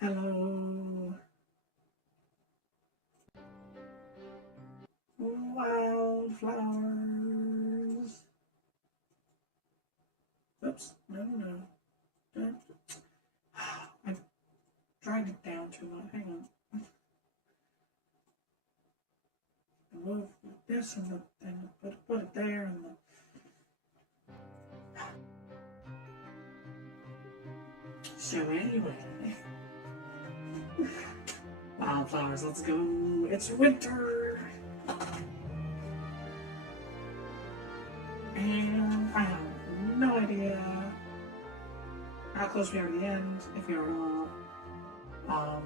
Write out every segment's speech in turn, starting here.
Hello. Wylde Flowers. Oops. No. I dragged it down too much. Hang on. Move this and put it there and So anyway. Wylde Flowers, let's go. It's winter. And I have no idea how close we are to the end, if we are at all.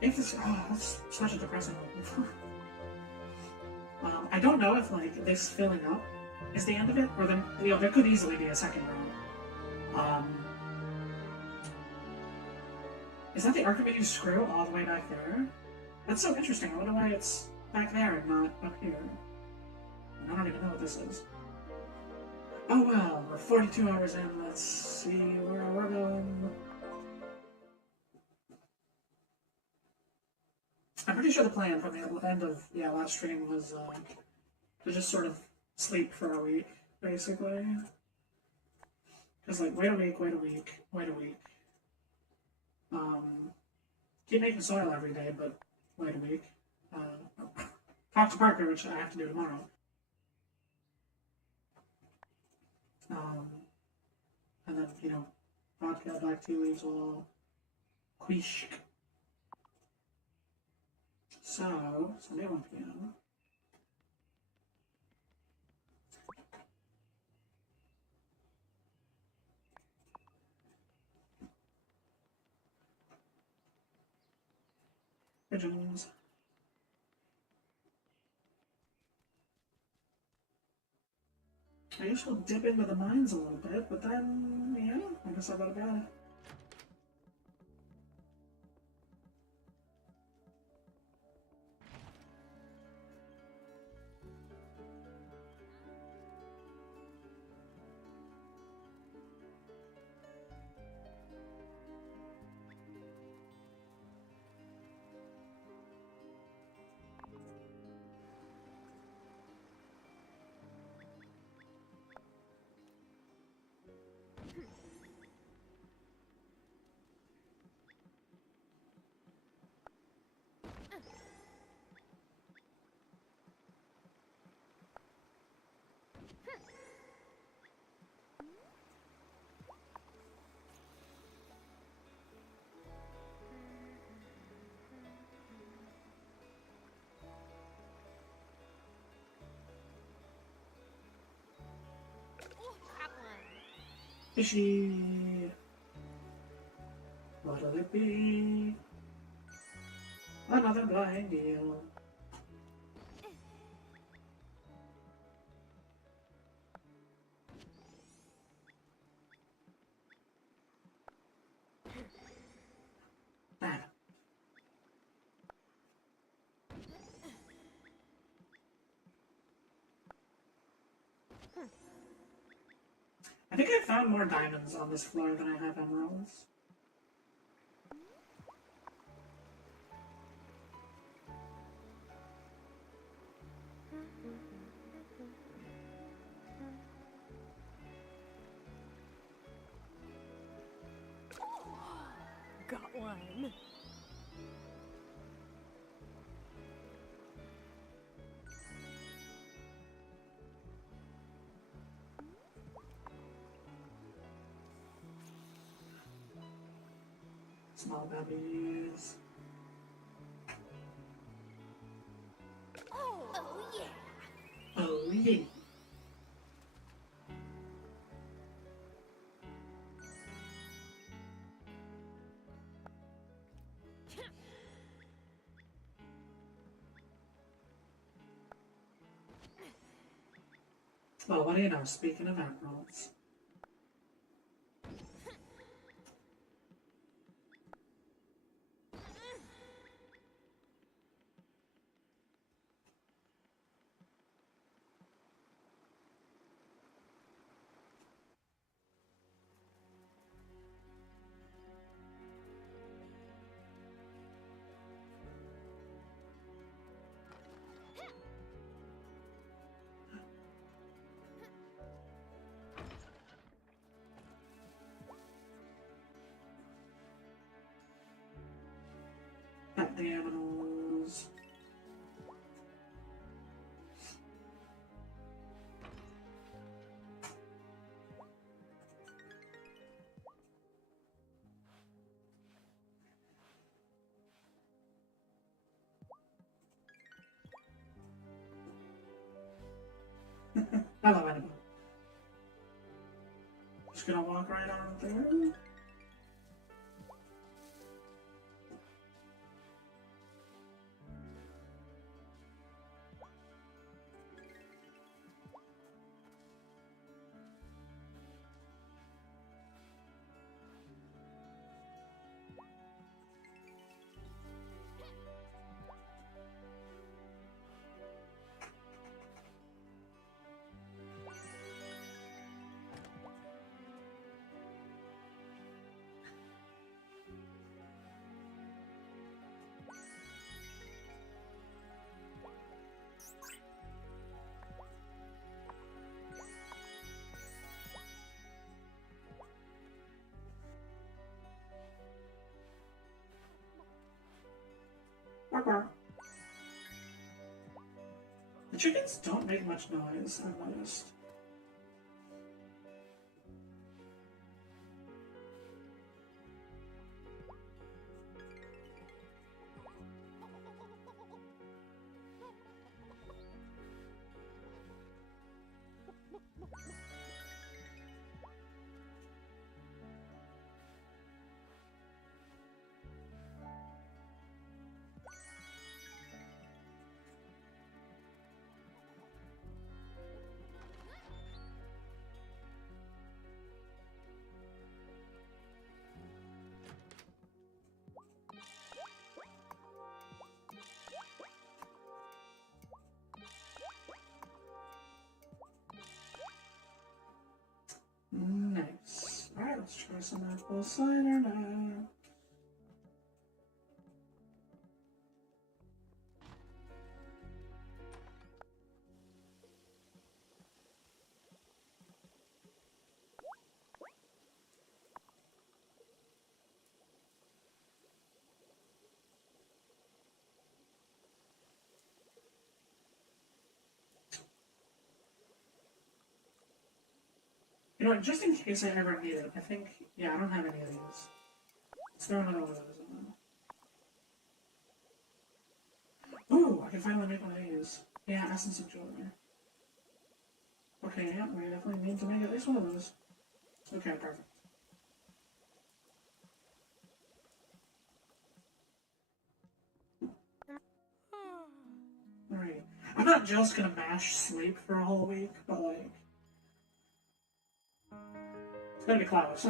If this, that's such a depressing one. I don't know if like this filling up is the end of it, or then there could easily be a second round. Is that the Archimedes screw all the way back there? That's so interesting. I wonder why it's back there and not up here. I don't even know what this is. Oh well, we're 42 hours in. Let's see where we're going. I'm pretty sure the plan from the end of last stream was to just sort of sleep for a week, basically. Just like wait a week. Keep making soil every day, but wait a week. Talk to Parker, which I have to do tomorrow. And then, vodka, black tea leaves will all quish. So, Sunday 1 p.m. Pigeons. I guess we'll dip into the mines a little bit, but then, I guess I better go. Fishy. What'll it be? Another blind deal. Bad. I think I found more diamonds on this floor than I have emeralds. Got one. Small babies. Oh yeah. Oh yeah. Well, what do you know? Speaking of emeralds. just gonna walk right on through. The chickens don't make much noise, I've noticed. Nice. Alright, let's try some apple cider now. You know what, just in case I ever need it, I think, yeah, I don't have any of these. Let's throw another one of those in there. Ooh, I can finally make one of these. Yeah, Essence of Joy. Okay, yeah, we definitely need to make at least one of those. Okay, perfect. Alright. I'm not just gonna mash sleep for a whole week, but like... It's gonna be close.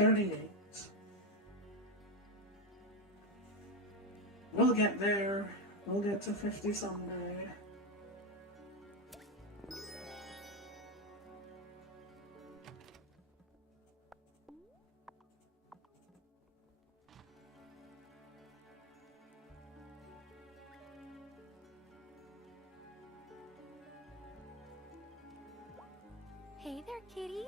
$38. We'll get there. We'll get to 50 someday. Hey there, kitty.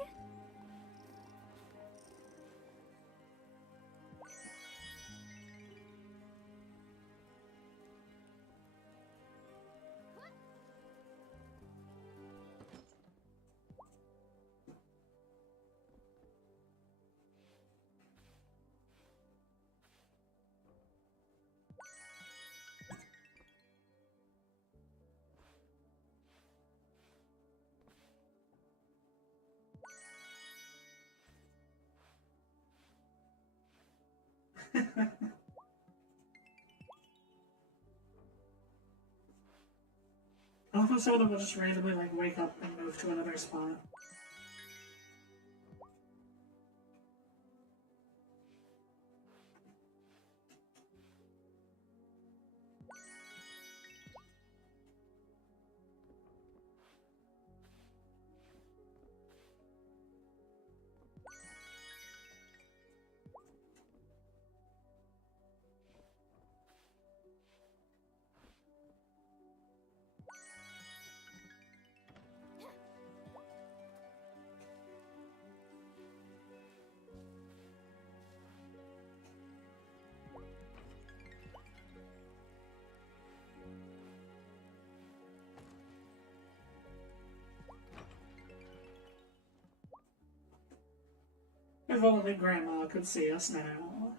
I love how some of them will just randomly like wake up and move to another spot. If only Grandma could see us now.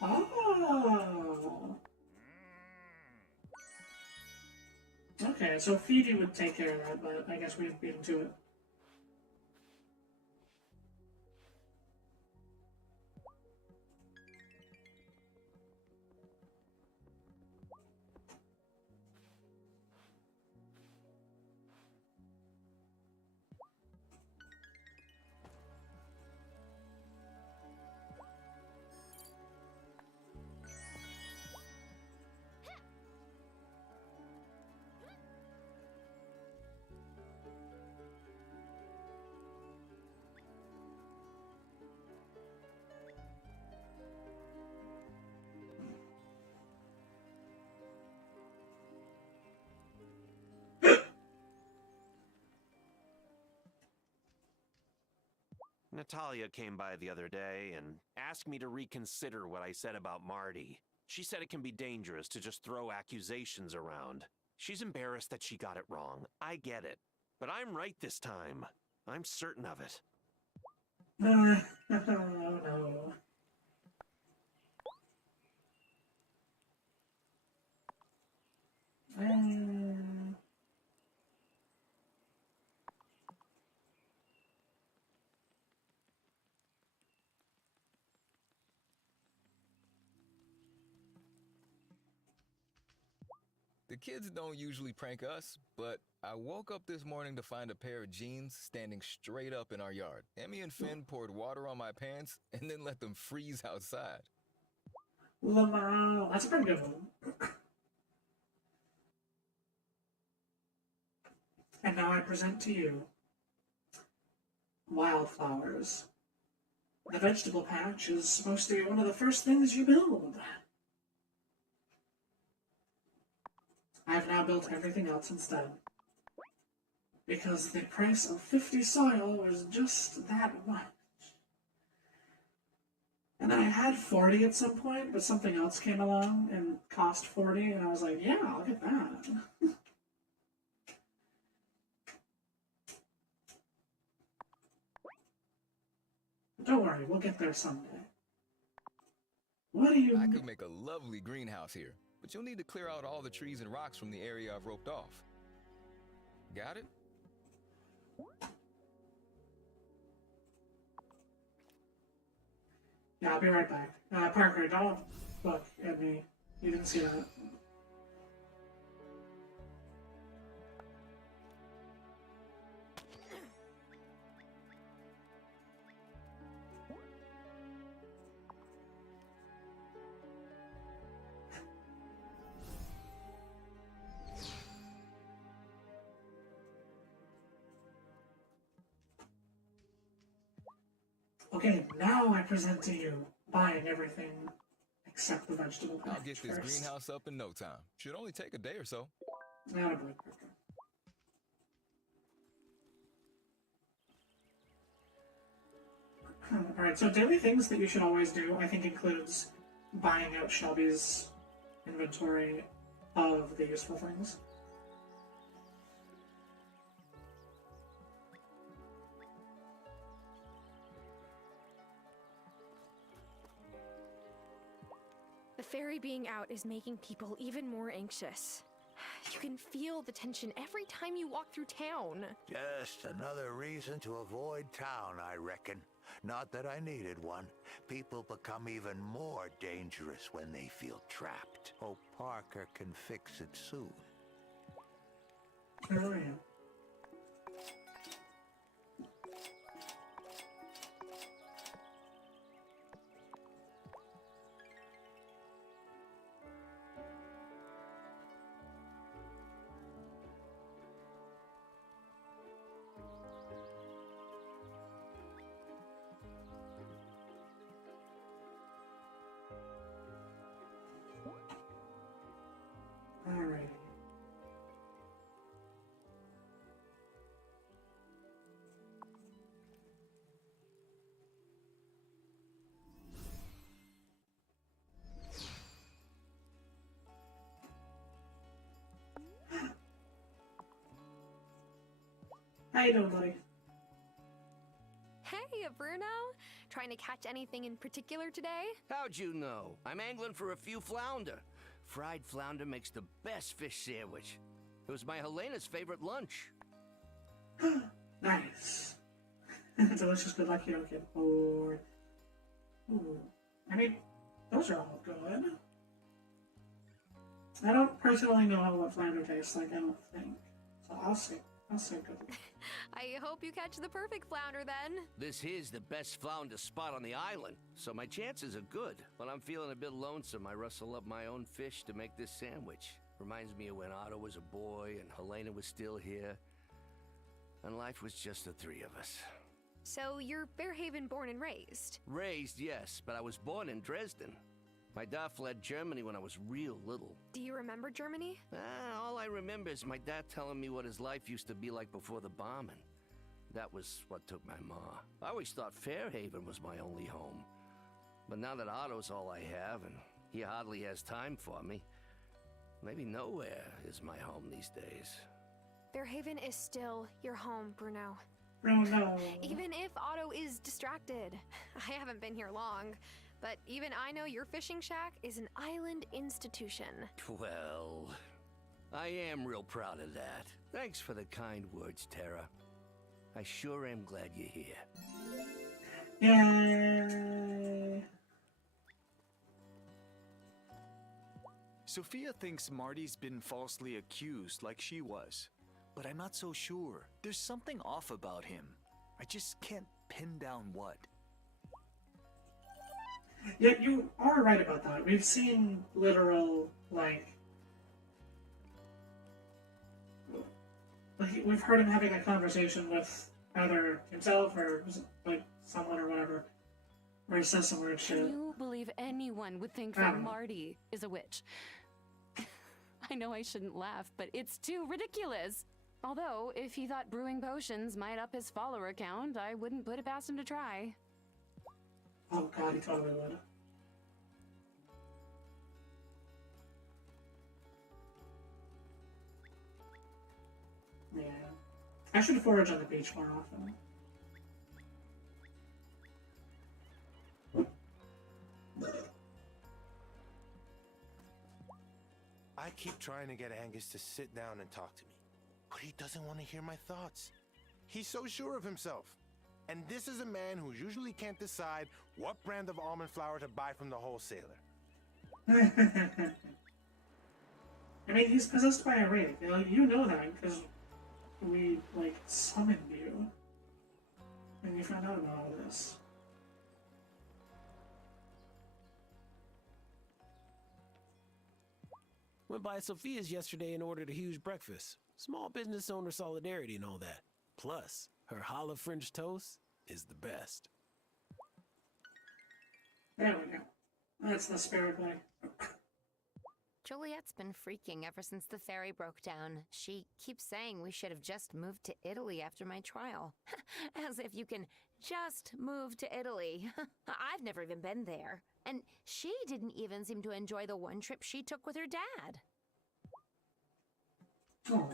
Oh! Okay, so Phoebe would take care of that, but I guess we beat him to it. Natalia came by the other day and asked me to reconsider what I said about Marty. She said it can be dangerous to just throw accusations around. She's embarrassed that she got it wrong. I get it. But I'm right this time. I'm certain of it. Oh no. The kids don't usually prank us, but I woke up this morning to find a pair of jeans standing straight up in our yard. Emmy and Finn poured water on my pants and then let them freeze outside. Lamau. That's a pretty good one. And now I present to you Wylde Flowers. The vegetable patch is supposed to be one of the first things you build. I've now built everything else instead. Because the price of 50 soil was just that much. And then I had 40 at some point, but something else came along and cost 40, and I was like, yeah, I'll get that. Don't worry, we'll get there someday. What do you... I could make a lovely greenhouse here, but you'll need to clear out all the trees and rocks from the area I've roped off. Got it? Yeah, I'll be right back. Parker, don't look at me. You didn't see that. Okay, now I present to you buying everything except the vegetable patch I'll get this first. greenhouse up in no time. Should only take a day or so. Attaboy, Parker. Alright, so daily things that you should always do, I think, includes buying out Shelby's inventory of the useful things. The ferry being out is making people even more anxious. You can feel the tension every time you walk through town. Just another reason to avoid town, I reckon. Not that I needed one. People become even more dangerous when they feel trapped. Hope Parker can fix it soon. Oh, yeah. Alright. How you doing, buddy? Hey, Bruno. Trying to catch anything in particular today? How'd you know? I'm angling for a few flounder. Fried flounder makes the best fish sandwich. It was my Helena's favorite lunch. Nice. Delicious, good luck you don't get bored. Ooh. I mean, those are all good. I don't personally know how what flounder tastes like, I don't think. So I'll say good. I hope you catch the perfect flounder then. This here's the best flounder spot on the island, so my chances are good. When I'm feeling a bit lonesome, I rustle up my own fish to make this sandwich. Reminds me of when Otto was a boy and Helena was still here. And life was just the three of us. So you're Fairhaven born and raised? Raised, yes, but I was born in Dresden. My dad fled Germany when I was real little. Do you remember Germany? All I remember is my dad telling me what his life used to be like before the bombing. That was what took my ma. I always thought Fairhaven was my only home. But now that Otto's all I have, and he hardly has time for me, maybe nowhere is my home these days. Fairhaven is still your home, Bruno. Bruno. Even if Otto is distracted. I haven't been here long, but even I know your fishing shack is an island institution. Well, I am real proud of that. Thanks for the kind words, Tara. I sure am glad you're here. Yay. Sophia thinks Marty's been falsely accused like she was. But I'm not so sure. There's something off about him. I just can't pin down what. Yeah, you are right about that. We've seen literal, we've heard him having a conversation with either himself or, someone or whatever, where he says some weird shit. Can you believe anyone would think that Marty is a witch? I know I shouldn't laugh, but it's too ridiculous. Although, if he thought brewing potions might up his follower count, I wouldn't put it past him to try. Oh god, he totally would. Yeah. I should forage on the beach more often. I keep trying to get Angus to sit down and talk to me, but he doesn't want to hear my thoughts. He's so sure of himself. And this is a man who usually can't decide what brand of almond flour to buy from the wholesaler. I mean, he's possessed by a wraith. You know that because we, summoned you. And you found out about all this. Went by Sophia's yesterday and ordered a huge breakfast. Small business owner solidarity and all that. Plus, her challah French toast is the best. There we go. That's the spirit way. Juliet's been freaking ever since the ferry broke down. She keeps saying we should have just moved to Italy after my trial. As if you can just move to Italy. I've never even been there. And she didn't even seem to enjoy the one trip she took with her dad. Oh.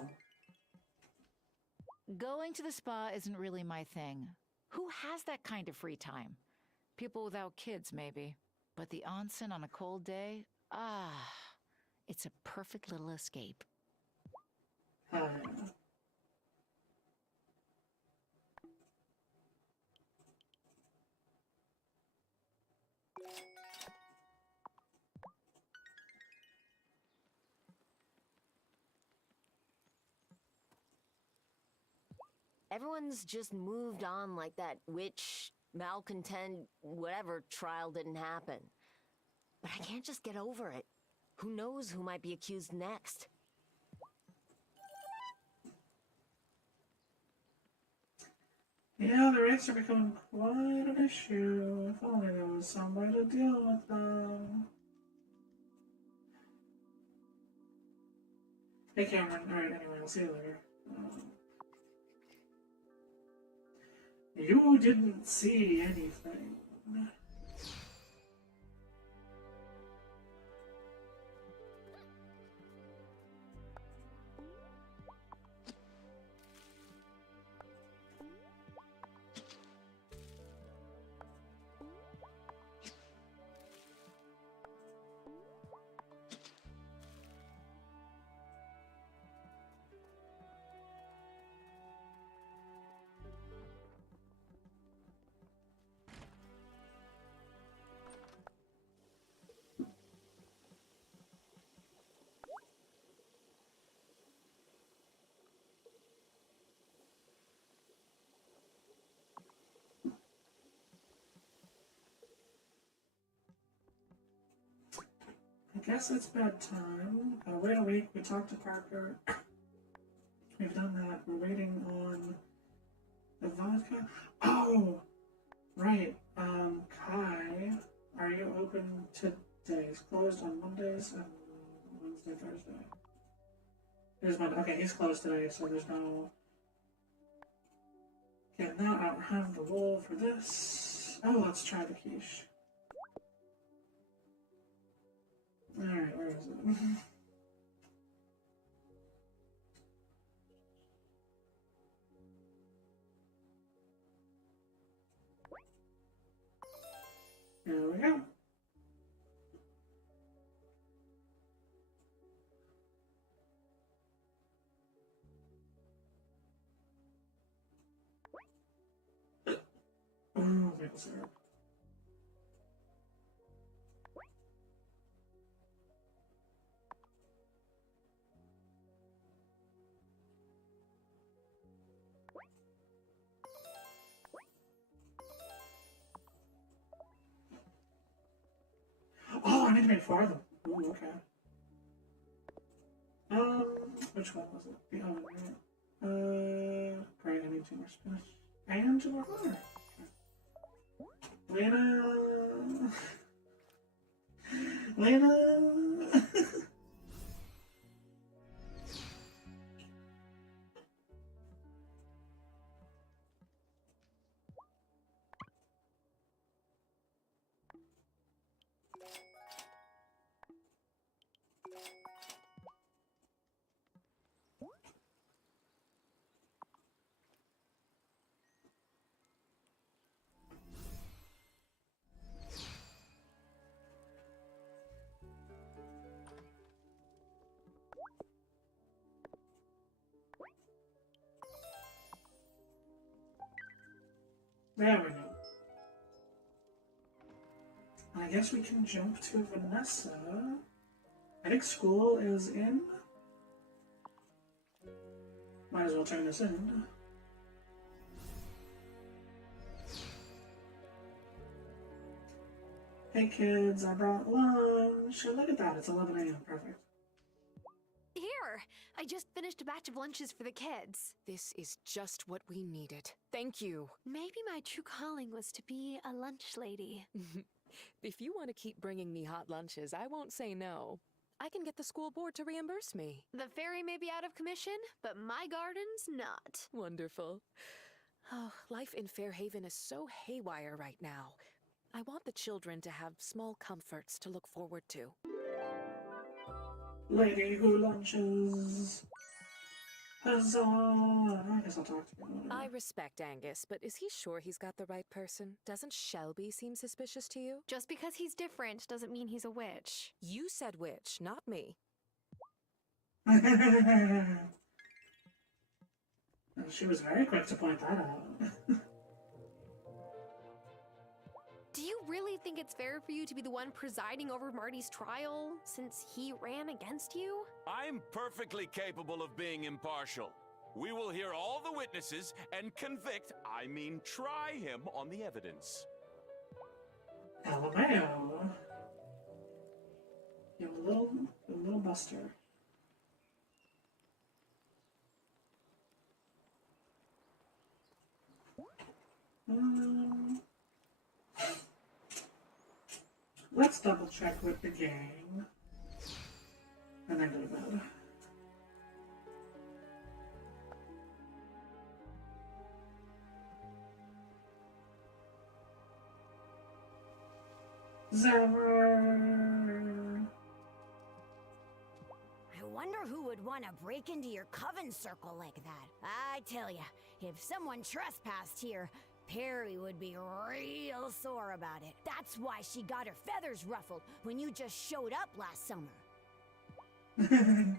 Going to the spa isn't really my thing. Who has that kind of free time? People without kids, maybe. But the onsen on a cold day? Ah, it's a perfect little escape. Yeah. Everyone's just moved on like that witch, malcontent, whatever trial didn't happen. But I can't just get over it. Who knows who might be accused next? Yeah, the rakes are becoming quite an issue. If only there was some way to deal with them. Hey Cameron, alright, anyway, I'll see you later. You didn't see anything. I guess it's bedtime. Wait a week, we talked to Parker. We've done that. We're waiting on the vodka. Oh! Right. Kai, are you open today? It's closed on Mondays and Wednesday, Thursday. Here's Monday. Okay, he's closed today, so there's no getting that. I don't have the wool for this. Oh, let's try the quiche. Alright, where is it? There we go. Ooh, maple syrup. Oh, I need to make 4 of them. Ooh, okay. Which one was it? The oven, right? Great, I need 2 more spinach. And 2 more flour. Okay. Lena! Lena! There we go. I guess we can jump to Vanessa. I think school is in. Might as well turn this in. Hey kids, I brought lunch. Look at that, it's 11 a.m. Perfect. Here! I just finished a batch of lunches for the kids. This is just what we needed. Thank you. Maybe my true calling was to be a lunch lady. If you want to keep bringing me hot lunches, I won't say no. I can get the school board to reimburse me. The ferry may be out of commission, but my garden's not. Wonderful. Oh, life in Fairhaven is so haywire right now. I want the children to have small comforts to look forward to. Lady who lunches. I guess I'll talk to you. I respect Angus, but is he sure he's got the right person? Doesn't Shelby seem suspicious to you? Just because he's different doesn't mean he's a witch. You said witch, not me. She was very quick to point that out. Do you really think it's fair for you to be the one presiding over Marty's trial, since he ran against you? I'm perfectly capable of being impartial. We will hear all the witnesses and convict, I mean try him on the evidence. LMAO. You little buster. Let's double check with the gang. And then go to bed. Zephyr! I wonder who would want to break into your coven circle like that. I tell ya, if someone trespassed here, Perry would be real sore about it. That's why she got her feathers ruffled when you just showed up last summer. That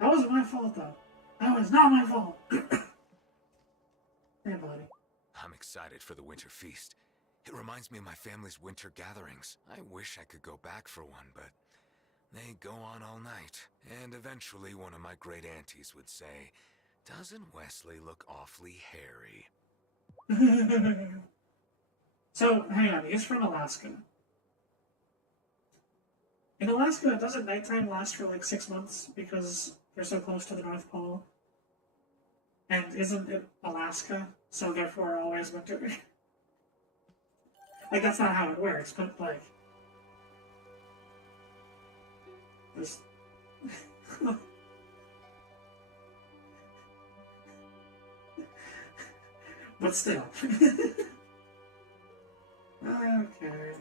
wasn't my fault, though. That was not my fault. Hey, buddy. I'm excited for the winter feast. It reminds me of my family's winter gatherings. I wish I could go back for one, but they go on all night. And eventually one of my great aunties would say, "Doesn't Wesley look awfully hairy?" So, hang on, he's from Alaska. In Alaska, doesn't nighttime last for like 6 months because they're so close to the North Pole? And isn't it Alaska, so therefore always winter? Like, that's not how it works, but like... This... But still. Okay.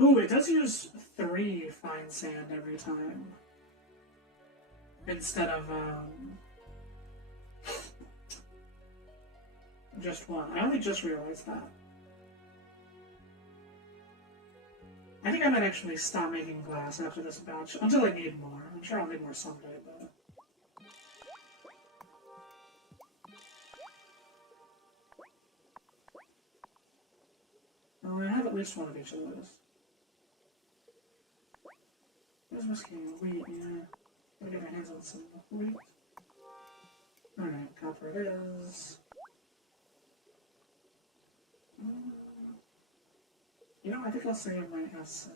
Ooh, it does use 3 fine sand every time. Instead of, just 1. I only just realized that. I think I might actually stop making glass after this batch, until I need more. I'm sure I'll need more someday, but... Oh, I have at least one of each of those. Where's whiskey? Wheat, yeah. Gotta get my hands on some wheat. Alright, copper it is. You know, I think I'll save my essence.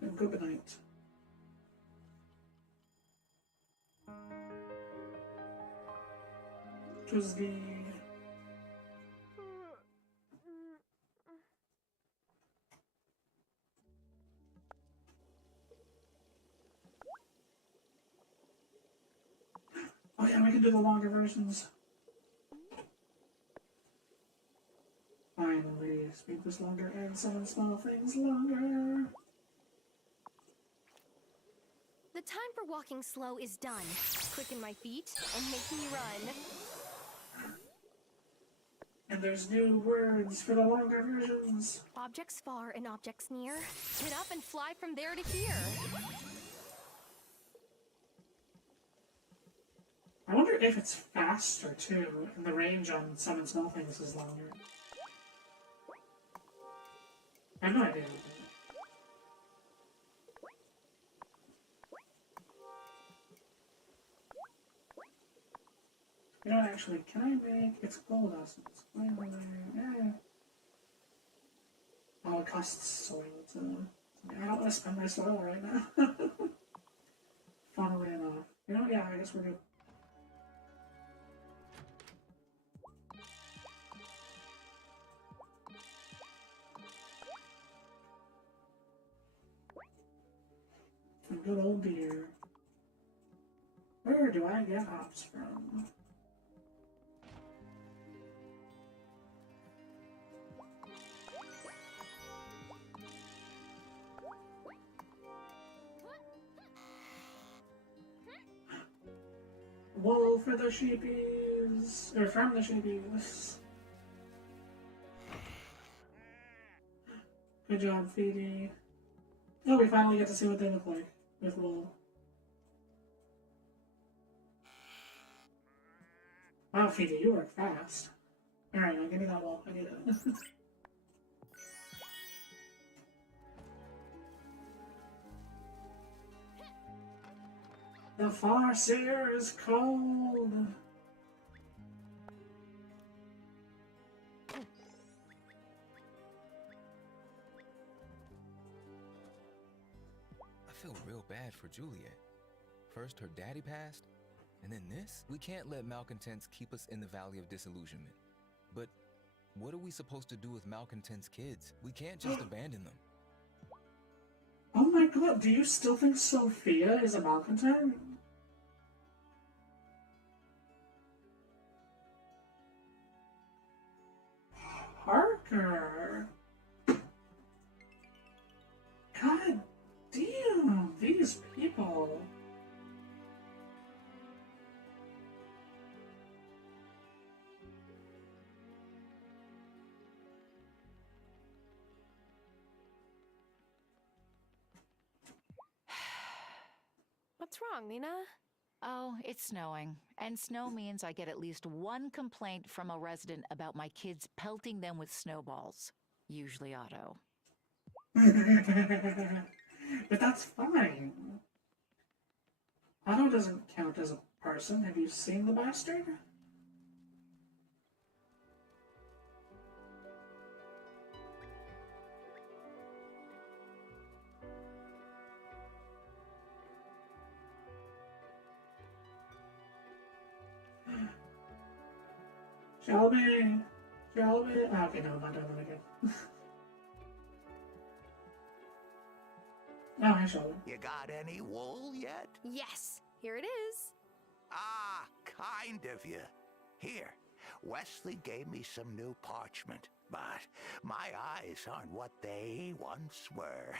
And good night. Tuesday. Oh yeah, we can do the longer versions. Finally, speak this longer and 7 small things longer. The time for walking slow is done. Quicken my feet and make me run. And there's new words for the longer versions. Objects far and objects near. Get up and fly from there to here. I wonder if it's faster too, and the range on Summon Small Things is longer. I have no idea. You know what, actually, can I make... It's gold essence. Yeah. Oh, it costs soil to... I don't want to spend my soil right now. Funnily enough. You know, yeah, I guess we're good. good old beer. Where do I get hops from? Wool for the sheepies, or from the sheepies. Good job, Phoebe. Oh, we finally get to see what they look like with wool. Wow, Phoebe, you work fast. Alright, now give me that wool. I need it. The farseer is cold. I feel real bad for Juliet. First her daddy passed, and then this? We can't let malcontents keep us in the Valley of Disillusionment. But what are we supposed to do with malcontents' kids? We can't just abandon them. Oh my god, do you still think Sophia is a malcontent? Parker! God damn, these people. What's wrong, Nina? Oh, it's snowing. And snow means I get at least one complaint from a resident about my kids pelting them with snowballs. Usually Otto. But that's fine. Otto doesn't count as a person. Have you seen the bastard? Shelby! Shelby! Oh, okay, no, I'm not doing that again. Oh, hi, Shelby. You got any wool yet? Yes, here it is. Ah, kind of you. Here, Wesley gave me some new parchment, but my eyes aren't what they once were.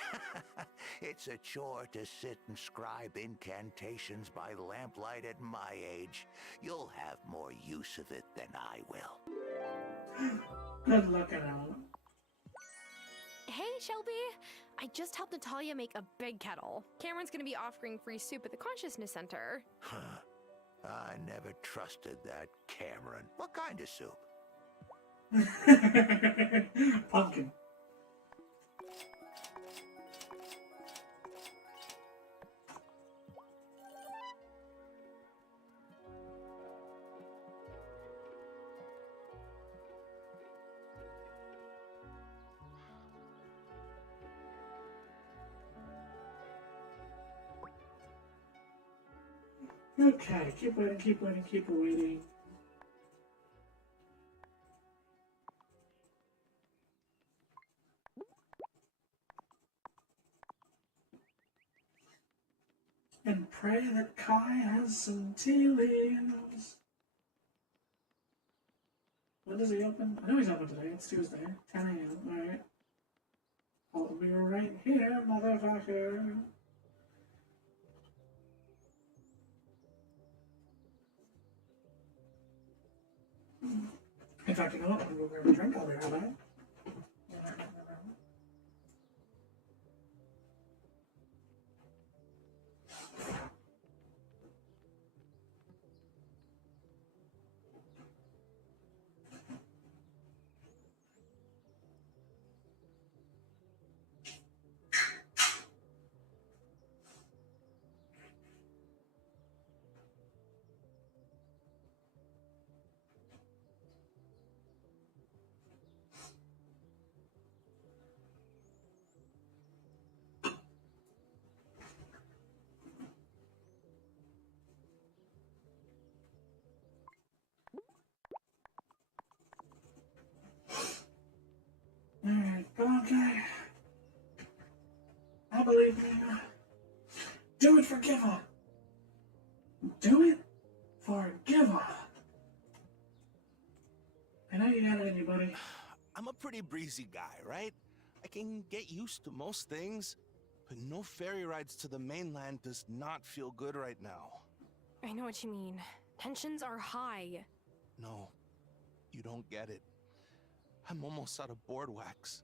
It's a chore to sit and scribe incantations by lamplight at my age. You'll have more use of it than I will. Good looking out. Hey, Shelby. I just helped Natalia make a big kettle. Cameron's gonna be offering free soup at the Consciousness Center. I never trusted that Cameron. What kind of soup? Pumpkin. Okay, keep waiting, keep waiting, keep waiting. And pray that Kai has some tea leaves. When does he open? I know he's open today. It's Tuesday, 10 a.m. Alright. I'll be right here, motherfucker. In fact, you know what? I'm gonna go grab a drink. I'll be right back. Alright, okay. I believe you. Do it for Giva! Do it for Giva! I know you got it in you, buddy. I'm a pretty breezy guy, right? I can get used to most things, but no ferry rides to the mainland does not feel good right now. I know what you mean. Tensions are high. No, you don't get it. I'm almost out of board wax.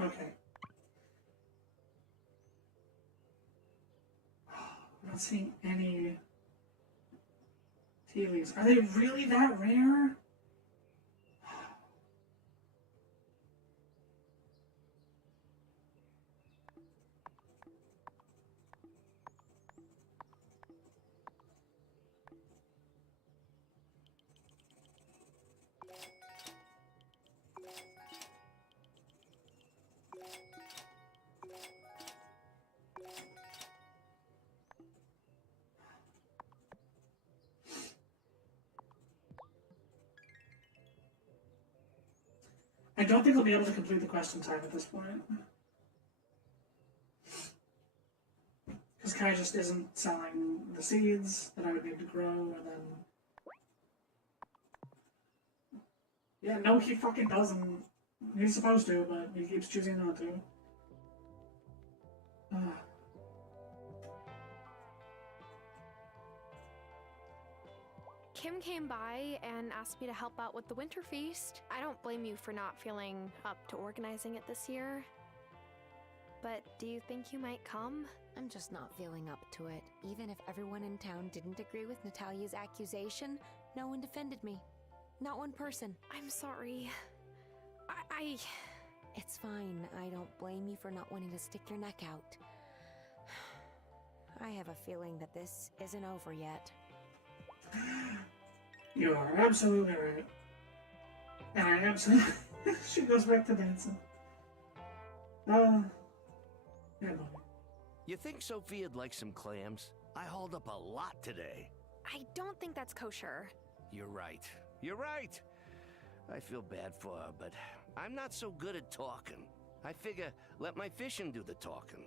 Okay. I'm not seeing any tea leaves. Are they really that rare? I don't think I'll be able to complete the quest in time at this point. Because Kai just isn't selling the seeds that I would need to grow, and then... Yeah, no, he fucking doesn't. He's supposed to, but he keeps choosing not to. Kim came by and asked me to help out with the Winter Feast. I don't blame you for not feeling up to organizing it this year. But do you think you might come? I'm just not feeling up to it. Even if everyone in town didn't agree with Natalia's accusation, no one defended me. Not one person. I'm sorry. It's fine. I don't blame you for not wanting to stick your neck out. I have a feeling that this isn't over yet. You are absolutely right. And I absolutely... She goes back to dancing. Yeah, buddy. You think Sophia'd like some clams? I hauled up a lot today. I don't think that's kosher. You're right. You're right. I feel bad for her, but I'm not so good at talking. I figure let my fishing do the talking.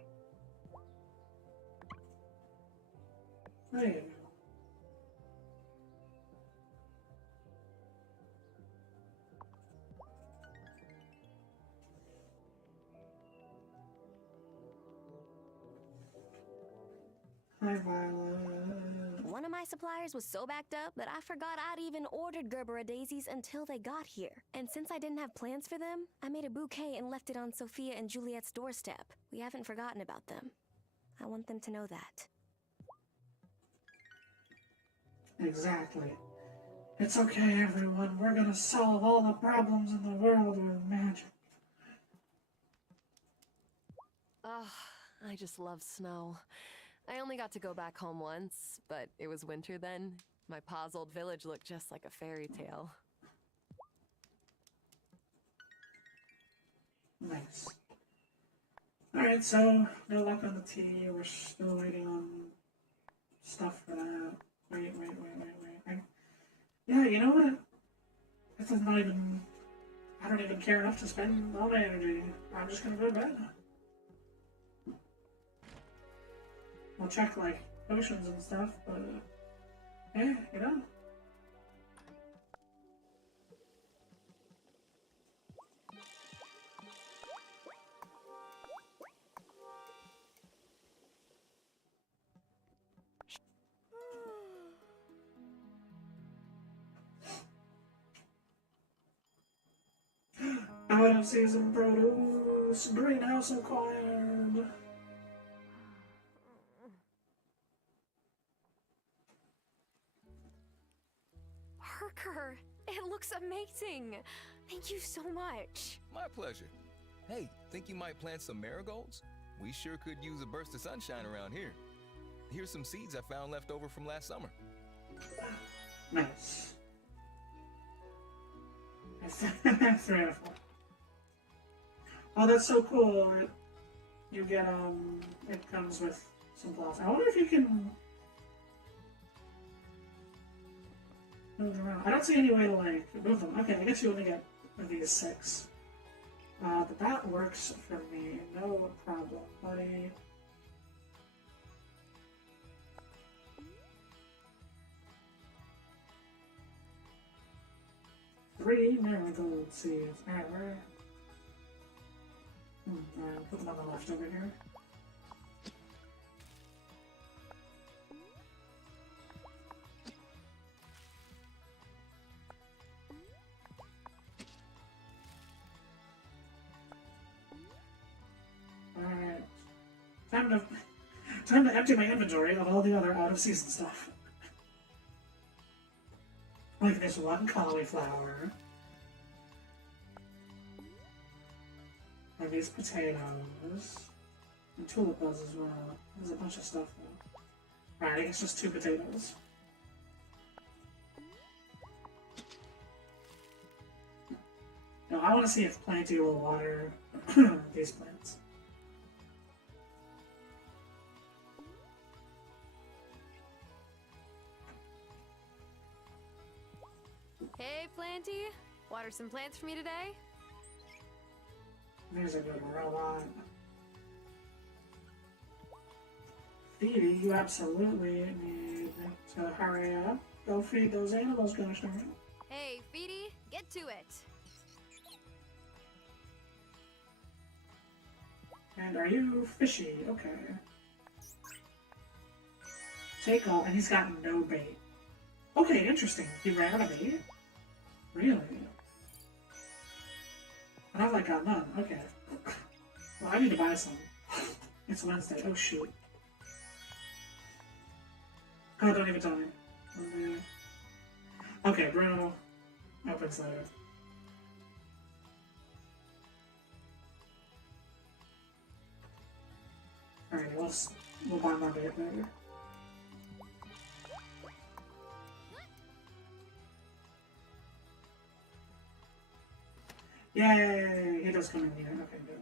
There you go. Hi, Violet. One of my suppliers was so backed up that I forgot I'd even ordered Gerbera daisies until they got here. And since I didn't have plans for them, I made a bouquet and left it on Sophia and Juliet's doorstep. We haven't forgotten about them. I want them to know that. Exactly. It's okay, everyone. We're gonna solve all the problems in the world with magic. Ugh, I just love snow. I only got to go back home once, but it was winter then. My pa's old village looked just like a fairy tale. Nice. Alright, so no luck on the tea. We're still waiting on stuff for that. Wait. Yeah, you know what? This is not even... I don't even care enough to spend all my energy. I'm just gonna go to bed. I'll check, like, potions and stuff, but... yeah, you know? Out of season produce, greenhouse acquired. Parker, it looks amazing. Thank you so much. My pleasure. Hey, think you might plant some marigolds? We sure could use a burst of sunshine around here. Here's some seeds I found left over from last summer. Nice. That's 3 out of 4. Oh, that's so cool. You get, it comes with some blocks. I wonder if you can move around. I don't see any way to, like, move them. Okay, I guess you only get of these 6. But that works for me, no problem, buddy. Three marigold seeds. Alright, where? Put them on the left over here. Alright. Time to empty my inventory of all the other out-of-season stuff. Like this one cauliflower. And these potatoes. And tulip buds as well. There's a bunch of stuff though. Alright, I guess just 2 potatoes. Now I want to see if Planty will water these plants. Hey, Planty. Water some plants for me today? There's a good robot. Phoebe, you absolutely need to hurry up. Go feed those animals, gosh darn it. Hey, Feedy, get to it. And are you fishy? Okay. Take off, and he's got no bait. Okay, interesting. He ran out of bait? Really? And I've like got none. Okay. Well, I need to buy some. It's Wednesday. Oh shoot. Oh, don't even tell me. Okay, Bruno opens later. Alright, we'll buy my bait later. Yay! He does come in here. Okay, good.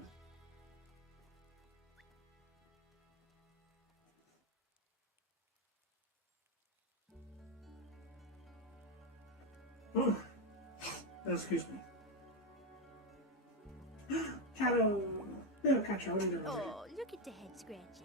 Ooh. Excuse me. Cato! Yeah, Cato, what are you doing? Oh, look at the head scratches.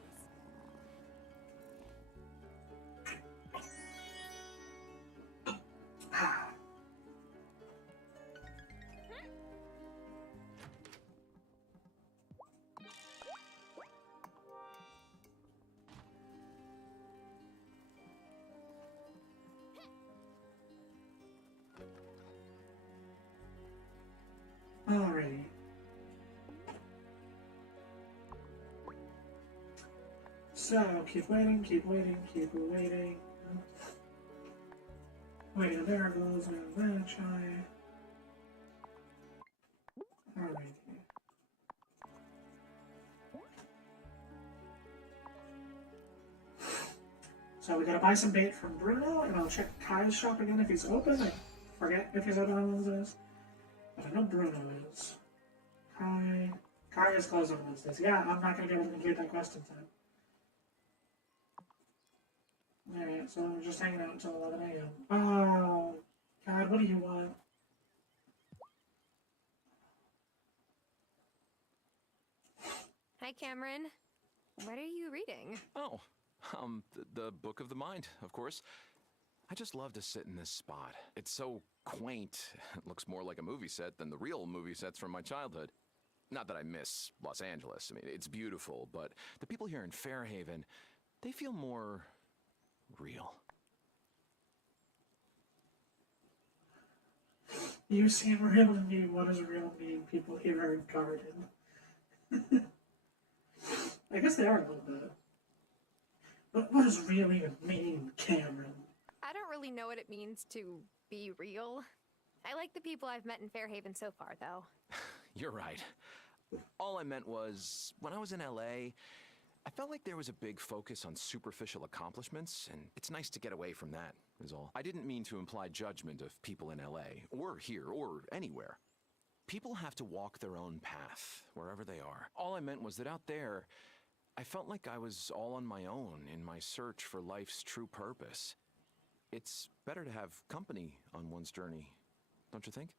Alrighty. So, keep waiting, keep waiting, keep waiting. Waiting, there goes that chai. Alrighty. So we gotta buy some bait from Bruno, and I'll check Kai's shop again if he's open. I forget if he's open on Wednesdays. But I know Bruno is. Kai is closed on Wednesdays. Yeah, I'm not gonna be able to complete that quest in time. Alright, so we're just hanging out until 11 a.m. Oh, God, what do you want? Hi, Cameron. What are you reading? Oh, the Book of the Mind, of course. I just love to sit in this spot. It's so quaint. It looks more like a movie set than the real movie sets from my childhood. Not that I miss Los Angeles. I mean, it's beautiful, but the people here in Fairhaven, they feel more real. You seem real to me. What does real mean? People here are guarded. I guess they are a little bit. But what does real even mean, Cameron? I don't really know what it means to be real. I like the people I've met in Fairhaven so far, though. You're right. All I meant was, when I was in LA, I felt like there was a big focus on superficial accomplishments, and it's nice to get away from that, is all. I didn't mean to imply judgment of people in LA, or here, or anywhere. People have to walk their own path, wherever they are. All I meant was that out there, I felt like I was all on my own in my search for life's true purpose. It's better to have company on one's journey, don't you think?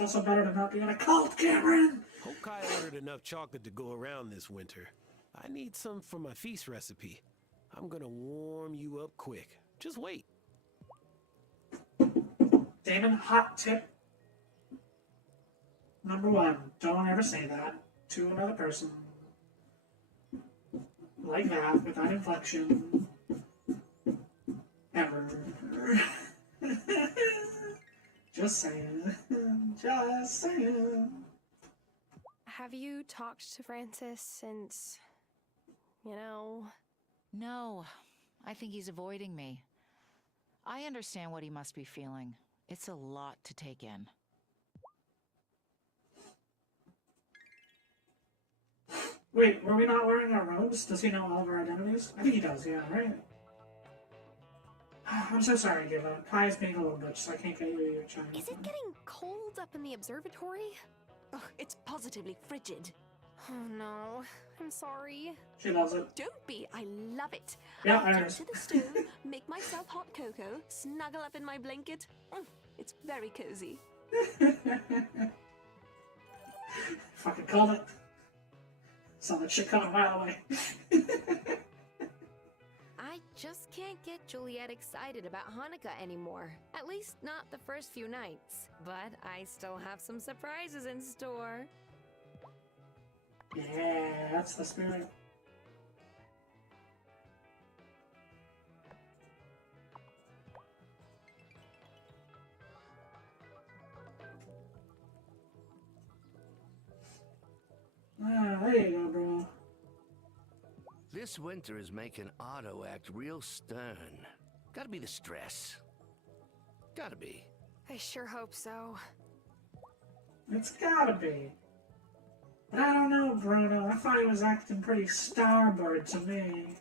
It's also better to not be in a cult, Cameron! Hope Kai ordered enough chocolate to go around this winter. I need some for my feast recipe. I'm gonna warm you up quick. Just wait. Damon, hot tip. Number 1, don't ever say that to another person. Like that, with that inflection. Ever. Just saying. Just saying. Have you talked to Francis since, you know? No, I think he's avoiding me. I understand what he must be feeling. It's a lot to take in. Wait, were we not wearing our robes? Does he know all of our identities? I think he does, yeah, right? I'm so sorry, Giva. Kai is being a little bitch, so I can't get you your China. Is it getting cold up in the observatory? Ugh, it's positively frigid. Oh no, I'm sorry. She loves it. Don't be, I love it. Yeah, I'll I get understand. to the stove, make myself hot cocoa, snuggle up in my blanket. It's very cozy. Fucking called it. Saw that shit coming a mile away. I just can't get Juliet excited about Hanukkah anymore. At least not the first few nights. But I still have some surprises in store. Yeah, that's the spirit. Ah, there you go, bro. This winter is making Otto act real stern. Gotta be the stress. Gotta be. I sure hope so. It's gotta be. But I don't know, Bruno. I thought he was acting pretty starboard to me.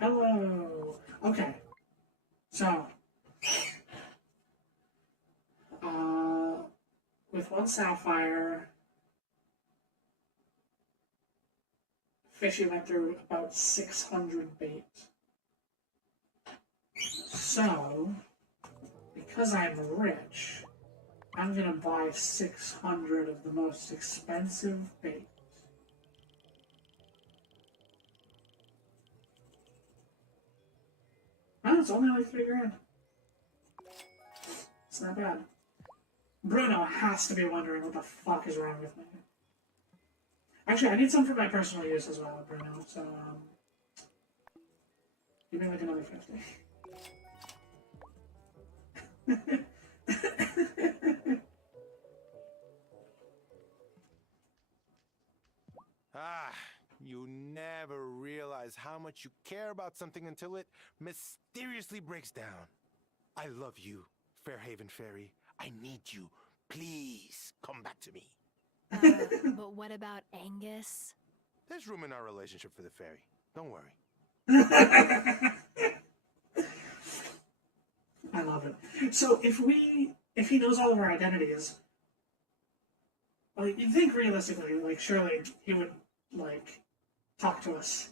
Hello. Okay. So, with one sapphire, Fishy went through about 600 bait. So, because I'm rich, I'm gonna buy 600 of the most expensive bait. Oh, it's only like $3 grand. It's not bad. Bruno has to be wondering what the fuck is wrong with me. Actually, I need some for my personal use as well, Bruno, so, give me like another 50. Ah, you never realize how much you care about something until it mysteriously breaks down. I love you, Fairhaven Fairy. I need you. Please, come back to me. But what about Angus? There's room in our relationship for the fairy. Don't worry. I love it. So if he knows all of our identities, like, you'd think realistically, like, surely he would, like, talk to us.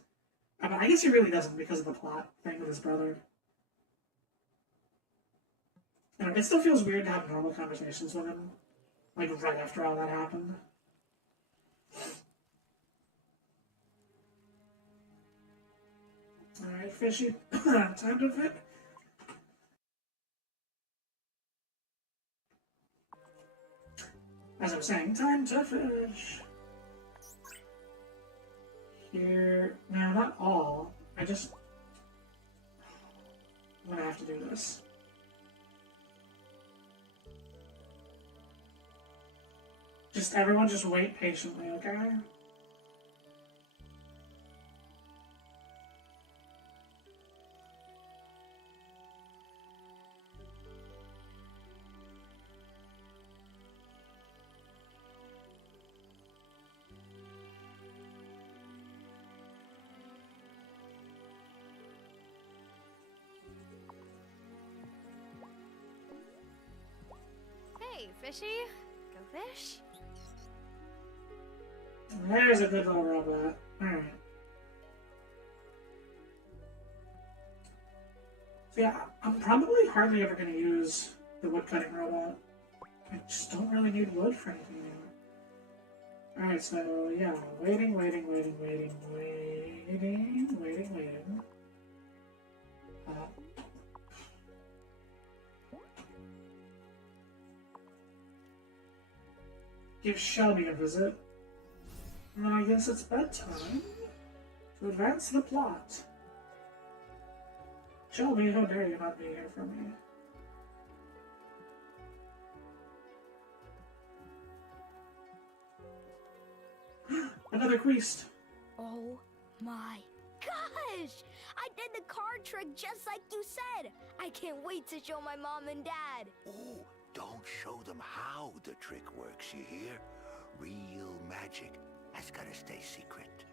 But I guess he really doesn't because of the plot thing with his brother. I don't know, it still feels weird to have normal conversations with him, like, right after all that happened. Alright, Fishy. Time to fit. As I was saying, time to fish. Here, now not all. I'm gonna have to do this. Everyone just wait patiently, okay? fishy. Go fish. There's a good little robot. Alright. So yeah, I'm probably hardly ever going to use the woodcutting robot. I just don't really need wood for anything anymore. Alright, so yeah, waiting. Give Shelby a visit. And then I guess it's bedtime to advance the plot. Shelby, how dare you not be here for me? Another quest. Oh my gosh! I did the card trick just like you said! I can't wait to show my mom and dad! Oh, don't show them how the trick works, you hear? Real magic has gotta stay secret.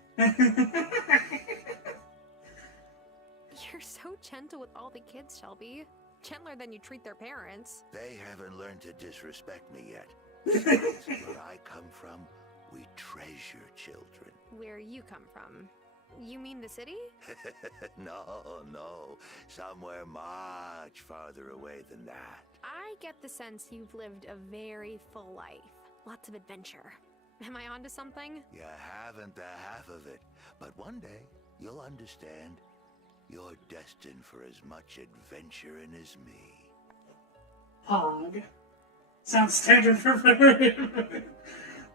You're so gentle with all the kids, Shelby. Gentler than you treat their parents. They haven't learned to disrespect me yet. Besides, where I come from, we treasure children. Where you come from? You mean the city? No. Somewhere much farther away than that. I get the sense you've lived a very full life. Lots of adventure. Am I onto something? You haven't the half of it. But one day, you'll understand. You're destined for as much adventuring as me. Hog. Sounds standard for February.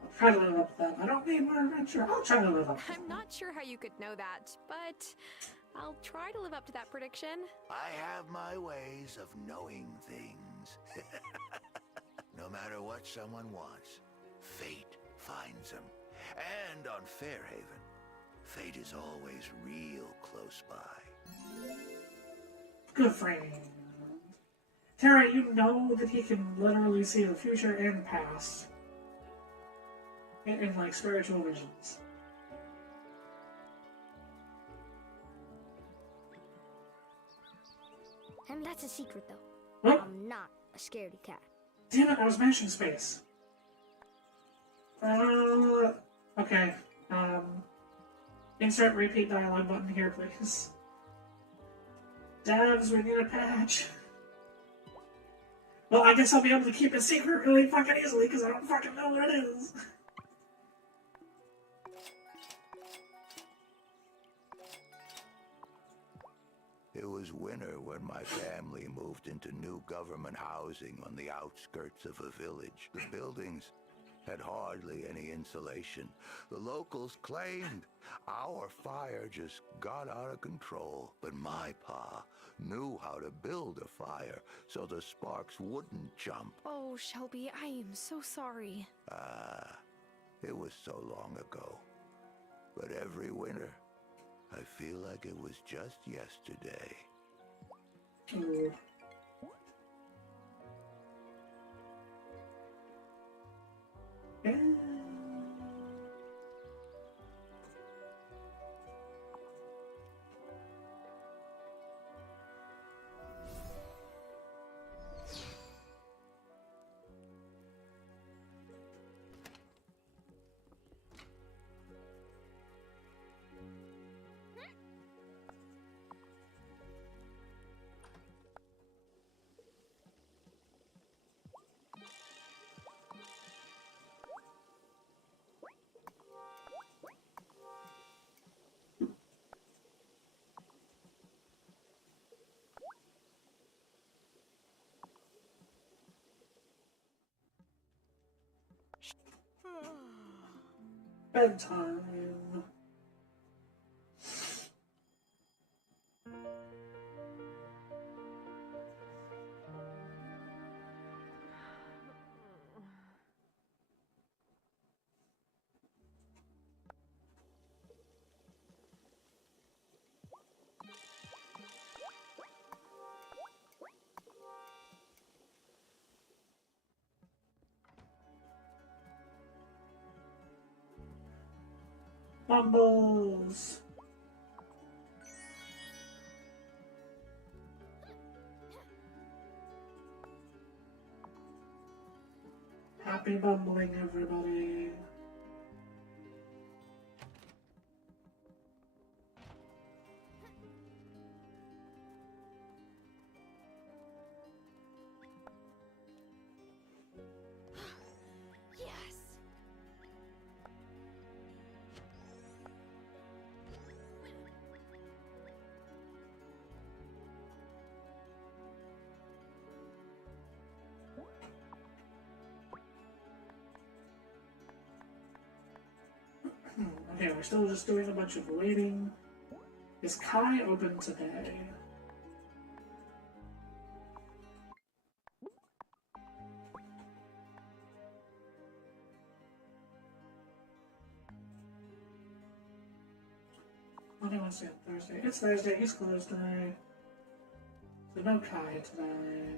I'll try to live up to that. I don't need more adventure. I'll try to live up to that. I'm not sure how you could know that, but I'll try to live up to that prediction. I have my ways of knowing things. No matter what someone wants, fate finds them. And on Fairhaven, fate is always real close by. Good friend. Tara, you know that he can literally see the future and past. In like spiritual visions. And that's a secret though. What? I'm not a scaredy cat. Damn it, I was mashing space. Okay. Insert repeat dialogue button here, please. Devs, we need a patch. Well, I guess I'll be able to keep it secret really fucking easily because I don't fucking know what it is. It was winter when my family moved into new government housing on the outskirts of a village. The buildings had hardly any insulation. The locals claimed our fire just got out of control. But my pa knew how to build a fire so the sparks wouldn't jump. Oh, Shelby, I am so sorry. It was so long ago. But every winter, I feel like it was just yesterday. Ooh. Bedtime. Bumbles. Happy bumbling, everybody. Yes! Okay, we're still just doing a bunch of waiting. Is Kai open today? Monday, Wednesday, and Thursday. It's Thursday, he's closed today. So no Kai today.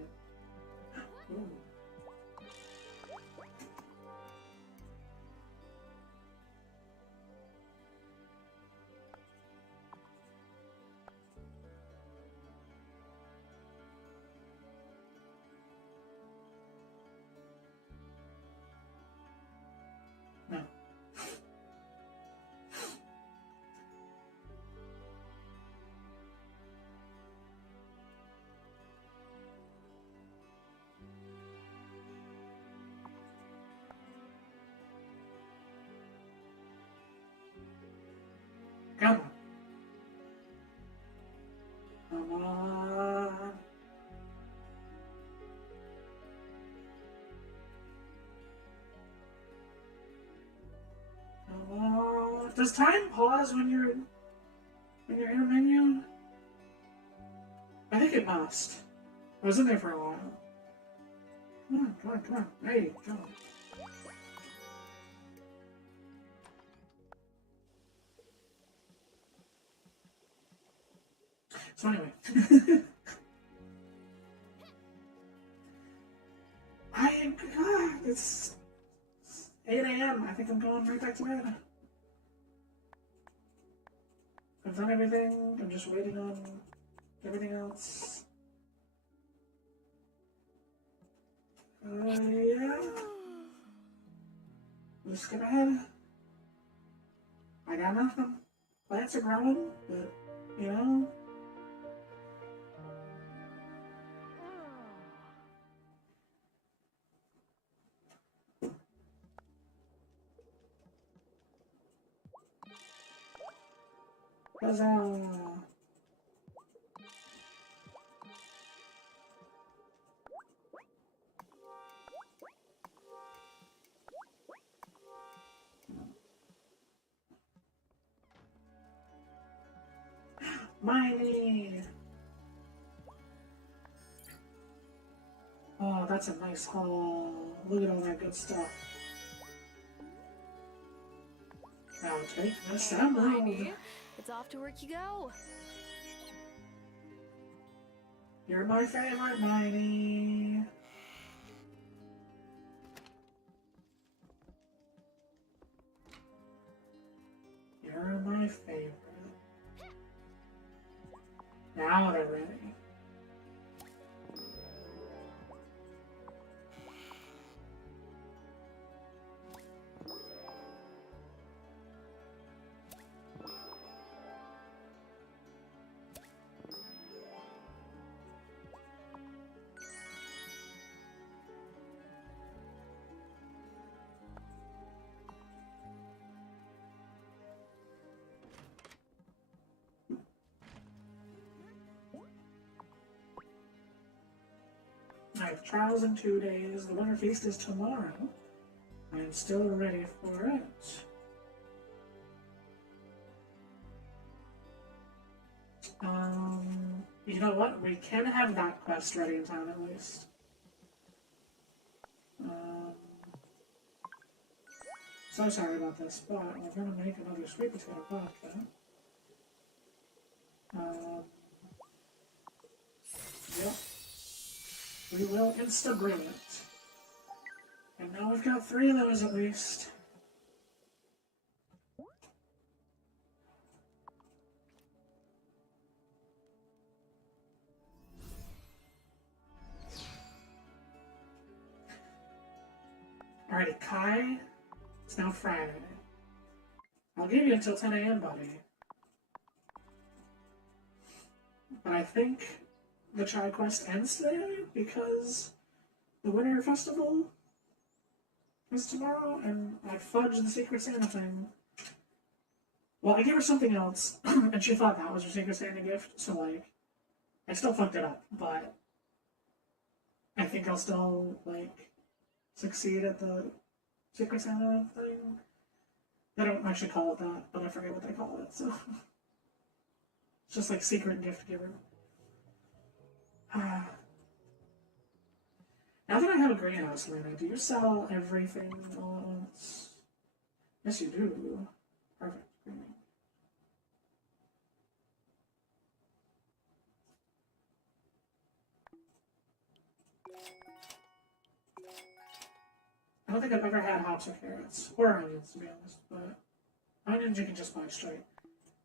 Ooh. No. Come on. Come on. Come on. Does time pause when you're in a menu? I think it must. I was in there for a while. Come on, come on, come on. Hey, come on. So anyway, it's 8 a.m. I think I'm going right back to bed. I've done everything. I'm just waiting on everything else. Yeah. Just skip ahead. I got nothing. Plants are growing, but, you know. Huzzah! Miney! Oh, that's a nice haul. Look at all that good stuff. Now take this emerald. Miney, it's off to work you go. You're my favorite, Miney. You're my favorite. Now they're ready. I have trials in 2 days. The Winter Feast is tomorrow. I am still ready for it. You know what? We can have that quest ready in time at least. So sorry about this, but we're gonna make another sweet potato vodka. Yep. We will insta-brew it. And now we've got 3 of those at least. Alrighty, Kai. It's now Friday. I'll give you until 10 a.m., buddy. But I think the Chai quest ends today because the Winter Festival is tomorrow, and I fudged the Secret Santa thing. Well, I gave her something else, and she thought that was her Secret Santa gift, so, like, I still fucked it up, but I think I'll still, like, succeed at the Secret Santa thing. They don't actually call it that, but I forget what they call it, so. It's just like secret gift giver. Now that I have a greenhouse, Lena, do you sell everything all at once? Yes, you do. Perfect. I don't think I've ever had hops or carrots. Or onions, to be honest, but onions you can just buy straight.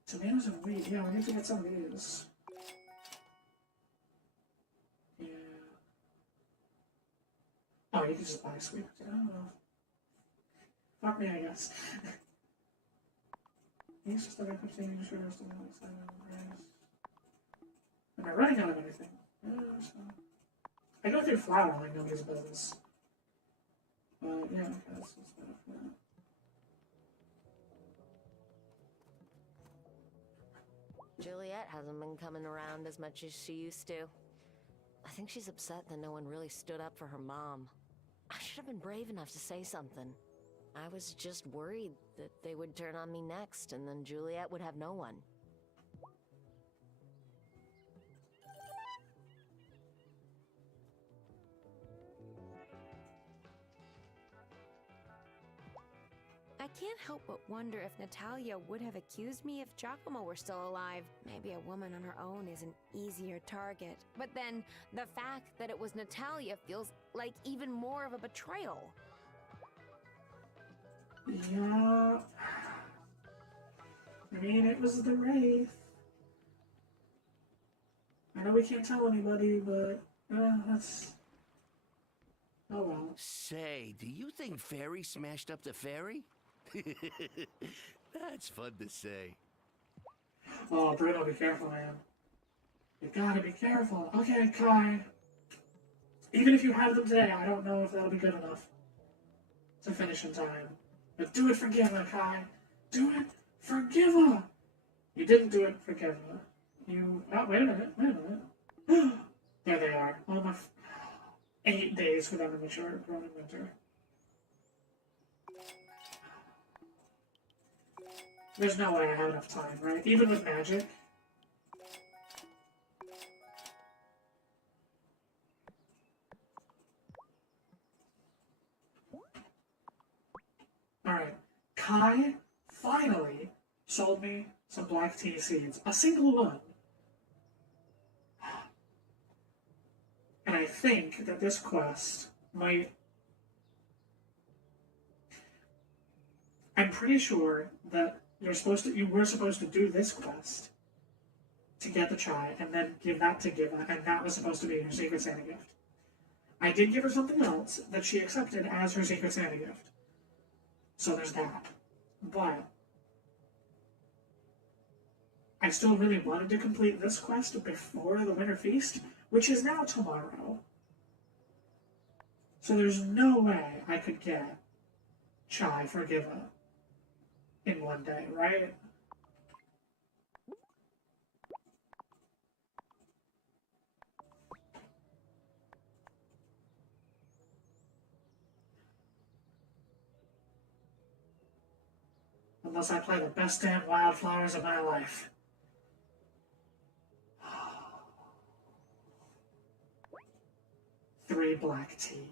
Tomatoes and wheat, yeah, we need to get some of these. Yeah. Oh, you can just buy sweet potato. I don't know. Fuck me, I guess. These just like 15 sugar, still like 7 grams. Am I running out of anything? Yeah, so. I go through flour like nobody's business. But yeah, okay, that's better for that. Juliet hasn't been coming around as much as she used to. I think she's upset that no one really stood up for her mom. I should have been brave enough to say something. I was just worried that they would turn on me next, and then Juliet would have no one. I can't help but wonder if Natalia would have accused me if Giacomo were still alive. Maybe a woman on her own is an easier target. But then, the fact that it was Natalia feels like even more of a betrayal. Yeah. I mean, it was the Wraith. I know we can't tell anybody, but that's... Oh well. Say, do you think Fairy smashed up the Fairy? That's fun to say. Oh, Bruno, be careful, man. You gotta be careful. Okay, Kai. Even if you have them today, I don't know if that'll be good enough to finish in time. But do it for Giva, Kai. Do it for Giva! You didn't do it for Giva. You... Oh, wait a minute. There they are. All my... 8 days without a mature growing winter. There's no way I have enough time, right? Even with magic. Alright. Kai finally sold me some black tea seeds. A single one. And I think that this quest might... I'm pretty sure that you were supposed to do this quest to get the chai, and then give that to Giva, and that was supposed to be her Secret Santa gift. I did give her something else that she accepted as her Secret Santa gift. So there's that. But I still really wanted to complete this quest before the Winter Feast, which is now tomorrow. So there's no way I could get chai for Giva in one day, right? Unless I play the best damn Wylde Flowers of my life. Three black tea.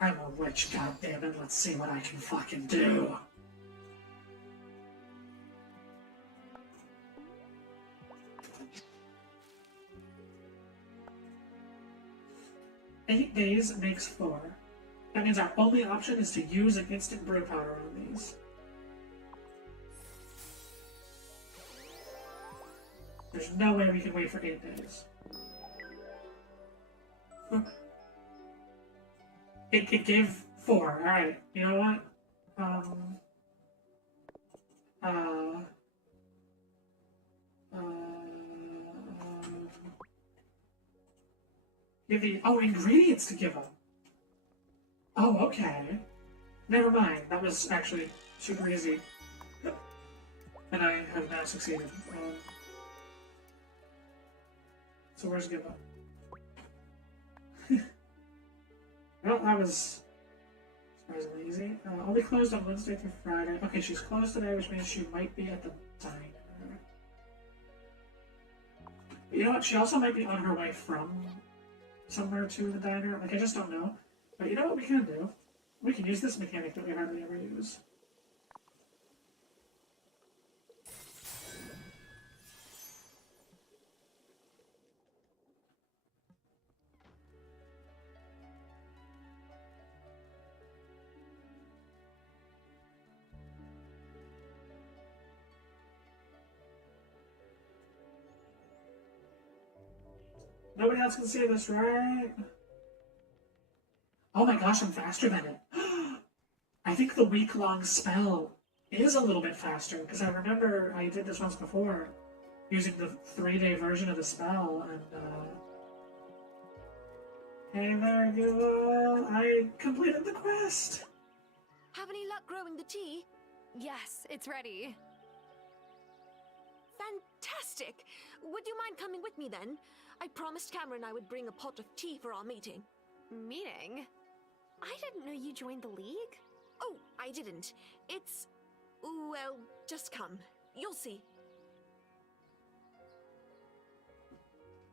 I'm a witch, goddammit. Let's see what I can fucking do. Eight days makes 4. That means our only option is to use an instant brew powder on these. There's no way we can wait for 8 days. It gave 4. Alright, you know what? Give the ingredients to give them. Oh, okay. Never mind. That was actually super easy. And I have now succeeded. So where's Giva? Well, that was surprisingly easy. I'll be closed on Wednesday through Friday. Okay, she's closed today, which means she might be at the diner. You know what? She also might be on her way from somewhere to the diner. Like, I just don't know. But you know what we can do? We can use this mechanic that we hardly ever use. Nobody else can see this, right? Oh my gosh, I'm faster than it. I think the week-long spell is a little bit faster, because I remember I did this once before, using the 3-day version of the spell, and, hey there, Giva! I completed the quest! Have any luck growing the tea? Yes, it's ready. Fantastic! Would you mind coming with me then? I promised Cameron I would bring a pot of tea for our meeting. Meeting? I didn't know you joined the League. Oh, I didn't. It's... well, just come. You'll see.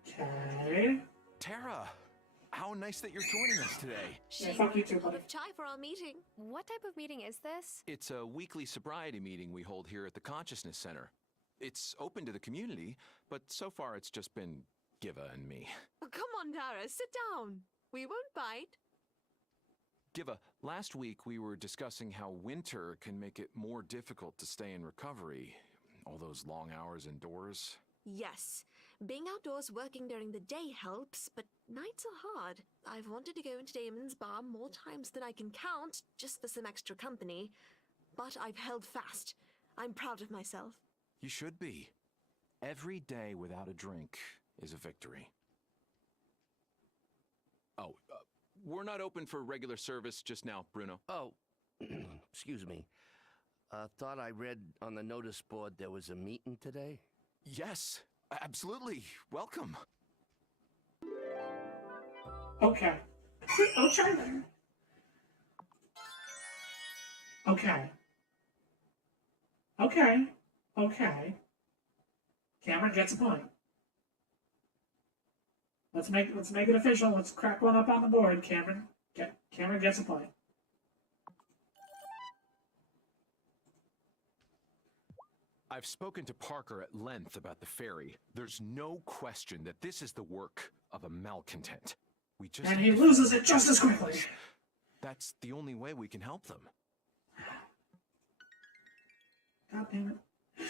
Okay. Tara, how nice that you're joining us today. Yeah, fuck you too, A pot buddy. of chai for our meeting. What type of meeting is this? It's a weekly sobriety meeting we hold here at the Consciousness Center. It's open to the community, but so far it's just been Giva and me. Oh, come on, Tara, sit down. We won't bite. Giva, last week we were discussing how winter can make it more difficult to stay in recovery. All those long hours indoors. Yes. Being outdoors working during the day helps, but nights are hard. I've wanted to go into Damon's bar more times than I can count, just for some extra company. But I've held fast. I'm proud of myself. You should be. Every day without a drink is a victory. Oh, we're not open for regular service just now, Bruno. Oh, excuse me. Thought I read on the notice board there was a meeting today? Yes, absolutely. Welcome. Okay. Oh, try there. Okay. Okay. Okay. Cameron gets a point. Let's make it official. Let's crack one up on the board, Cameron. Cameron gets a point. I've spoken to Parker at length about the ferry. There's no question that this is the work of a malcontent. We just And he loses it just as quickly. That's the only way we can help them. God damn it.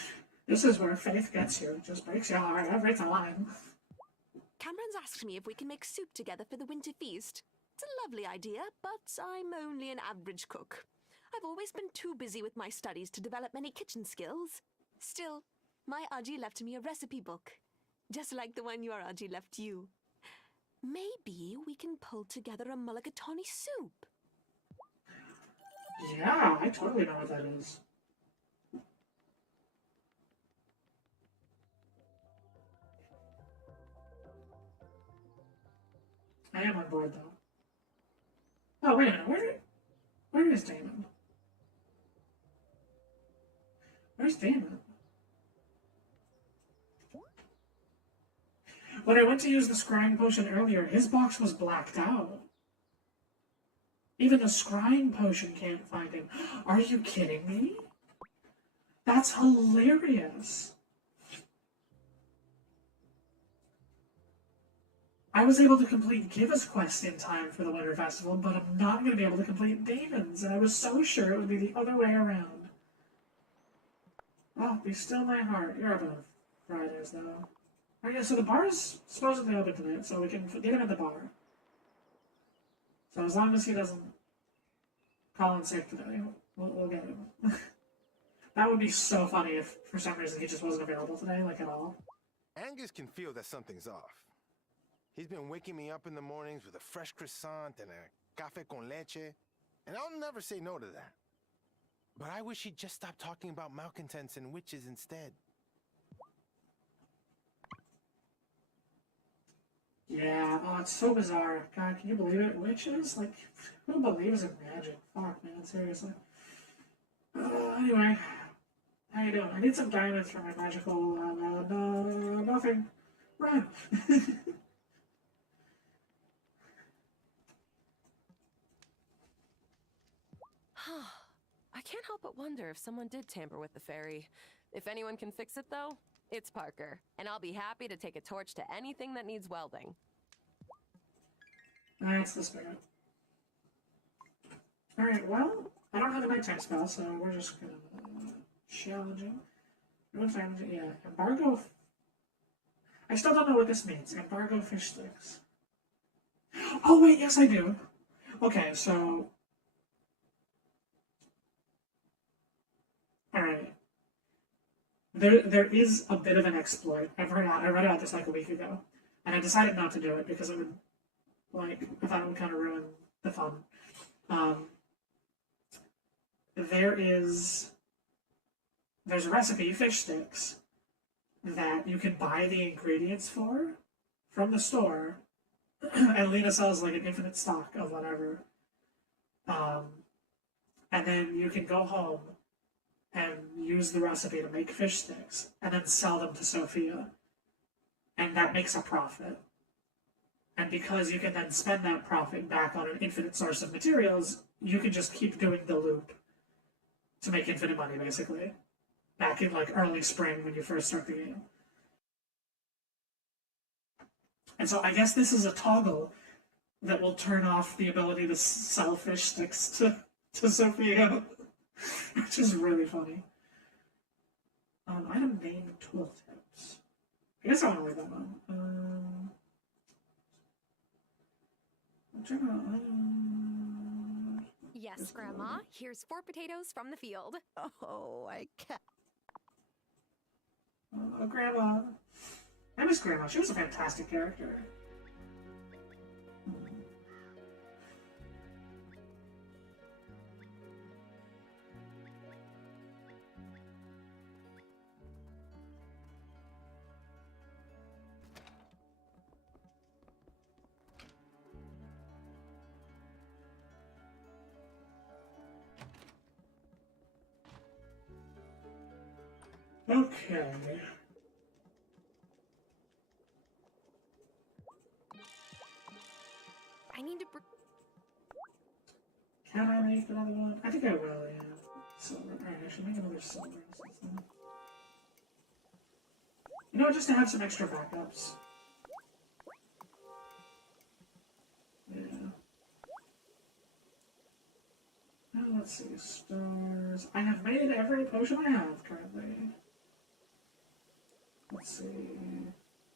This is where faith gets you. It just breaks your heart every time. Cameron's asked me if we can make soup together for the winter feast. It's a lovely idea, but I'm only an average cook. I've always been too busy with my studies to develop many kitchen skills. Still, my Aji left me a recipe book, just like the one your Aji left you. Maybe we can pull together a mulligatawny soup. Yeah, I totally know what that is. I am on board, though. Oh, wait a minute. Where is Damon? Where's Damon? When I went to use the scrying potion earlier, his box was blacked out. Even the scrying potion can't find him. Are you kidding me? That's hilarious. I was able to complete Giva's quest in time for the Winter Festival, but I'm not going to be able to complete Damon's, and I was so sure it would be the other way around. Oh, be still my heart. You're above Fridays, though. Oh yeah, so the bar is supposedly open tonight, so we can get him at the bar. So as long as he doesn't call in sick today, we'll get him. That would be so funny if, for some reason, he just wasn't available today, like, at all. Angus can feel that something's off. He's been waking me up in the mornings with a fresh croissant and a café con leche, and I'll never say no to that. But I wish he'd just stop talking about malcontents and witches instead. Yeah, oh, it's so bizarre. God, can you believe it? Witches? Like, who believes in magic? Fuck, man, seriously. Anyway, how you doing? I need some diamonds for my magical, nothing. Run! I can't help but wonder if someone did tamper with the fairy. If anyone can fix it, though, it's Parker, and I'll be happy to take a torch to anything that needs welding. That's the spirit. Alright, well, I don't have a nighttime spell, so we're just gonna challenging. Yeah, embargo. I still don't know what this means. Embargo fish sticks. Oh wait, yes I do. Okay, so. Alright. There is a bit of an exploit. I read about this like a week ago, and I decided not to do it because it would, like, I thought it would kind of ruin the fun. There's recipe fish sticks that you can buy the ingredients for from the store, and Lena sells like an infinite stock of whatever. And then you can go home and use the recipe to make fish sticks, and then sell them to Sophia. And that makes a profit. And because you can then spend that profit back on an infinite source of materials, you can just keep doing the loop to make infinite money, basically. Back in, like, early spring when you first start the game. And so I guess this is a toggle that will turn off the ability to sell fish sticks to Sophia. Which is really funny. Item name tooltips. I guess I want to leave that one. Yes, Grandma. Here's 4 potatoes from the field. Oh, I can't. Grandma. I miss Grandma. She was a fantastic character. Okay. I need to. Can I make another one? I think I will, yeah. Silver. Alright, I should make another silver. You know, just to have some extra backups. Yeah. Now let's see. Stars. I have made every potion I have currently. Let's see.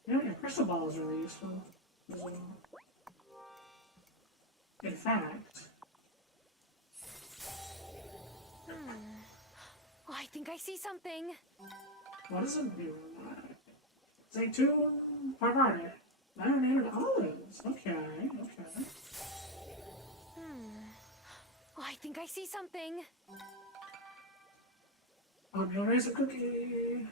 You know, yeah, crystal ball is really useful as well. In fact. Oh, I think I see something. What does it do? Say 2 parvarne. Marinated olives. Okay, okay. Oh, I think I see something. You'll raise a cookie.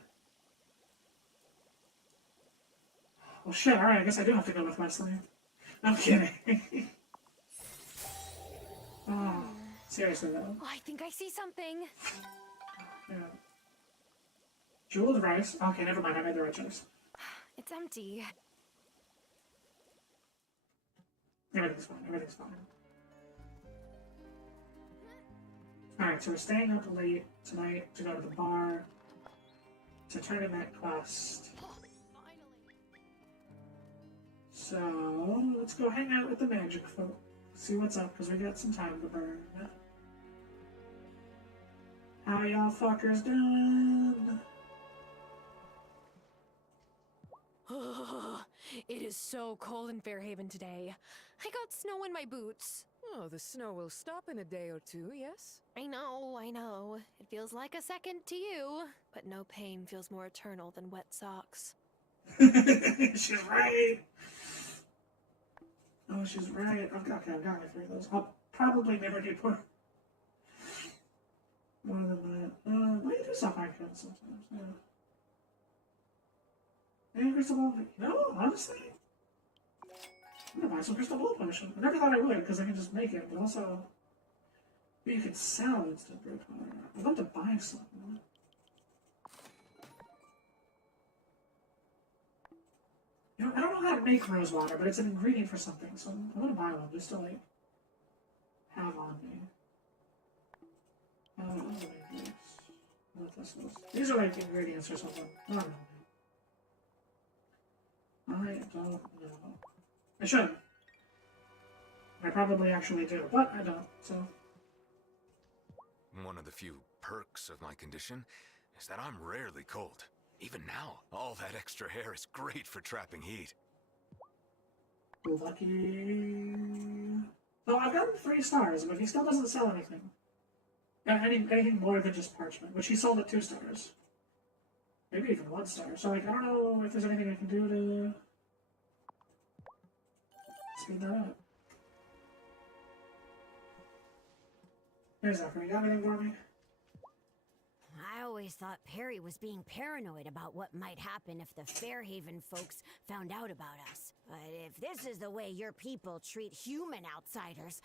Well, shit, alright, I guess I do have to go with Wesley. I'm kidding. Oh, seriously, though. Oh, I think I see something. Yeah. Jeweled rice. Okay, never mind, I made the right choice. It's empty. Everything's fine, everything's fine. Alright, so we're staying up late tonight to go to the bar to turn in that quest. So, let's go hang out with the magic folk. See what's up, because we got some time to burn. How y'all fuckers doing? is so cold in Fairhaven today. I got snow in my boots. Oh, the snow will stop in a day or two, yes? I know. It feels like a second to you. But no pain feels more eternal than wet socks. She's right. Oh, she's right. Okay, I've got like 3 of those. I'll probably never do more than that. Well, you do stuff like that sometimes, yeah. And crystal ball, honestly, I'm gonna buy some crystal ball potion. I never thought I would, because I can just make it, but also, you can sell instant brew powder. I'd love to buy some. I don't know how to make rose water, but it's an ingredient for something, so I'm gonna buy one just to, like, have on me. What this is. These are like ingredients or something. I don't know. I don't know. I should. I probably actually do, but I don't, so. One of the few perks of my condition is that I'm rarely cold. Even now, all that extra hair is great for trapping heat. Lucky. So I've gotten 3 stars, but he still doesn't sell anything. Anything more than just parchment, which he sold at 2 stars. Maybe even 1 star. So, like, I don't know if there's anything I can do to speed that up. Here's Zachary. You got anything for me? I always thought Perry was being paranoid about what might happen if the Fairhaven folks found out about us. But if this is the way your people treat human outsiders,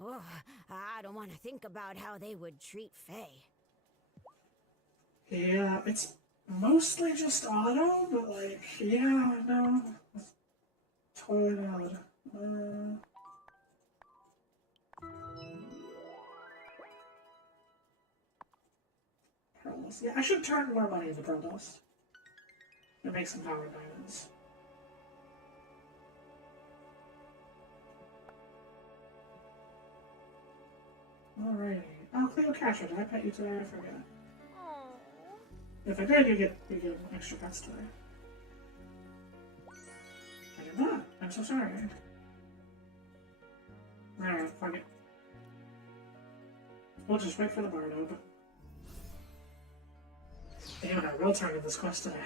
oh, I don't want to think about how they would treat Faye. Yeah, it's mostly just auto, but like, yeah, no, that's totally valid. Pearl dust. Yeah, I should turn more money into pearl dust. And make some power diamonds. Alrighty. Oh, Cleopatra, did I pet you today? I forget. If I did, you get extra pets today. I did not. I'm so sorry. Alright, fuck it. We'll just wait for the bar to open. Damn it, I will turn in this quest today.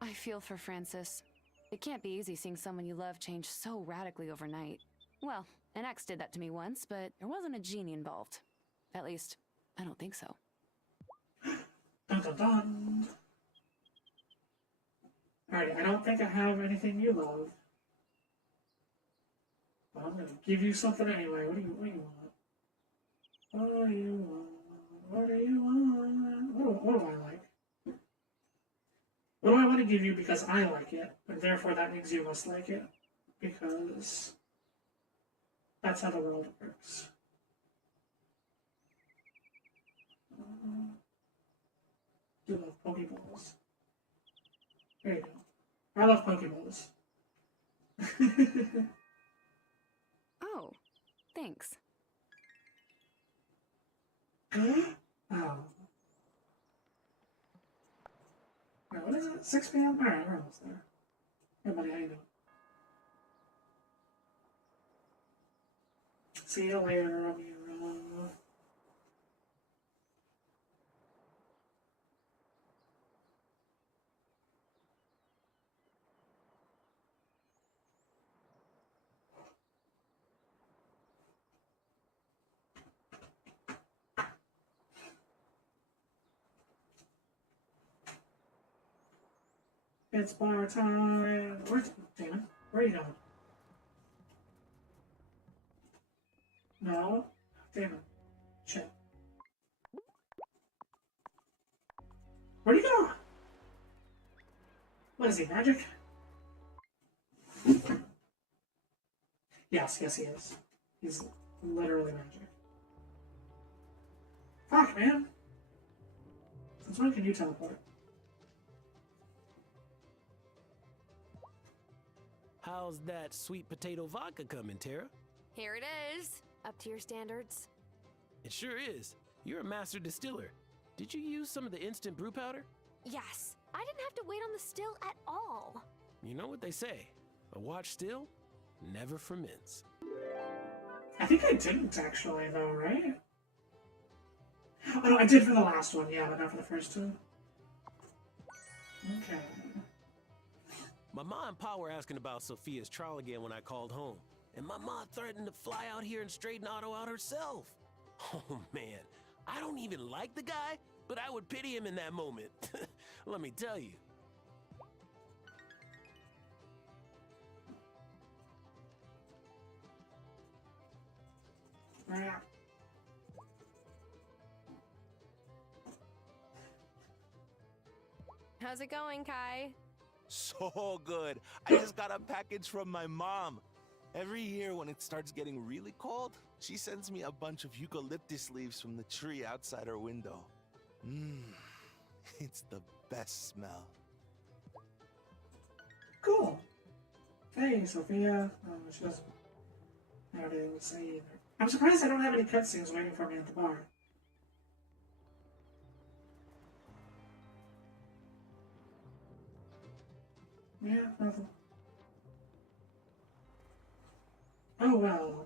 I feel for Francis. It can't be easy seeing someone you love change so radically overnight. Well, an ex did that to me once, but there wasn't a genie involved. At least, I don't think so. Dun dun dun! Alrighty, I don't think I have anything you love. But I'm gonna give you something anyway. What do you want? What do you want? What do you want? What do I like? What do I want to give you because I like it, and therefore that means you must like it, because that's how the world works. You love Pokeballs. There you go. I love Pokeballs. Oh, thanks. Oh. Alright, what is it? 6 p.m.? Alright, we're almost there. Hey, buddy, how you doing? See you later, Amira. It's bar time. Damn it. Where are you going? No. Damn it. Shit. Where'd he go? What is he, magic? Yes, he is. He's literally magic. Fuck, man. Since when can you teleport? How's that sweet potato vodka coming, Tara? Here it is. Up to your standards. It sure is. You're a master distiller. Did you use some of the instant brew powder? Yes. I didn't have to wait on the still at all. You know what they say, a watch still never ferments. I think I didn't actually, though, right? Oh, no, I did for the last one, yeah, but not for the first two. Okay. My ma and pa were asking about Sophia's trial again when I called home. And my ma threatened to fly out here and straighten Otto out herself. Oh, man. I don't even like the guy, but I would pity him in that moment. Let me tell you. Yeah. How's it going, Kai? So good. I just got a package from my mom. Every year when it starts getting really cold, she sends me a bunch of eucalyptus leaves from the tree outside her window. It's the best smell. Cool. Hey, Sophia. Oh, she doesn't have anything to say either. I'm surprised I don't have any cutscenes waiting for me at the bar. Yeah, nothing. Oh well.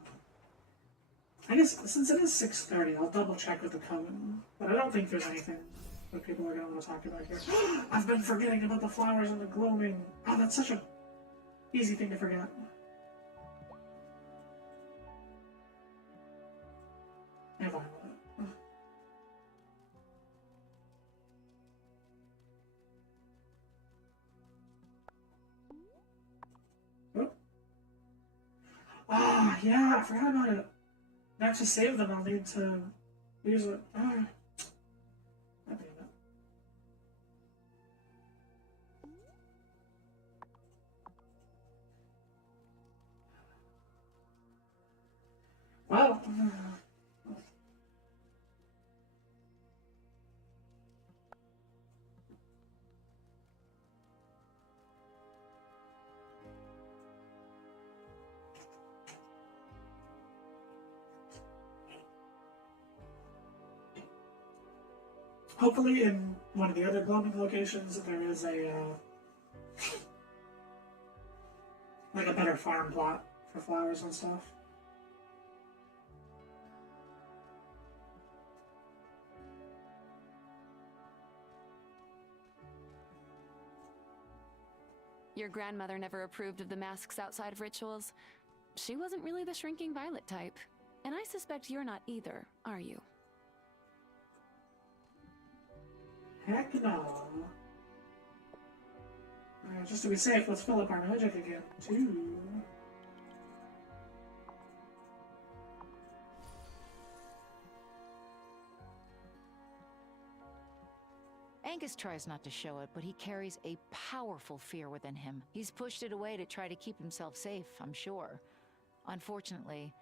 I guess since it is 6:30, I'll double check with the Coven. But I don't think there's anything that people are going to want to talk about here. I've been forgetting about the flowers and the gloaming. Oh, that's such a easy thing to forget. Yeah, fine with it. Ah, yeah, I forgot about it. Now to save them, I'll need to use it. God damn it. Well, hopefully in one of the other gloaming locations there is a like a better farm plot for flowers and stuff. Your grandmother never approved of the masks outside of rituals. She wasn't really the shrinking violet type. And I suspect you're not either, are you? Heck no. Just to be safe, let's fill up our magic again, too. Angus tries not to show it, but he carries a powerful fear within him. He's pushed it away to try to keep himself safe, I'm sure. Unfortunately,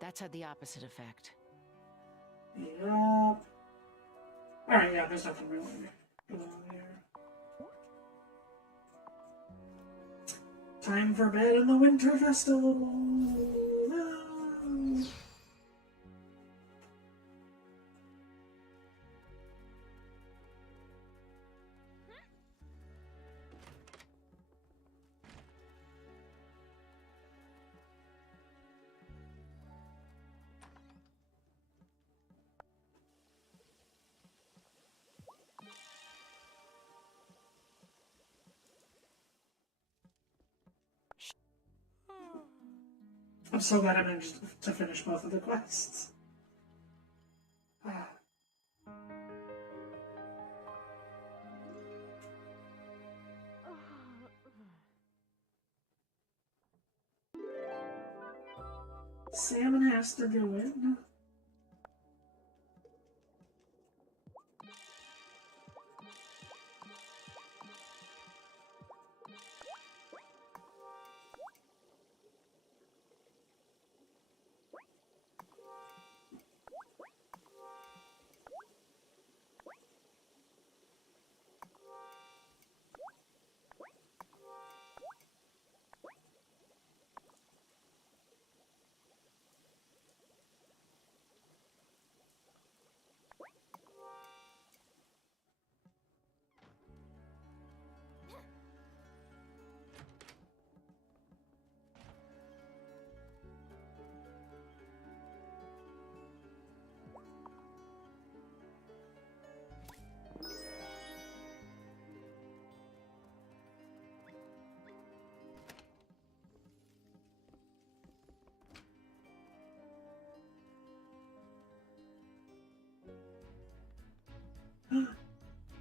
that's had the opposite effect. Yup. Alright, yeah, there's nothing really going on here. Time for bed in the Winter Festival! No. I'm so glad I managed to finish both of the quests. Salmon has to do it.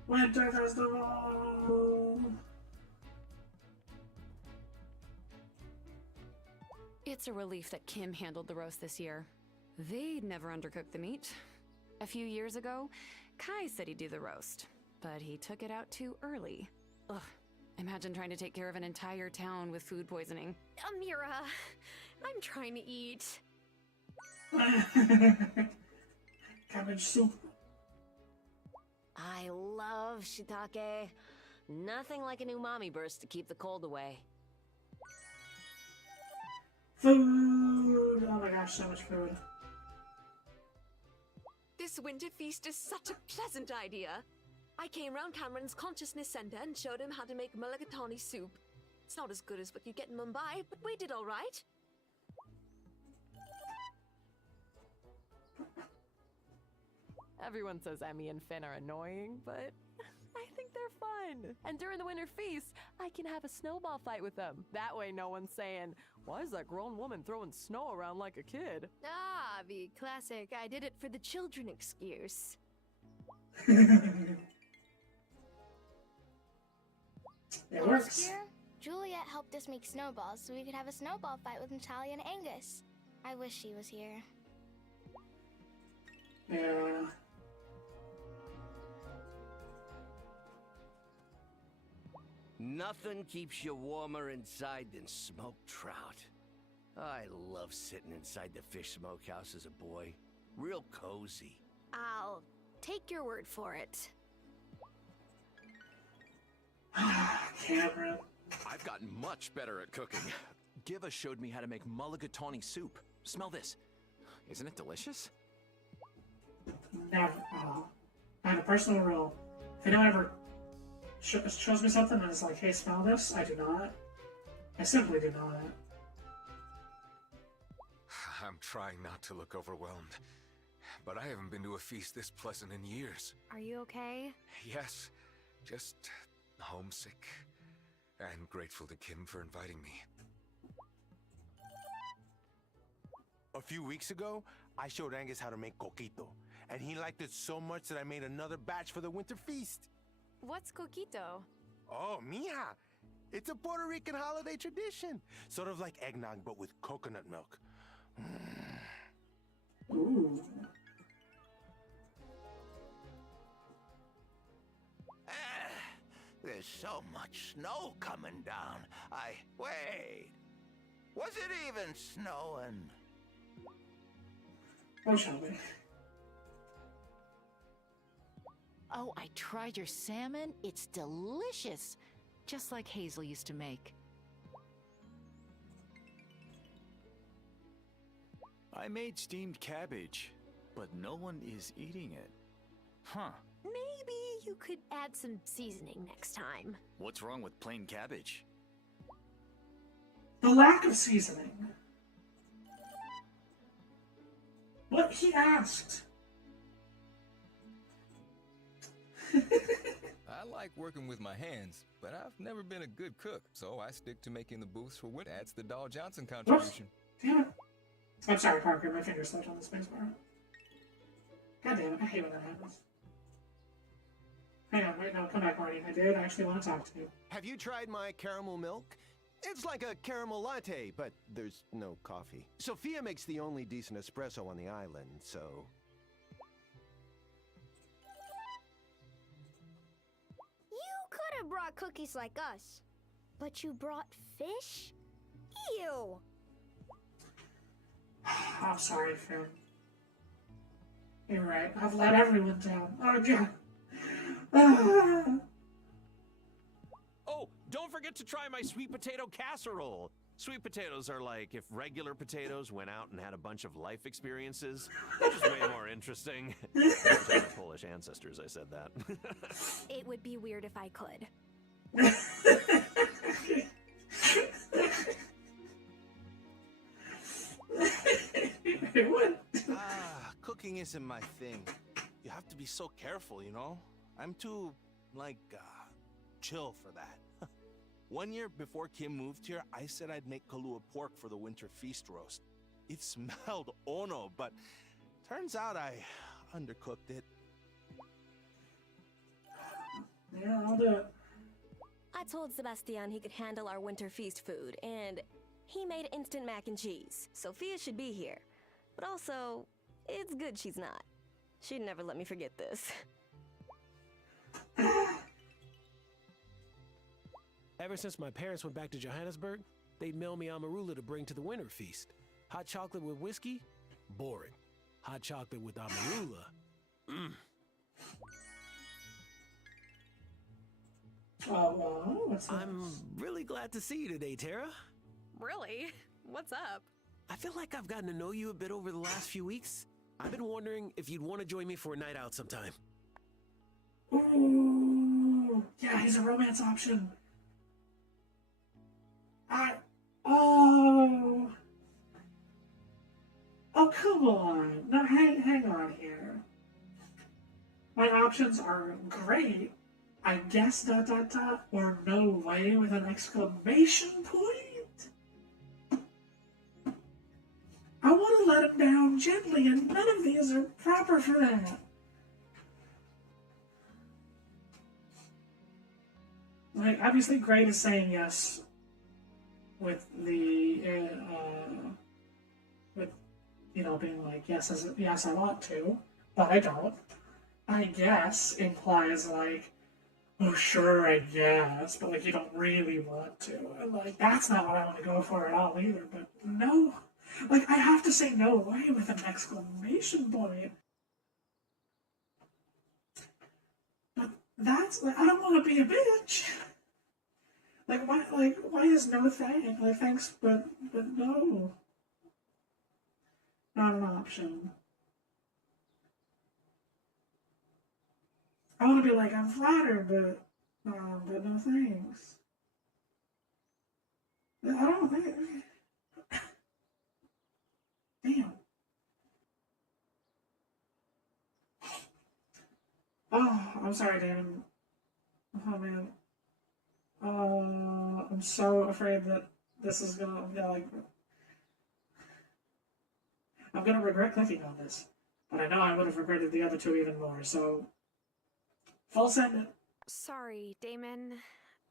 Winter Festival! It's a relief that Kim handled the roast this year. They'd never undercooked the meat. A few years ago, Kai said he'd do the roast, but he took it out too early. Ugh, imagine trying to take care of an entire town with food poisoning. Amira, I'm trying to eat. Cabbage soup. I love shiitake. Nothing like an umami burst to keep the cold away. Food! Oh my gosh, so much food. This winter feast is such a pleasant idea. I came round Cameron's consciousness center and showed him how to make mulligatawny soup. It's not as good as what you get in Mumbai, but we did all right. Everyone says Emmy and Finn are annoying, but I think they're fun. And during the winter feast, I can have a snowball fight with them. That way no one's saying, why is that grown woman throwing snow around like a kid? Ah, the classic I did it for the children excuse. It works. Year, Juliet helped us make snowballs so we could have a snowball fight with Natalia and Angus. I wish she was here. Yeah. Nothing keeps you warmer inside than smoked trout. I love sitting inside the fish smokehouse as a boy. Real cozy. I'll take your word for it. Cameron. I've gotten much better at cooking. Giva showed me how to make mulligatawny soup. Smell this. Isn't it delicious? Never. I have a personal rule. If anyone ever shows me something and is like, hey, smell this, I do not. I simply do not. I'm trying not to look overwhelmed, but I haven't been to a feast this pleasant in years. Are you okay? Yes, just homesick and grateful to Kim for inviting me. A few weeks ago, I showed Angus how to make coquito, and he liked it so much that I made another batch for the winter feast. What's coquito? Oh, mija! It's a Puerto Rican holiday tradition. Sort of like eggnog, but with coconut milk. Ooh. There's so much snow coming down. Wait. Was it even snowing? Oh, shall we? Oh, I tried your salmon. It's delicious. Just like Hazel used to make. I made steamed cabbage, but no one is eating it. Huh. Maybe you could add some seasoning next time. What's wrong with plain cabbage? The lack of seasoning. What he asked. I like working with my hands, but I've never been a good cook, so I stick to making the booths for what adds the Doll Johnson contribution. Damn it. I'm sorry, Parker. My finger slipped on the spacebar. God damn it. I hate when that happens. Hang on. Wait, no. Come back, Marty. I did actually want to talk to you. Have you tried my caramel milk? It's like a caramel latte, but there's no coffee. Sophia makes the only decent espresso on the island, so... You could have brought cookies like us, but you brought fish? Ew! I'm sorry, Finn. You're right. I've let everyone down. Oh, God. Oh, don't forget to try my sweet potato casserole. Sweet potatoes are like if regular potatoes went out and had a bunch of life experiences, which is way more interesting. To my Polish ancestors, I said that. It would be weird if I could. Cooking isn't my thing. You have to be so careful, you know? I'm too, chill for that. One year before Kim moved here, I said I'd make Kahlua pork for the winter feast roast. It smelled ono, but turns out I undercooked it. do it. I told Sebastian he could handle our winter feast food, and he made instant mac and cheese. Sophia should be here. But also, it's good she's not. She'd never let me forget this. Ever since my parents went back to Johannesburg, they'd mail me amarula to bring to the winter feast. Hot chocolate with whiskey? Boring. Hot chocolate with amarula? I'm really glad to see you today, Tara. Really? What's up? I feel like I've gotten to know you a bit over the last few weeks. I've been wondering if you'd want to join me for a night out sometime. Ooh, yeah, he's a romance option. Oh, come on. No, hang on here. My options are great. I guess ... or no way with an exclamation point. I want to let him down gently, and none of these are proper for that. Like, obviously, great is saying yes with the, being like, yes, I want to, but I don't. I guess implies, like, oh, sure, I guess, but, like, you don't really want to. And, like, that's not what I want to go for at all either, but no. Like, I have to say no way with an exclamation point. But that's, like, I don't want to be a bitch. Like, why is no thing? Like, thanks, but no. Not an option. I want to be like, I'm flattered, but no thanks. I don't think. Damn. Oh, I'm sorry, Damon. Oh, man. I'm so afraid that this is gonna, I'm gonna regret clicking on this. But I know I would have regretted the other two even more, so full send it. Sorry, Damon.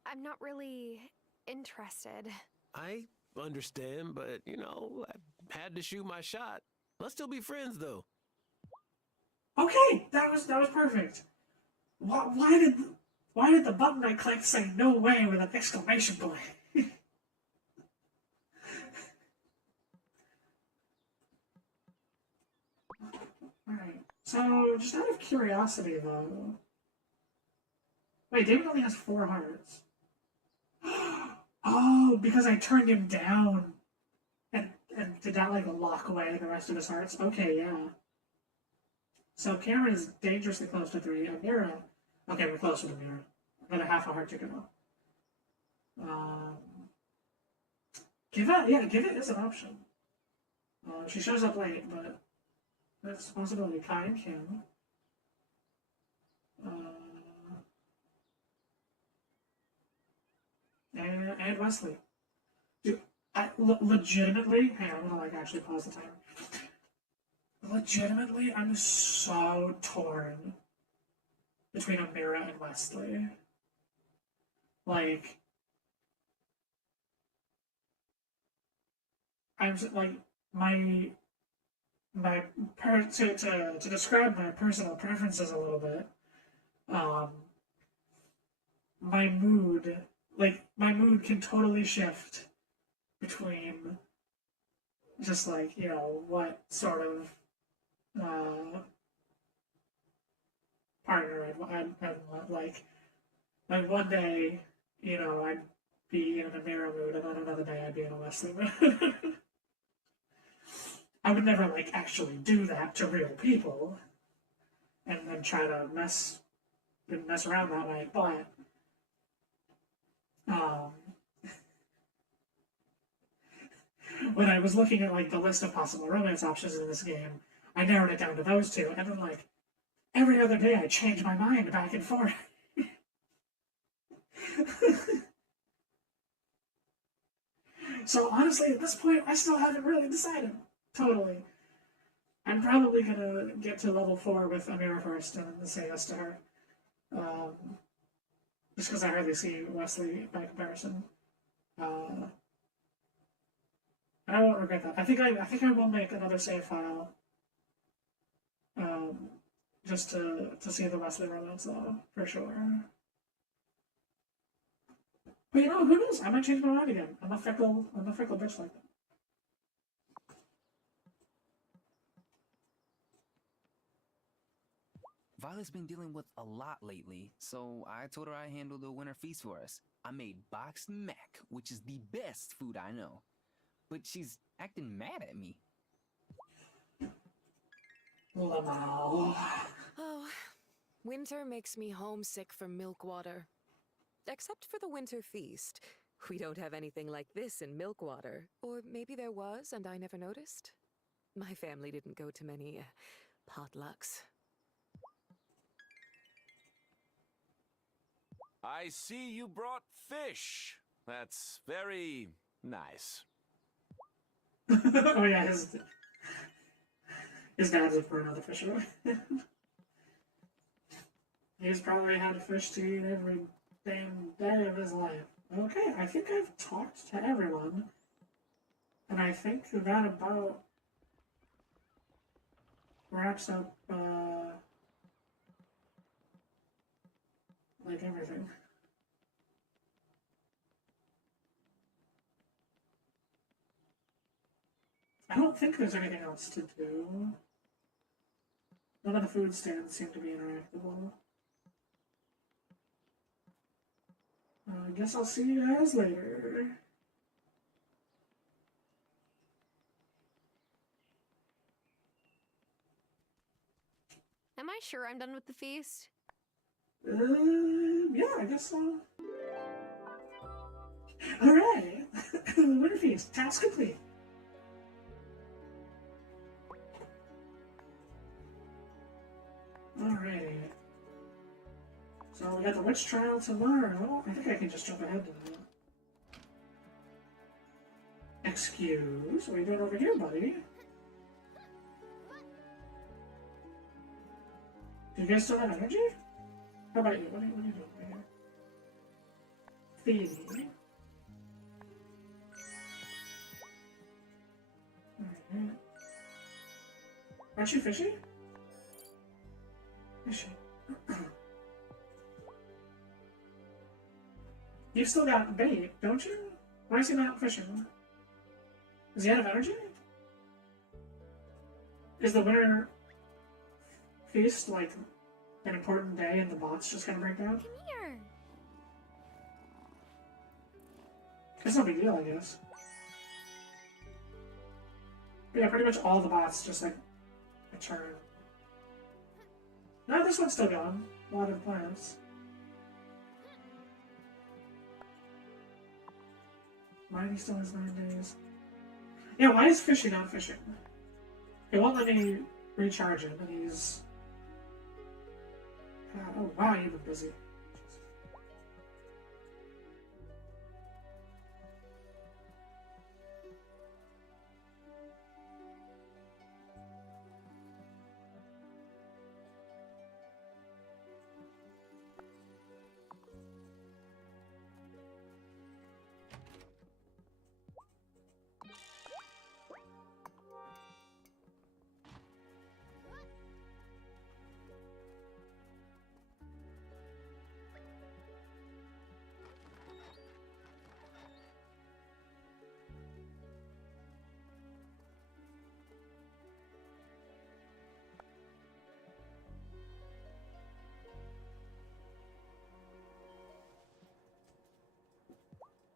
I'm not really interested. I understand, but, I had to shoot my shot. Let's still be friends, though. Okay, that was perfect. Why did the button I clicked say no way with an exclamation point? Alright, so just out of curiosity though. Wait, David only has 4 hearts. Oh, because I turned him down. And did that like lock away the rest of his hearts? Okay, yeah. So Cameron is dangerously close to 3. Amira. Okay, we're close with Amira. Another half a heart to go. Give it is an option. She shows up late, but that's a possibility. Kai and Kim. And Wesley. Dude, legitimately, hang on, I'm gonna actually pause the timer. Legitimately, I'm so torn between Amira and Wesley. Like, I'm like to describe my personal preferences a little bit. My mood can totally shift between just like, what sort of partner I'd want. Like one day, I'd be in an Amira mood, and then another day I'd be in a Wesley mood. I would never actually do that to real people, and then try to mess around that way. But when I was looking at the list of possible romance options in this game, I narrowed it down to those two, and then every other day I change my mind back and forth. So honestly, at this point, I still haven't really decided. Totally. I'm probably gonna get to level 4 with Amira first and then say yes to her. Just because I hardly see Wesley by comparison. And I won't regret that. I think I will make another save file. Just to see the Wesley romance though, for sure. But you know, who knows? I might change my mind again. I'm a fickle bitch like that. Violet's been dealing with a lot lately, so I told her I'd handle the winter feast for us. I made boxed mac, which is the best food I know. But she's acting mad at me. Lamau. Oh, winter makes me homesick for milk water. Except for the winter feast. We don't have anything like this in Milkwater. Or maybe there was and I never noticed. My family didn't go to many potlucks. I see you brought fish. That's very nice. Oh yeah, his dad's a for another fisher. He's probably had a fish to eat every damn day of his life. Okay, I think I've talked to everyone. And I think that about wraps up, like everything. I don't think there's anything else to do. None of the food stands seem to be interactable. I guess I'll see you guys later. Am I sure I'm done with the feast? Yeah, I guess so. Alright! The winter feast, task complete. Alrighty. So we got the witch trial tomorrow. I think I can just jump ahead to that. Excuse, what are you doing over here, buddy? Do you guys still have energy? How about you? What are you doing over here? Feeding. Alright. Aren't you fishy? Fishy. You've still got bait, don't you? Why is he not fishing? Is he out of energy? Is the winter feast like an important day and the bot's just gonna break down? Come here. It's no big deal, I guess. But yeah, pretty much all the bots just like return. No, this one's still going. A lot of plants. Why he still has 9 days? Yeah, why is Fishy not fishing? It won't let me recharge him, and he's... oh wow, you've been busy.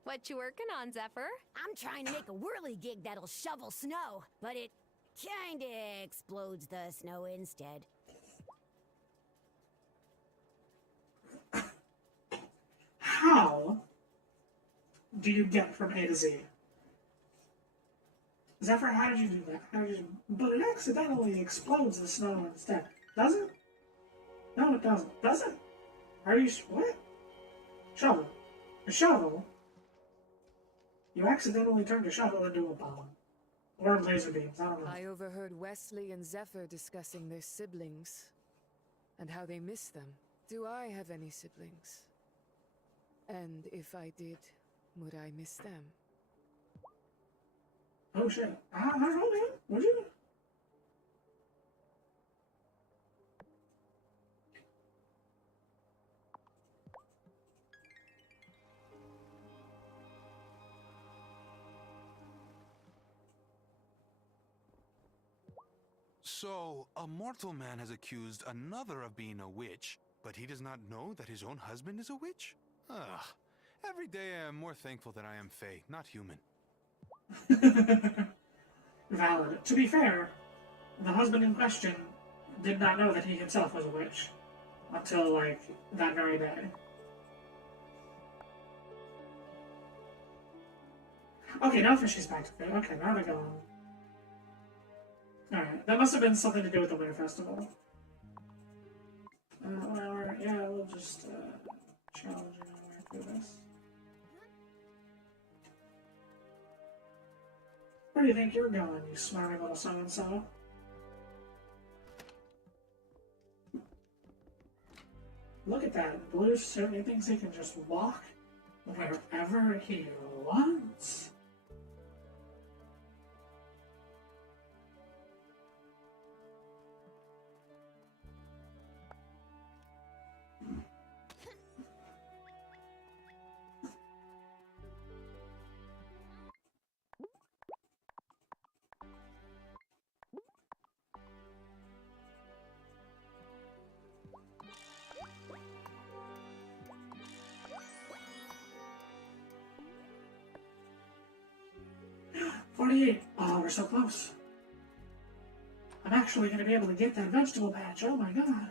What you working on, Zephyr? I'm trying to make a whirligig that'll shovel snow, but it kinda explodes the snow instead. How do you get from A to Z? Zephyr, how did you do that? How did you... But it accidentally explodes the snow instead. Does it? No, it doesn't. Does it? Are you... What? Shovel. A shovel? You accidentally turned a shovel into a bomb. Or laser beams, I don't know. I overheard Wesley and Zephyr discussing their siblings and how they miss them. Do I have any siblings? And if I did, would I miss them? Oh shit. I don't know, man. Would you? So, a mortal man has accused another of being a witch, but he does not know that his own husband is a witch? Ugh. Every day I am more thankful that I am Fae, not human. Valid. To be fair, the husband in question did not know that he himself was a witch until, like, that very day. Okay, now Fishy's back to fit. Okay, now they're going. Alright, that must have been something to do with the Winter Festival. Whatever. Yeah, we'll just challenge our way through this. Where do you think you're going, you smarmy little so-and-so? Look at that blue suit. He thinks he can just walk wherever he wants. Oh, we're so close. I'm actually going to be able to get that vegetable patch. Oh my god.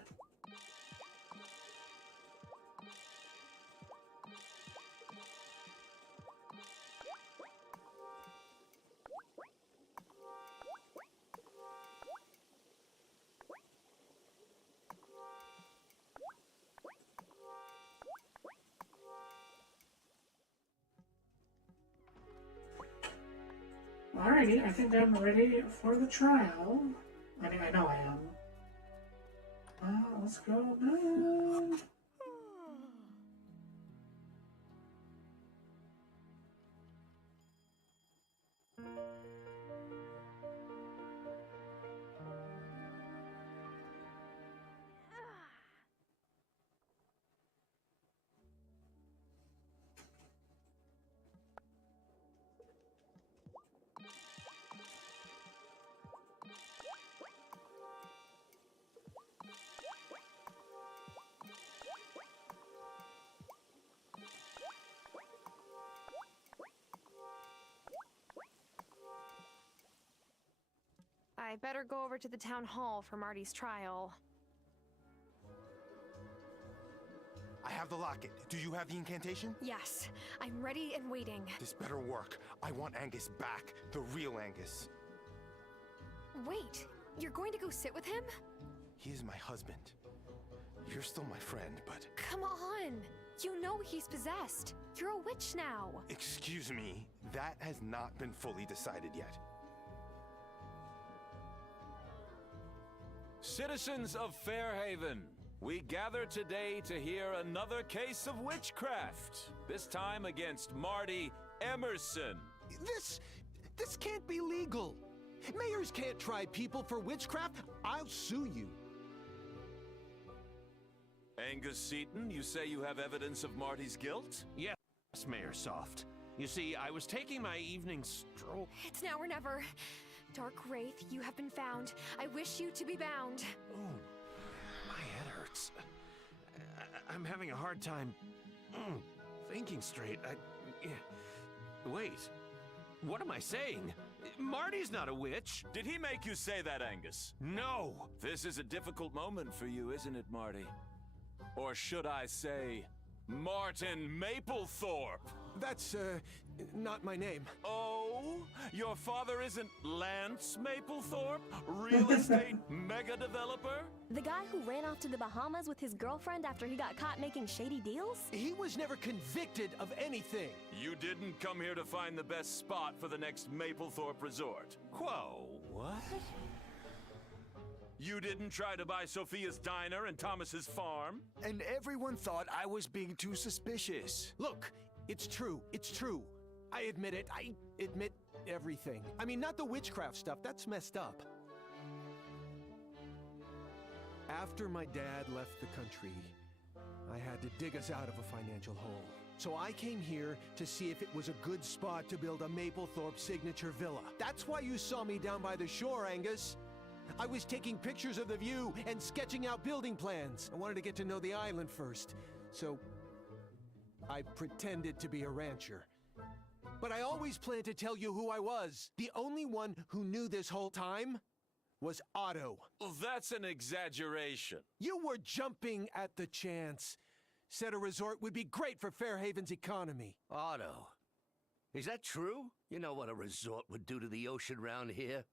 Alrighty, I think I'm ready for the trial. I mean, I know I am. Let's go now. I better go over to the town hall for Marty's trial. I have the locket. Do you have the incantation? Yes, I'm ready and waiting. This better work. I want Angus back. The real Angus. Wait, you're going to go sit with him? He is my husband. You're still my friend, but... Come on! You know he's possessed. You're a witch now. Excuse me. That has not been fully decided yet. Citizens of Fairhaven, we gather today to hear another case of witchcraft, this time against Marty Emerson. This can't be legal. Mayors can't try people for witchcraft. I'll sue you. Angus Seaton, you say you have evidence of Marty's guilt? Yes, Mayor Soft. You see, I was taking my evening stroll. It's now or never. Dark Wraith, you have been found. I wish you to be bound. Oh, my head hurts. I'm having a hard time thinking straight. Wait, what am I saying? Marty's not a witch. Did he make you say that, Angus? No. This is a difficult moment for you, isn't it, Marty? Or should I say, Martin Maplethorpe? That's, not my name. Oh? Your father isn't Lance Maplethorpe? Real estate mega developer? The guy who ran off to the Bahamas with his girlfriend after he got caught making shady deals? He was never convicted of anything. You didn't come here to find the best spot for the next Maplethorpe resort. Whoa, what? You didn't try to buy Sophia's diner and Thomas's farm? And everyone thought I was being too suspicious. Look, it's true. It's true. I admit it. I admit everything. I mean, not the witchcraft stuff. That's messed up. After my dad left the country, I had to dig us out of a financial hole. So I came here to see if it was a good spot to build a Maplethorpe signature villa. That's why you saw me down by the shore, Angus. I was taking pictures of the view and sketching out building plans. I wanted to get to know the island first, so I pretended to be a rancher. But I always planned to tell you who I was. The only one who knew this whole time was Otto. Well, that's an exaggeration. You were jumping at the chance. Said a resort would be great for Fairhaven's economy. Otto, is that true? You know what a resort would do to the ocean round here?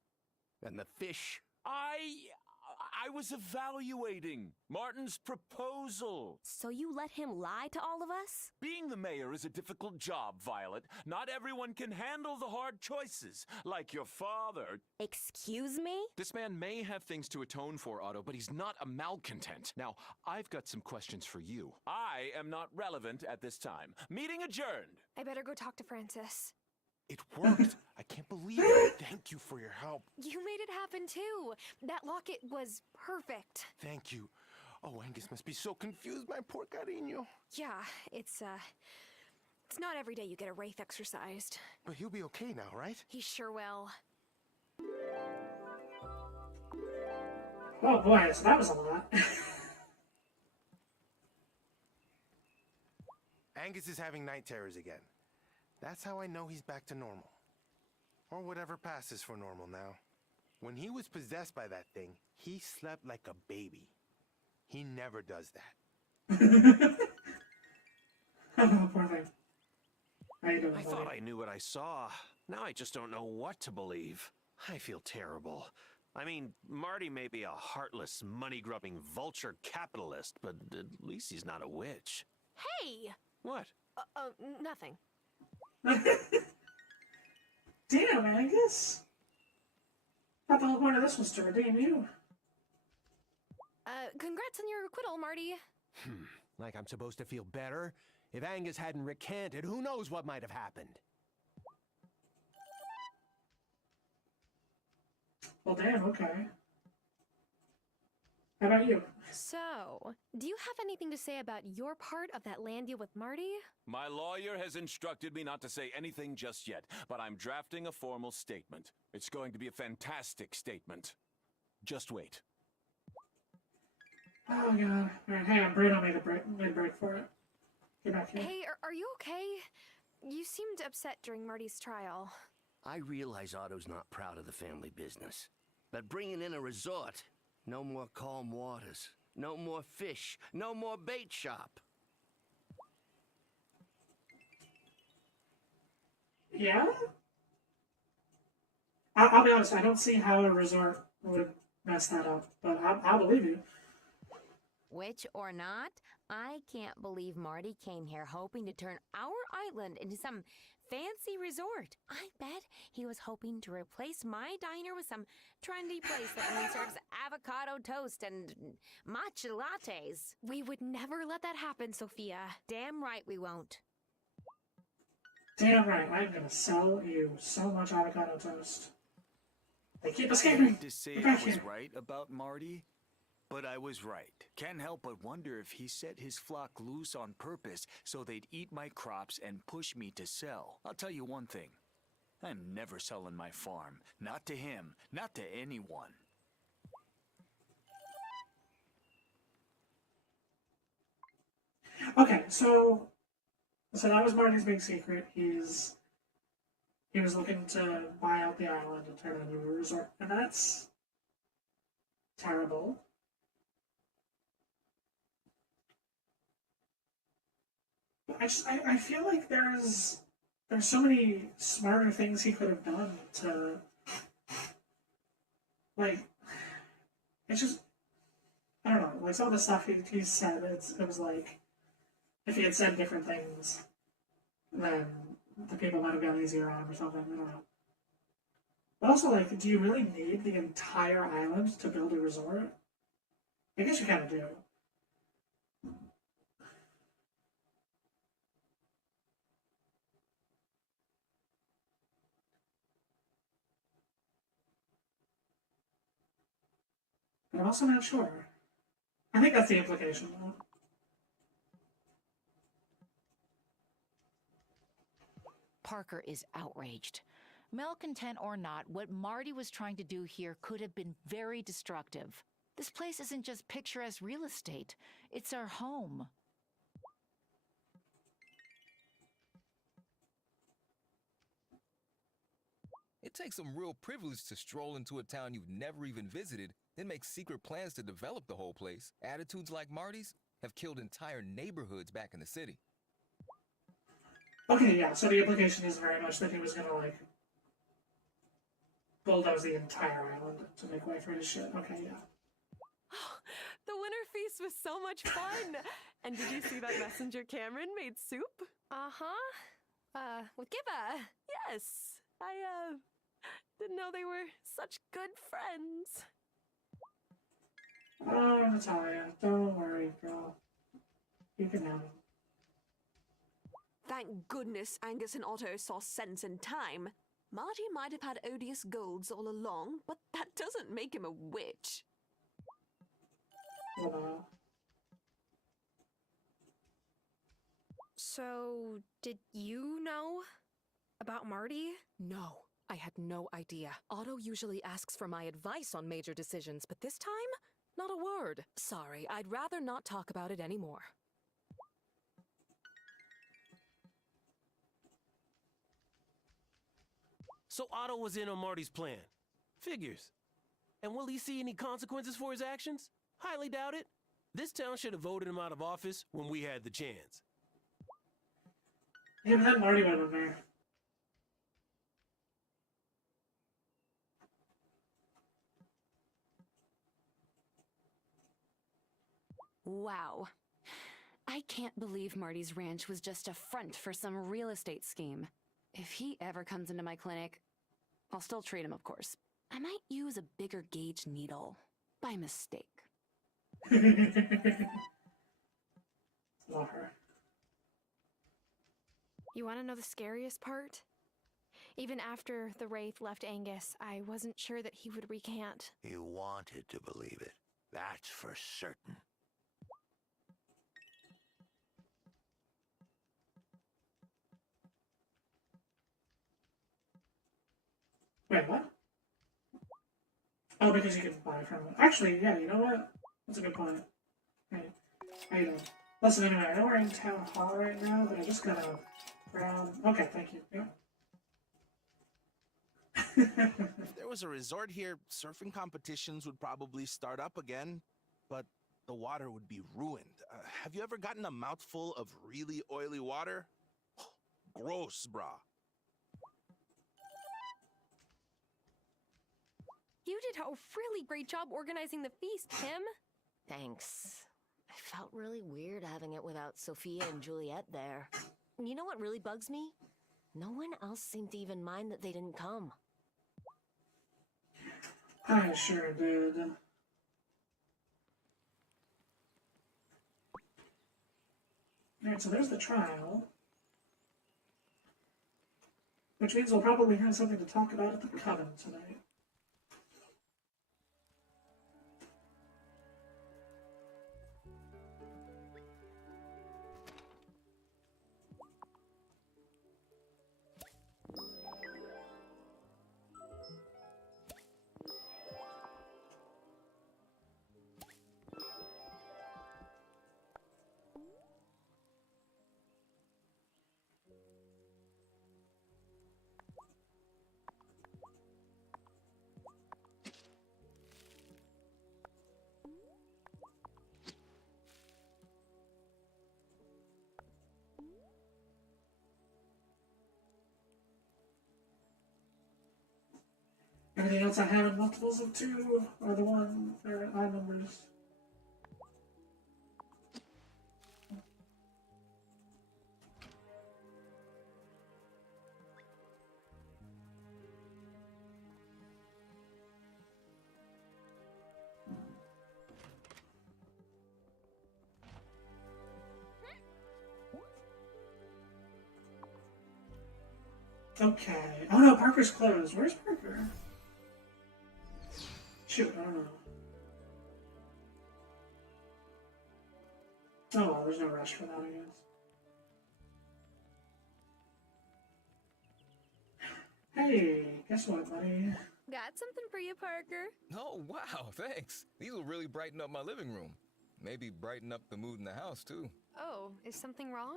And the fish? I was evaluating Martin's proposal. So you let him lie to all of us? Being the mayor is a difficult job, Violet. Not everyone can handle the hard choices, like your father. Excuse me? This man may have things to atone for, Otto, but he's not a malcontent. Now, I've got some questions for you. I am not relevant at this time. Meeting adjourned. I better go talk to Francis. It worked. I can't believe it. Thank you for your help. You made it happen too. That locket was perfect. Thank you. Oh, Angus must be so confused, my poor cariño. Yeah, it's not every day you get a wraith exercised. But he'll be okay now, right? He sure will. Oh boy, so that was a lot. Angus is having night terrors again. That's how I know he's back to normal. Or whatever passes for normal now. When he was possessed by that thing, he slept like a baby. He never does that. Oh, poor thing. How you doing, I buddy? thought I knew what I saw. Now I just don't know what to believe. I feel terrible. I mean, Marty may be a heartless, money-grubbing vulture capitalist, but at least he's not a witch. Hey! What? Nothing. Damn, Angus. Thought the whole point of this was to redeem you. Congrats on your acquittal, Marty. Like I'm supposed to feel better? If Angus hadn't recanted, who knows what might have happened? Well, damn, okay. How about you? So, do you have anything to say about your part of that land deal with Marty? My lawyer has instructed me not to say anything just yet, but I'm drafting a formal statement. It's going to be a fantastic statement. Just wait. Oh, God. Alright, hang on. Bruno made a break for it. Get back here. Hey, are you okay? You seemed upset during Marty's trial. I realize Otto's not proud of the family business. But bringing in a resort, no more calm waters, no more fish, no more bait shop. Yeah? I'll be honest, I don't see how a resort would mess that up, but I'll believe you. Witch or not, I can't believe Marty came here hoping to turn our island into some fancy resort. I bet he was hoping to replace my diner with some trendy place that only serves avocado toast and matcha lattes. We would never let that happen, Sophia. Damn right we won't. Damn right, I'm gonna sell you so much avocado toast. They keep I escaping. hate to say Get I back was here. right about Marty, but I was right. Can't help but wonder if he set his flock loose on purpose so they'd eat my crops and push me to sell. I'll tell you one thing. I'm never selling my farm. Not to him. Not to anyone. Okay, so that was Marty's big secret. He was looking to buy out the island and turn it into a resort, and that's terrible. I feel like there's so many smarter things he could have done to, like, it's just, I don't know, like some of the stuff he said, it was like, if he had said different things, then the people might have gone easier on him or something, I don't know. But also, like, do you really need the entire island to build a resort? I guess you kind of do. But I'm also not sure. I think that's the implication, though. Parker is outraged. Malcontent or not, what Marty was trying to do here could have been very destructive. This place isn't just picturesque real estate, it's our home. It takes some real privilege to stroll into a town you've never even visited, then make secret plans to develop the whole place. Attitudes like Marty's have killed entire neighborhoods back in the city. Okay, yeah, so the implication is very much that he was gonna, like, bulldoze the entire island to make way for his shit. Okay, yeah. The winter feast was so much fun! And did you see that Messenger Cameron made soup? With Giba. Yes! I, didn't know they were such good friends. Oh, Natalia, don't worry, girl. You can have him. Thank goodness Angus and Otto saw sense in time. Marty might have had odious goals all along, but that doesn't make him a witch. So, did you know about Marty? No, I had no idea. Otto usually asks for my advice on major decisions, but this time, not a word. Sorry, I'd rather not talk about it anymore. So Otto was in on Marty's plan. Figures. And will he see any consequences for his actions? Highly doubt it. This town should have voted him out of office when we had the chance. Yeah, but then Marty would have been there. Wow. I can't believe Marty's ranch was just a front for some real estate scheme. If he ever comes into my clinic, I'll still treat him, of course. I might use a bigger gauge needle. By mistake. Love her. You want to know the scariest part? Even after the Wraith left Angus, I wasn't sure that he would recant. You wanted to believe it. That's for certain. Wait, what? Oh, because you can buy from it. Actually, yeah, you know what? That's a good point. Hey, how you doing? Listen, anyway, I know we're in Town Hall right now, but I just gotta grab... Okay, thank you. Yeah. If there was a resort here, surfing competitions would probably start up again, but the water would be ruined. Have you ever gotten a mouthful of really oily water? Gross, brah. You did a really great job organizing the feast, Kim. Thanks. I felt really weird having it without Sophia and Juliet there. You know what really bugs me? No one else seemed to even mind that they didn't come. I sure did. Alright, so there's the trial. Which means we'll probably have something to talk about at the Coven tonight. Everything else I have in multiples of 2 are the one, they're odd numbers. Okay. Oh no, Parker's closed. Where's Parker? Shoot, I don't know. Oh well, there's no rush for that, I guess. Hey, guess what, buddy? Got something for you, Parker. Oh, wow, thanks. These will really brighten up my living room. Maybe brighten up the mood in the house, too. Oh, is something wrong?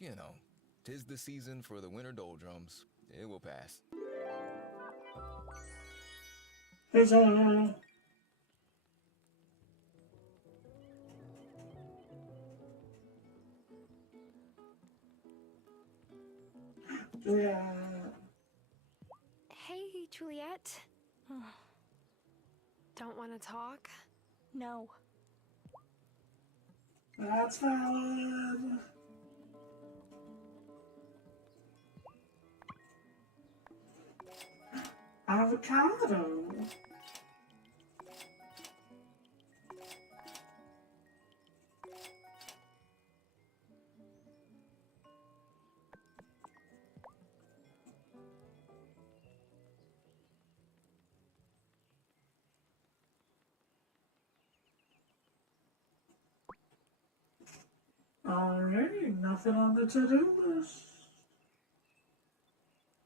You know, 'tis the season for the winter doldrums. It will pass. Huzzah! Yeah. Hey, Juliet. Don't want to talk? No. That's valid. Avocado. Alright, nothing on the to-do list.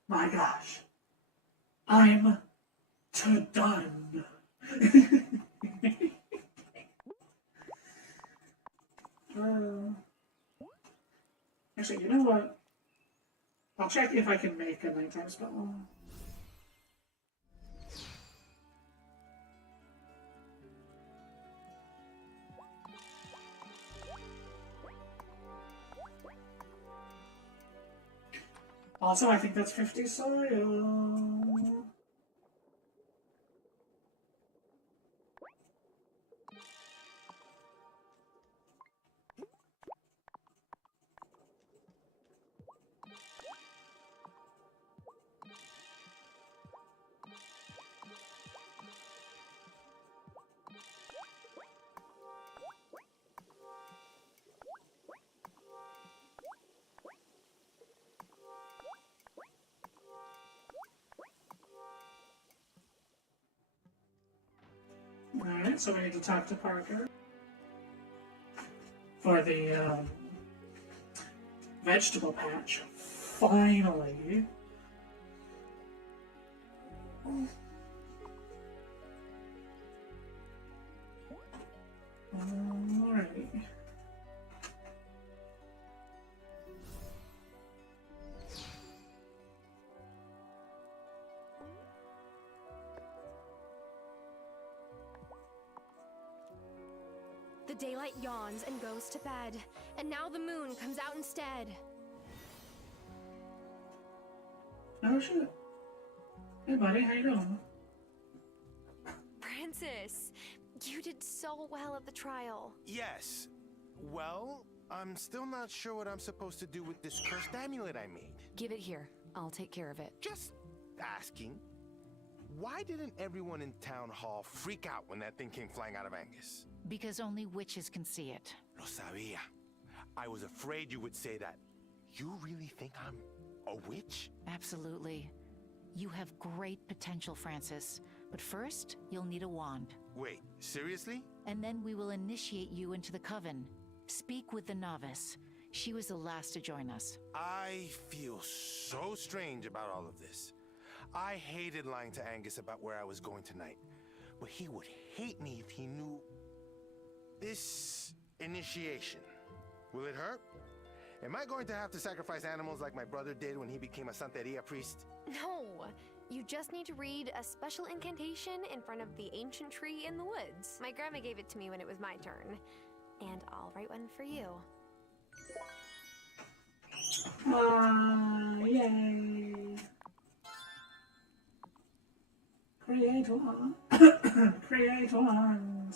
My gosh. I'm done. Actually, you know what? I'll check if I can make a nighttime spell. Also, I think that's 50 soil. Alright, so we need to talk to Parker for the vegetable patch. Finally. Alright. The daylight yawns and goes to bed, and now the moon comes out instead. Oh shit. Hey buddy, how you doing? Francis, you did so well at the trial. Yes. Well, I'm still not sure what I'm supposed to do with this cursed amulet I made. Give it here. I'll take care of it. Just asking. Why didn't everyone in town hall freak out when that thing came flying out of Angus? Because only witches can see it. Lo sabía. I was afraid you would say that. You really think I'm a witch? Absolutely. You have great potential, Francis. But first, you'll need a wand. Wait, seriously? And then we will initiate you into the coven. Speak with the novice. She was the last to join us. I feel so strange about all of this. I hated lying to Angus about where I was going tonight. But he would hate me if he knew this initiation. Will it hurt? Am I going to have to sacrifice animals like my brother did when he became a Santeria priest? No, you just need to read a special incantation in front of the ancient tree in the woods. My grandma gave it to me when it was my turn, and I'll write one for you. Yay. Create one. Create one.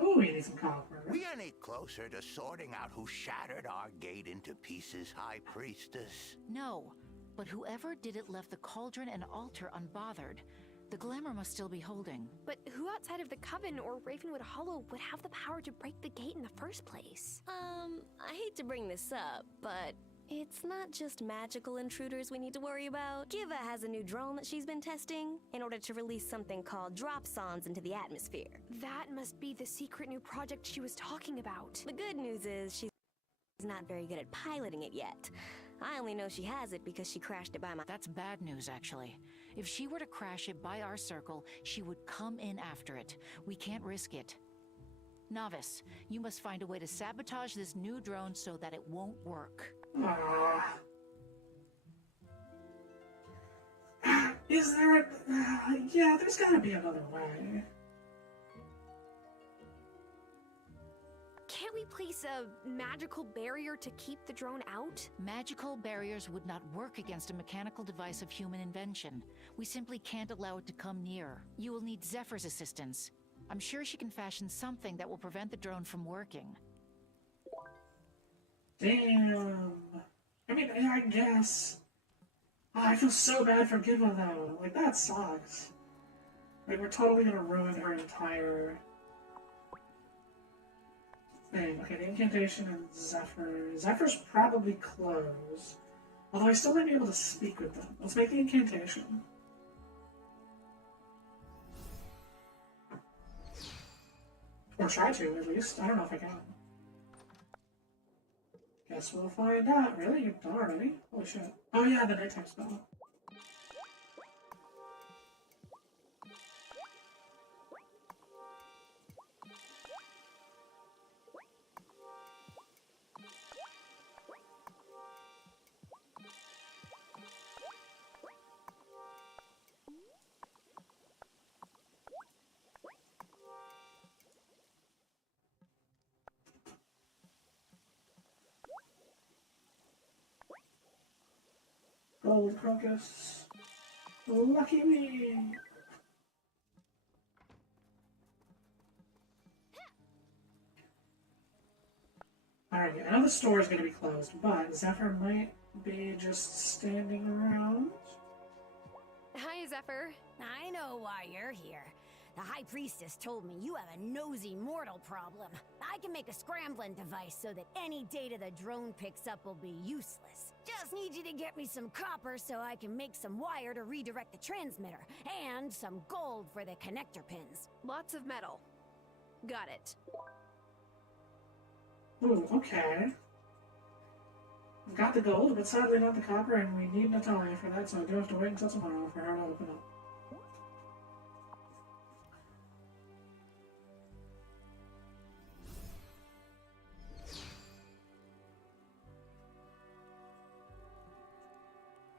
Ooh, we need some copper. We are any closer to sorting out who shattered our gate into pieces, High Priestess. No, but whoever did it left the cauldron and altar unbothered. The glamour must still be holding. But who outside of the Coven or Ravenwood Hollow would have the power to break the gate in the first place? I hate to bring this up, but It's not just magical intruders we need to worry about. Kiva has a new drone that she's been testing in order to release something called drop-sons into the atmosphere. That must be the secret new project she was talking about. The good news is she's not very good at piloting it yet. I only know she has it because she crashed it by my— That's bad news, actually. If she were to crash it by our circle, she would come in after it. We can't risk it. Novice, you must find a way to sabotage this new drone so that it won't work. Is there a... yeah, there's gotta be another way. Can't we place a magical barrier to keep the drone out? Magical barriers would not work against a mechanical device of human invention. We simply can't allow it to come near. You will need Zephyr's assistance. I'm sure she can fashion something that will prevent the drone from working. Damn. I mean, I guess. Oh, I feel so bad for Giva though. Like, that sucks. Like, we're totally gonna ruin her entire thing. Okay, the incantation and Zephyr. Zephyr's probably closed. Although I still might be able to speak with them. Let's make the incantation. Or try to, at least. I don't know if I can. Guess we'll find out. Really? You're done already? Holy shit. Oh yeah, the nighttime spell. Gold crocus. Lucky me! Alright, I know the store is going to be closed, but Zephyr might be just standing around. Hi, Zephyr. I know why you're here. The High Priestess told me you have a nosy mortal problem. I can make a scrambling device so that any data the drone picks up will be useless. Just need you to get me some copper so I can make some wire to redirect the transmitter, and some gold for the connector pins. Lots of metal. Got it. Ooh, okay. I've got the gold, but sadly not the copper, and we need Natalia for that, so I do have to wait until tomorrow for her to open up.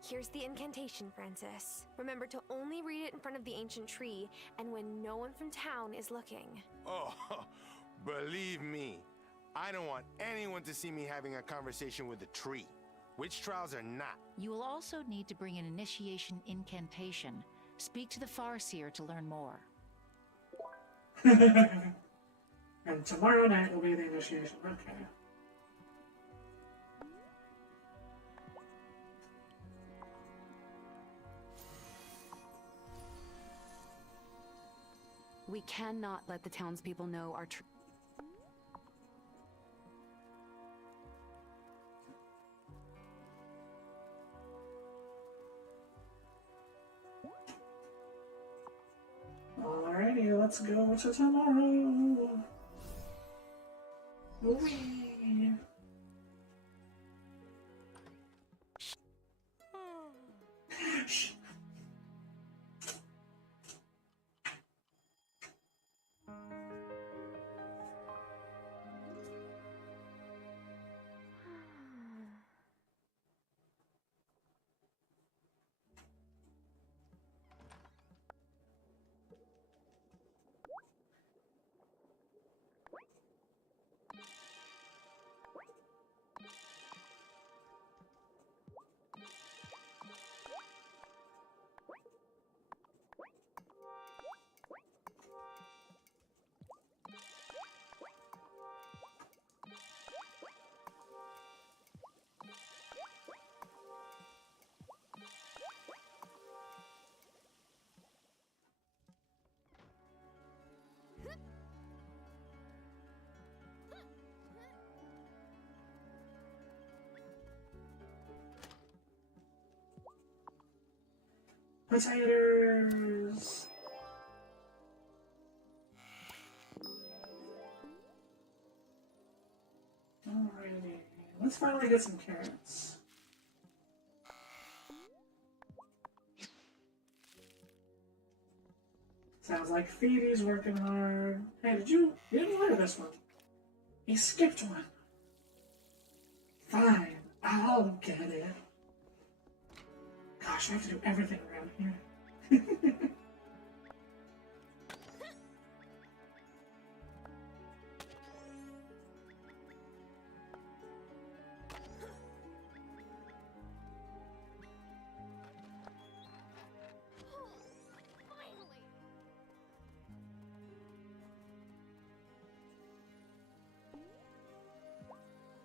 Here's the incantation, Francis. Remember to only read it in front of the ancient tree, and when no one from town is looking. Oh, believe me, I don't want anyone to see me having a conversation with a tree. Witch trials are not. You will also need to bring an initiation incantation. Speak to the Farseer to learn more. And tomorrow night will be the initiation. Okay. We cannot let the townspeople know our Alrighty, let's go to tomorrow. Whee! Shh. Potatoes! Alrighty. Let's finally get some carrots. Sounds like Phoebe's working hard. Hey, you didn't wear this one. He skipped one. Fine, I'll get it. Gosh, I have to do everything around here.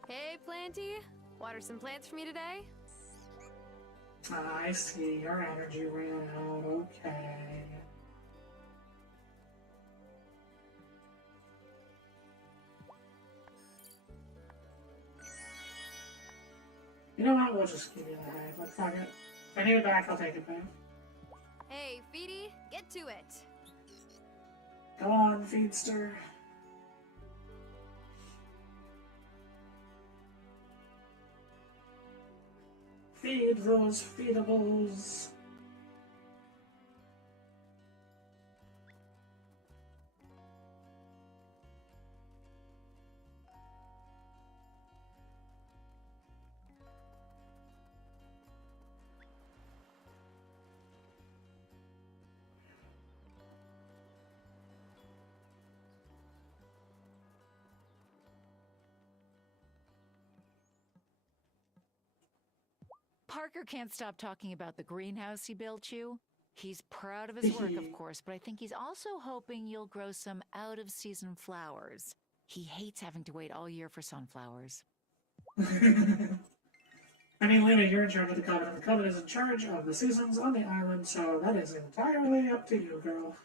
Hey, Planty. Water some plants for me today? I see, your energy ran out, okay. You know what, we'll just give you the hay, but fuck it. If I need it back, I'll take it back. Hey, Feedy, get to it. Go on, Feedster. Feed those feedables. Parker can't stop talking about the greenhouse he built you. He's proud of his work, of course, but I think he's also hoping you'll grow some out-of-season flowers. He hates having to wait all year for sunflowers. I mean, Lena, you're in charge of the Covenant. The Covenant is in charge of the seasons on the island, so that is entirely up to you, girl.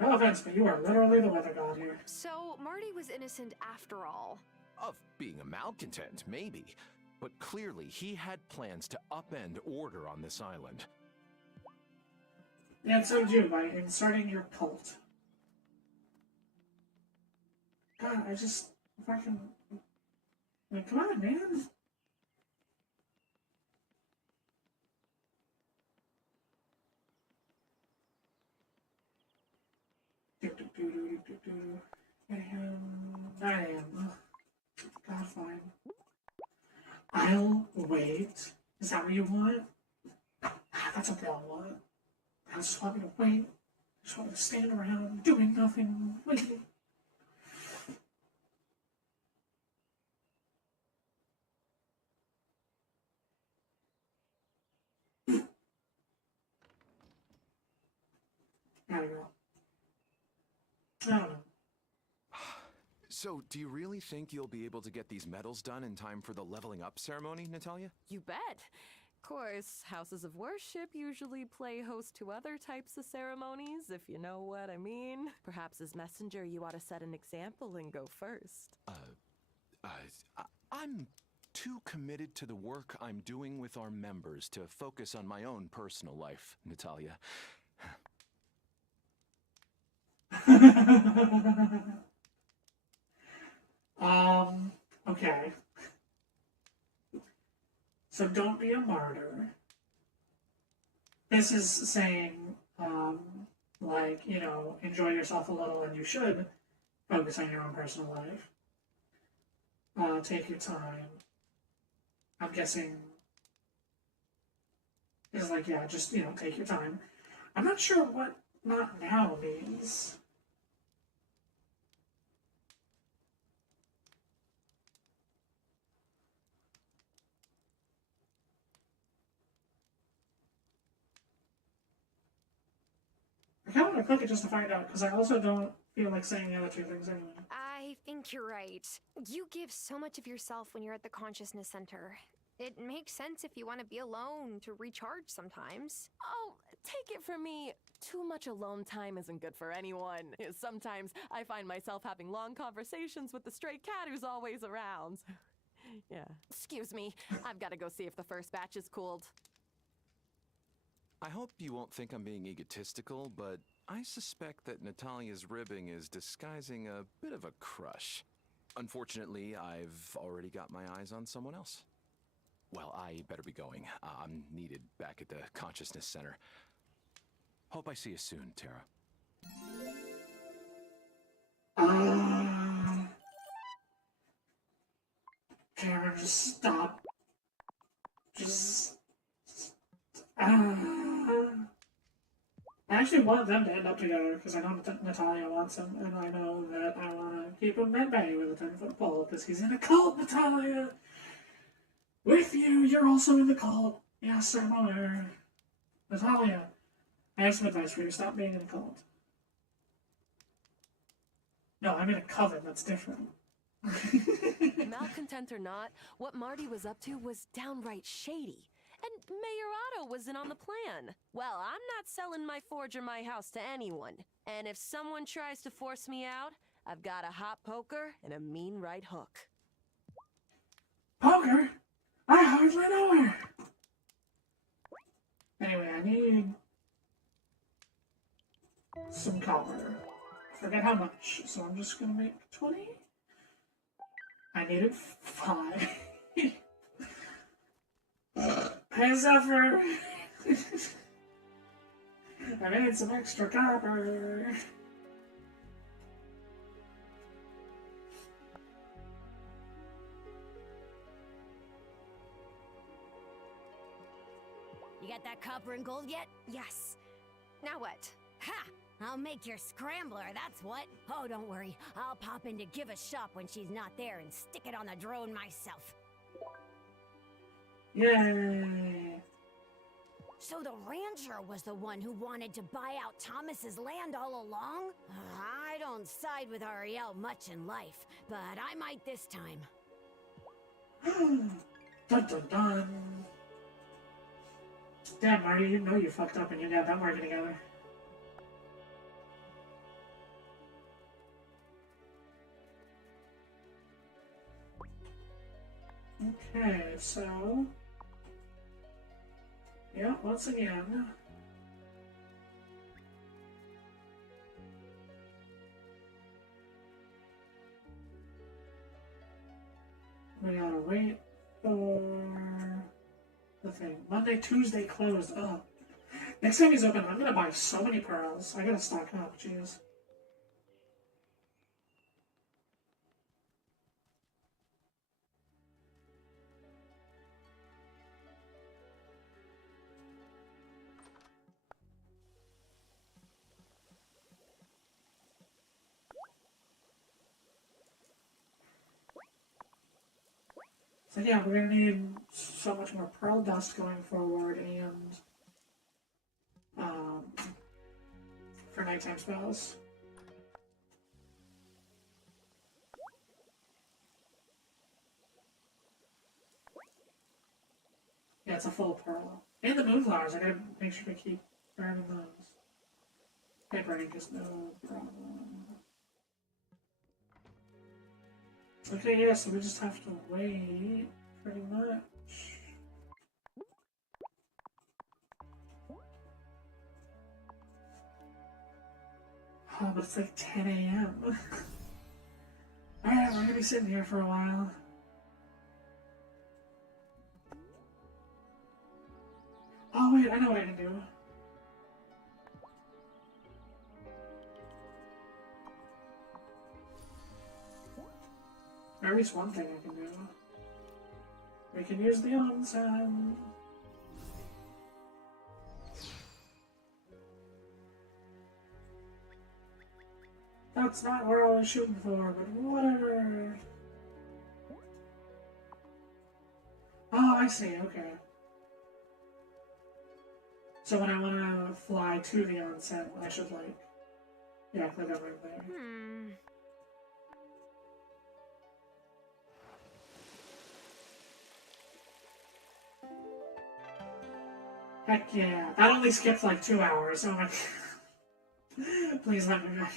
No offense, but you are literally the weather god here. So, Marty was innocent after all. Of being a malcontent, maybe. But clearly, he had plans to upend order on this island. Yeah, and so did you, by starting your cult. God, I just fucking... Like, come on, man. I am. God, fine. I'll wait. Is that what you want? That's what they all want. I just want me to wait. I just want me to stand around doing nothing, waiting. There we go. I don't know. So, do you really think you'll be able to get these medals done in time for the leveling up ceremony, Natalia? You bet. Of course, houses of worship usually play host to other types of ceremonies, if you know what I mean. Perhaps as messenger, you ought to set an example and go first. I'm too committed to the work I'm doing with our members to focus on my own personal life, Natalia. Okay. So don't be a martyr. This is saying, like, you know, enjoy yourself a little and you should focus on your own personal life. Take your time. I'm guessing is like, yeah, just, you know, take your time. I'm not sure what not now means. I kind of want to click it just to find out, because I also don't feel like saying the other two things anyway. I think you're right. You give so much of yourself when you're at the Consciousness Center. It makes sense if you want to be alone to recharge sometimes. Oh, take it from me, too much alone time isn't good for anyone. Sometimes I find myself having long conversations with the stray cat who's always around. Yeah. Excuse me. I've got to go see if the first batch is cooled. I hope you won't think I'm being egotistical, but I suspect that Natalia's ribbing is disguising a bit of a crush. Unfortunately, I've already got my eyes on someone else. Well, I better be going. I'm needed back at the Consciousness Center. Hope I see you soon, Tara. Tara, just stop. Just... I actually want them to end up together, because I know Natalia wants him, and I know that I want to keep him at bay with a 10-foot pole, because he's in a cult, Natalia! With you, you're also in the cult. Yes, I'm aware. Natalia, I have some advice for you. Stop being in a cult. No, I'm in a coven. That's different. Malcontent or not, what Marty was up to was downright shady. And Mayor Otto was in on the plan. Well, I'm not selling my forge or my house to anyone. And if someone tries to force me out, I've got a hot poker and a mean right hook. Poker? I hardly know her. Anyway, I need some copper. Forget how much, so I'm just gonna make 20. I needed 5. Pays effort. I made some extra copper. You got that copper and gold yet? Yes. Now what? Ha! I'll make your scrambler, that's what. Oh, don't worry. I'll pop in to give a shop when she's not there and stick it on the drone myself. Yay! So the rancher was the one who wanted to buy out Thomas's land all along? I don't side with Ariel much in life, but I might this time. Dun dun dun. Damn, Marty, you know you fucked up and you got that working together. Okay, so... yeah, once again... we gotta wait for the thing. Monday, Tuesday closed up. Next time he's open, I'm gonna buy so many pearls. I gotta stock up, jeez. So yeah, we're gonna need so much more pearl dust going forward, and for nighttime spells. Yeah, it's a full pearl. And the moonflowers, I gotta make sure to keep grabbing those. Head running is no problem. Okay, yeah, so we just have to wait, pretty much. Oh, but it's like 10 a.m. Alright, we're gonna be sitting here for a while. Oh wait, I know what I can do. Or at least one thing I can do. We can use the onsen. That's not where I was shooting for, but whatever. Oh, I see, okay. So when I want to fly to the onsen, I should, like, yeah, click over there. Heck yeah. That only skipped like 2 hours. Oh my god. Please let me back.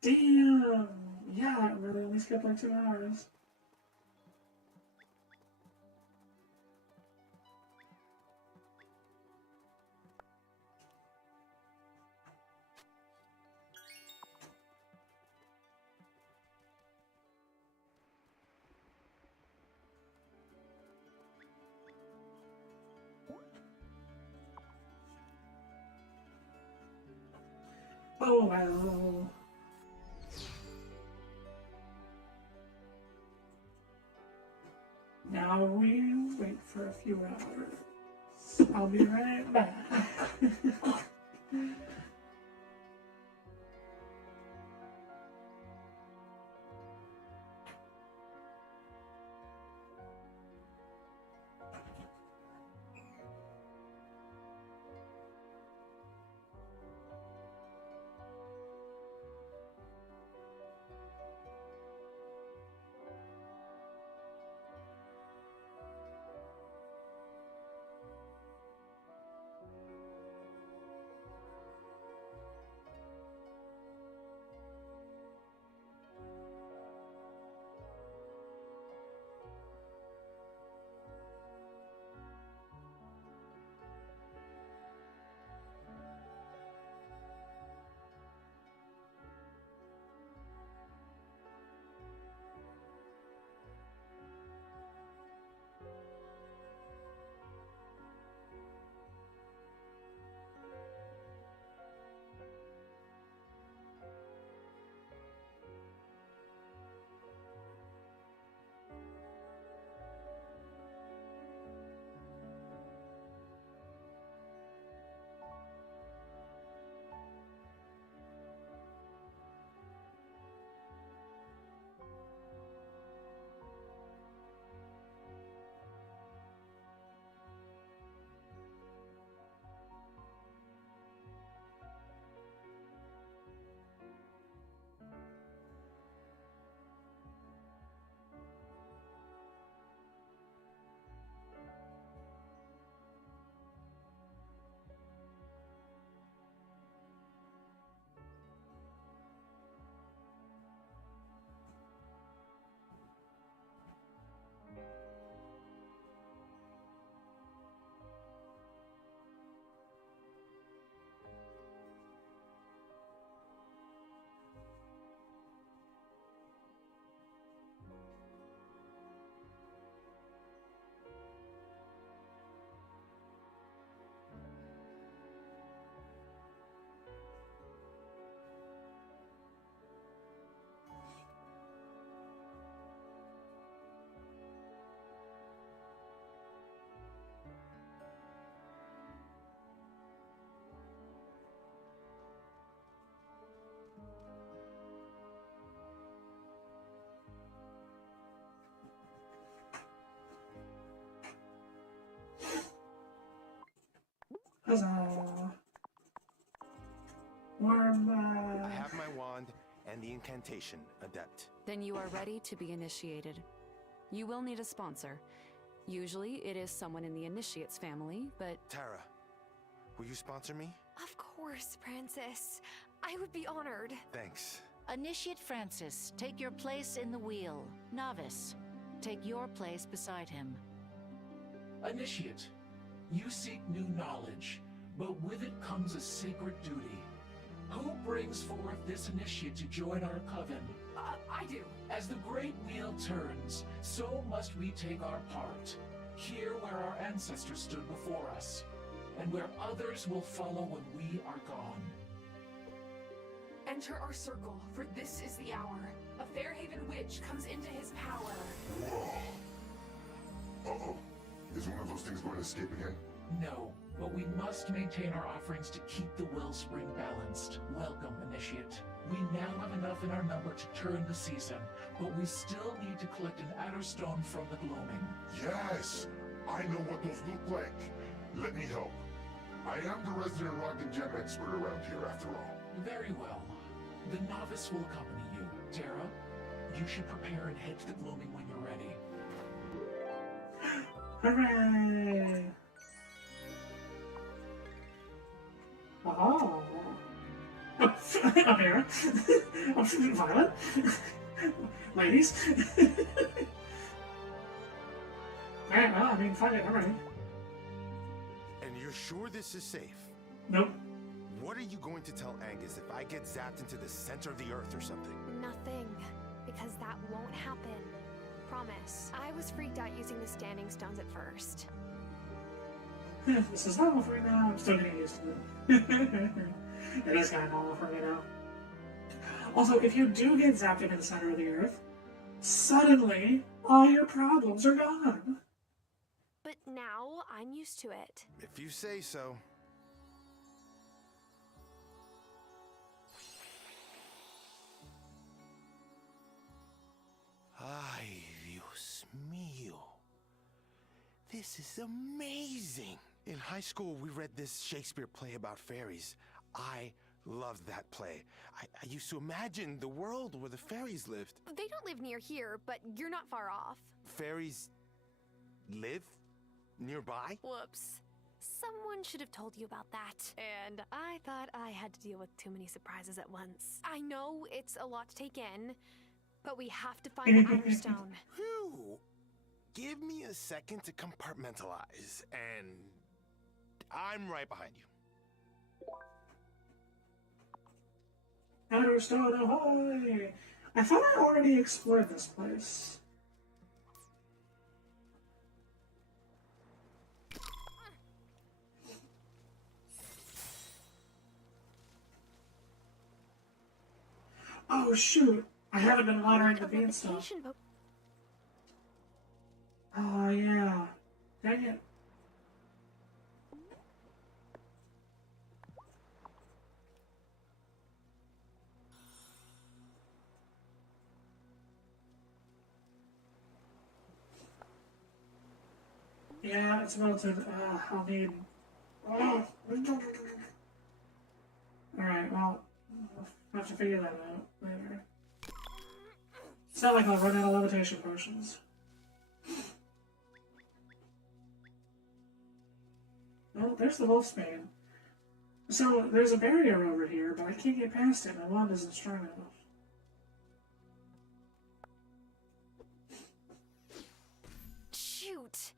Damn. Yeah, that really only skipped like 2 hours. Oh well. Now we wait for a few hours. I'll be right back. Huzzah. I have my wand and the incantation, Adept. Then you are ready to be initiated. You will need a sponsor. Usually it is someone in the initiate's family, but... Tara, will you sponsor me? Of course, Princess. I would be honored. Thanks. Initiate Francis, take your place in the wheel. Novice, take your place beside him. Initiate, you seek new knowledge, but with it comes a sacred duty. Who brings forth this initiate to join our coven? I do. As the great wheel turns, so must we take our part. Here where our ancestors stood before us, and where others will follow when we are gone. Enter our circle, for this is the hour. A Fairhaven witch comes into his power. Whoa. Uh-oh. Is one of those things going to escape again? No, but we must maintain our offerings to keep the wellspring balanced. Welcome, Initiate. We now have enough in our number to turn the season, but we still need to collect an adder stone from the gloaming. Yes! I know what those look like. Let me help. I am the resident rock and gem expert around here, after all. Very well. The novice will accompany you. Tara, you should prepare and head to the gloaming when you're ready. Hooray! Oh. Amira. Violet. Ladies. Alright, well, I mean, fuck it, alright. And you're sure this is safe? Nope. What are you going to tell Angus if I get zapped into the center of the earth or something? Nothing, because that won't happen. Promise. I was freaked out using the standing stones at first. This is level 3 now, I'm still getting used to it. It is kind of normal for me now. Also, if you do get zapped into the center of the earth, suddenly all your problems are gone. But now I'm used to it. If you say so. Ay, Dios mío. This is amazing. In high school, we read this Shakespeare play about fairies. I loved that play. I used to imagine the world where the fairies lived. They don't live near here, but you're not far off. Fairies live nearby? Whoops. Someone should have told you about that. And I thought I had to deal with too many surprises at once. I know it's a lot to take in, but we have to find the Iron Stone. Whew. Give me a second to compartmentalize, and I'm right behind you. Outer Stone ahoy! I thought I already explored this place. Oh shoot! I haven't been watering the beanstalk. Oh yeah. Dang it. Yeah, it's melted. I'll need... Alright, well, I'll have to figure that out later. It's not like I'll run out of levitation potions. Oh, there's the Wolfsbane. So, there's a barrier over here, but I can't get past it. My wand isn't strong enough. Shoot!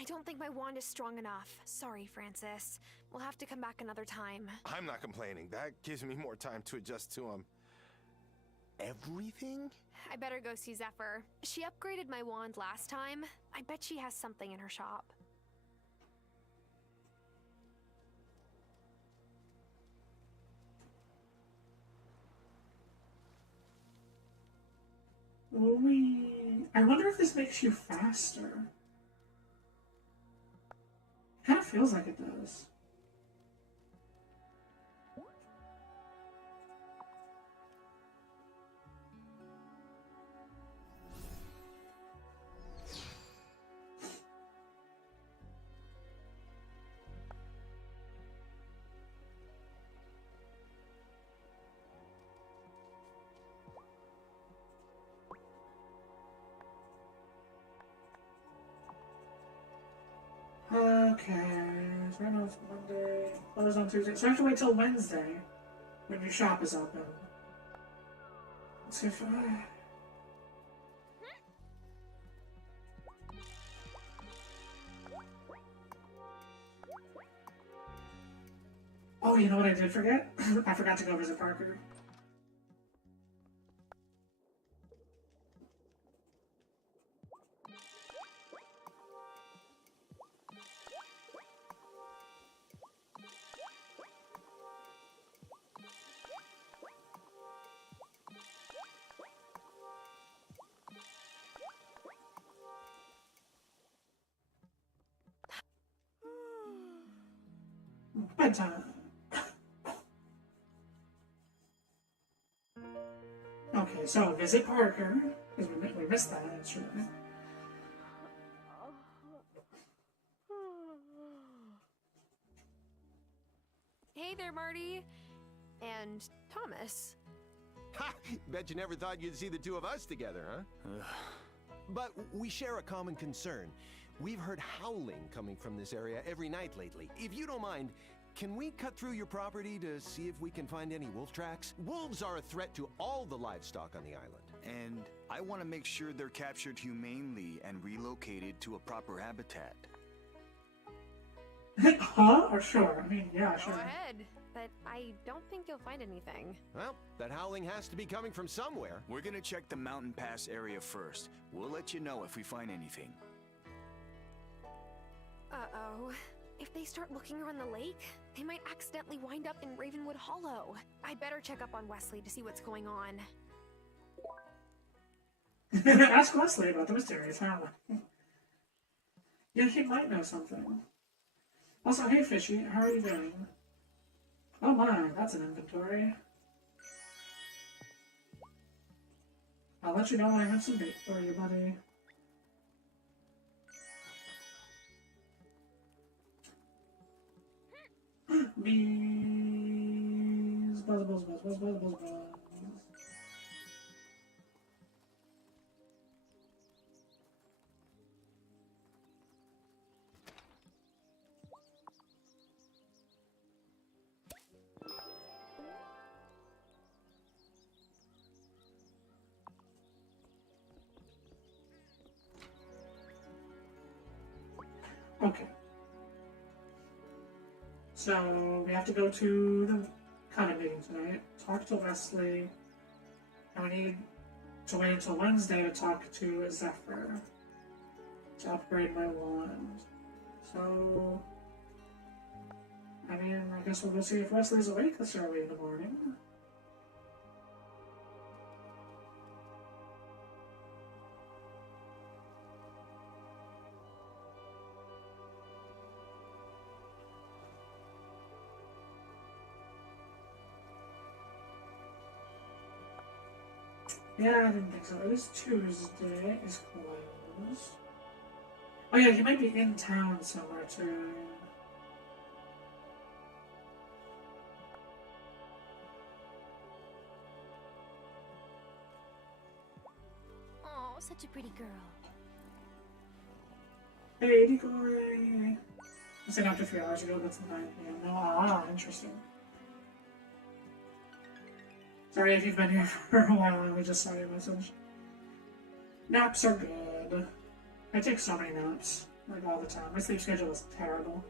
I don't think my wand is strong enough. Sorry, Francis. We'll have to come back another time. I'm not complaining. That gives me more time to adjust to everything? I better go see Zephyr. She upgraded my wand last time. I bet she has something in her shop. I wonder if this makes you faster. Kind of feels like it does. Okay, so right now it's Monday, close on Tuesday, so I have to wait till Wednesday when your shop is open. Let's see if I... Oh, you know what I did forget? I forgot to go visit Parker. Bedtime. Okay, so visit Parker, because we missed that, sure. Hey there, Marty. And Thomas. Ha! Bet you never thought you'd see the two of us together, huh? But we share a common concern. We've heard howling coming from this area every night lately. If you don't mind, can we cut through your property to see if we can find any wolf tracks? Wolves are a threat to all the livestock on the island. And I want to make sure they're captured humanely and relocated to a proper habitat. Huh? Or sure. I mean, yeah, sure. Go ahead, but I don't think you'll find anything. Well, that howling has to be coming from somewhere. We're gonna check the mountain pass area first. We'll let you know if we find anything. Uh-oh. If they start looking around the lake, they might accidentally wind up in Ravenwood Hollow. I better check up on Wesley to see what's going on. Ask Wesley about the mysterious howling. Yeah, he might know something. Also, hey Fishy, how are you doing? Oh my, that's an inventory. I'll let you know when I have some bait for you, buddy. Bees, buzz, buzz, buzz, buzz, buzz, buzz, buzz. Okay. So, we have to go to the coven meeting tonight, talk to Wesley, and we need to wait until Wednesday to talk to Zephyr to upgrade my wand. So, I mean, I guess we'll go see if Wesley's awake this early in the morning. Yeah, I didn't think so. It is Tuesday. It's closed. Oh yeah, he might be in town somewhere too. Oh, such a pretty girl. Hey, Decoy! I said after 3 hours ago, that's 9 p.m. No, interesting. Sorry if you've been here for a while and we just saw your message. Naps are good. I take so many naps, like all the time. My sleep schedule is terrible.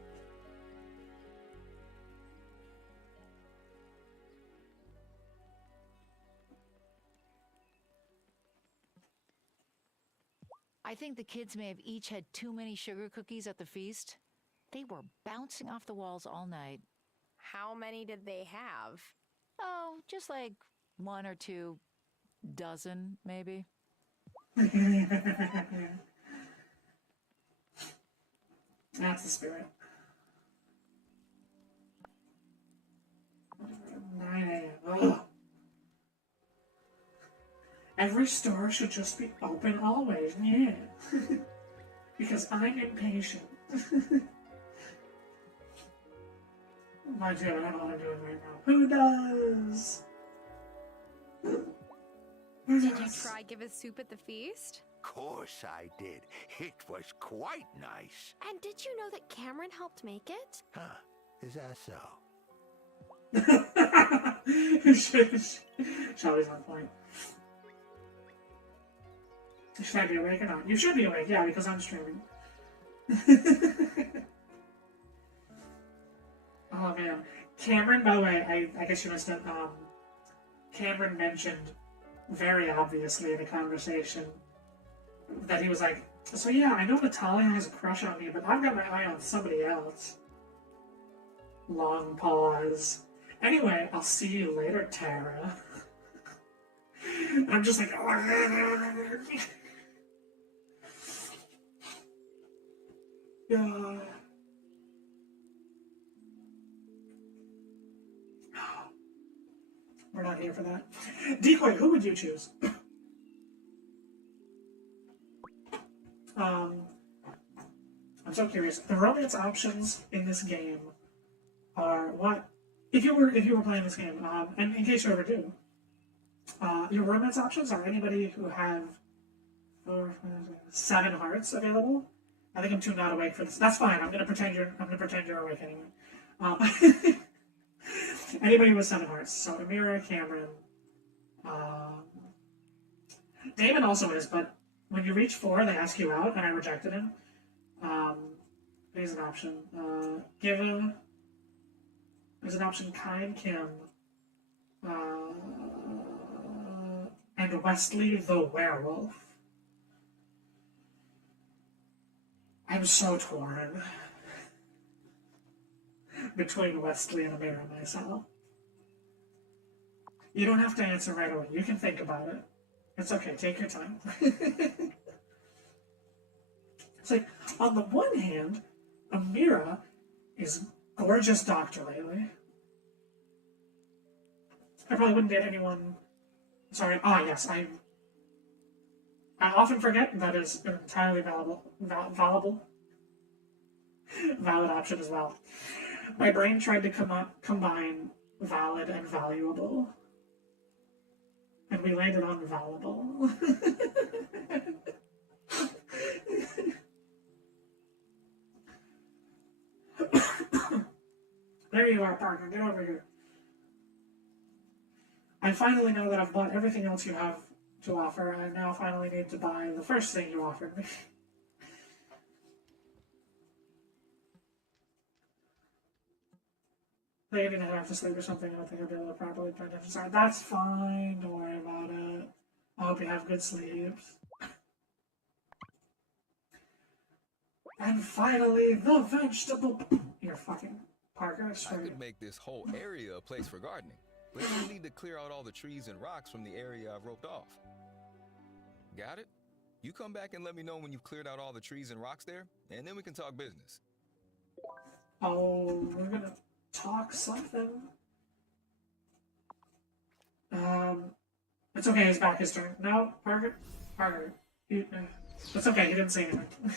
I think the kids may have each had too many sugar cookies at the feast. They were bouncing off the walls all night. How many did they have? Oh, just like 1 or 2 dozen, maybe. That's the spirit. 9 a.m. Ugh. Every store should just be open always, yeah. Because I'm impatient. Mind you, I don't know what I'm doing right now. Who does? Did you try give us soup at the feast? Course I did. It was quite nice. And did you know that Cameron helped make it? Huh? Is that so? Shelby's on point. Should I be awake or not? You should be awake, yeah, because I'm streaming. Oh man. Cameron, by the way, I guess you missed it. Cameron mentioned very obviously in a conversation that he was like, so yeah, I know Natalia has a crush on me, but I've got my eye on somebody else. Long pause. Anyway, I'll see you later, Tara. And I'm just like, yeah. We're not here for that. Decoy, who would you choose? I'm so curious. The romance options in this game are what? If you were playing this game, and in case you ever do, your romance options are anybody who have 7 hearts available. I think I'm too not awake for this. That's fine. I'm gonna pretend you're awake anyway. Anybody with 7 hearts. So Amira, Cameron, Damon also is, but when you reach 4, they ask you out, and I rejected him. Here's an option. Given. There's an option. Kind Kim. And Wesley the werewolf. I'm so torn. between Wesley and Amira myself. You don't have to answer right away. You can think about it. It's okay. Take your time. It's like, on the one hand, Amira is gorgeous doctor lately. I probably wouldn't date anyone. Sorry. Yes. I often forget that is an entirely valid option as well. My brain tried to combine valid and valuable. And we landed on valuable. There you are, Parker. Get over here. I finally know that I've bought everything else you have to offer. I now finally need to buy the first thing you offered me. They didn't have to sleep or something. I don't think I'll be able to properly pay attention. Sorry, that's fine. Don't worry about it. I hope you have good sleeps. And finally, the vegetable. You're fucking Parker. I could make this whole area a place for gardening, but you need to clear out all the trees and rocks from the area I've roped off. Got it? You come back and let me know when you've cleared out all the trees and rocks there, and then we can talk business. Oh, we're gonna talk something. It's okay, his back is turned. No, Parker. It's okay, he didn't say anything.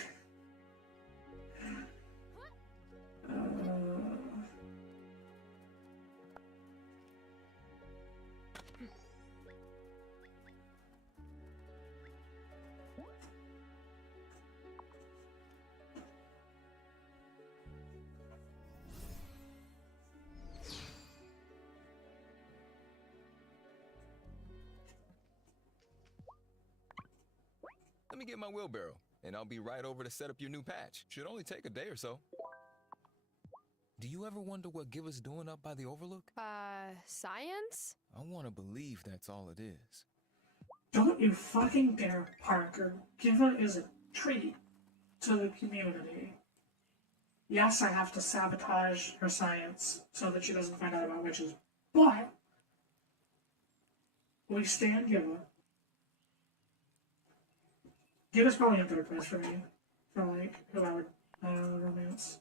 Let me get my wheelbarrow, and I'll be right over to set up your new patch. Should only take a day or so. Do you ever wonder what Giver's doing up by the Overlook? Science? I want to believe that's all it is. Don't you fucking dare, Parker. Giver is a treat to the community. Yes, I have to sabotage her science so that she doesn't find out about witches, but we stand Giver. Giver's probably in third place for me. For, like, who I would, romance.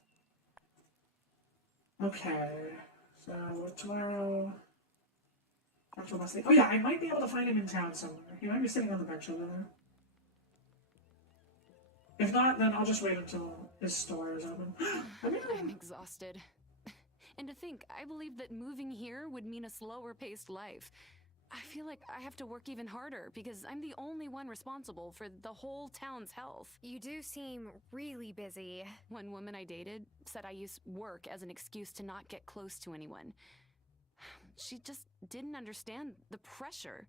Okay. So, tomorrow... After Wesley. Oh yeah, I might be able to find him in town somewhere. He might be sitting on the bench over there. If not, then I'll just wait until his store is open. I'm exhausted. And to think, I believe that moving here would mean a slower-paced life. I feel like I have to work even harder because I'm the only one responsible for the whole town's health. You do seem really busy. One woman I dated said I use work as an excuse to not get close to anyone. She just didn't understand the pressure.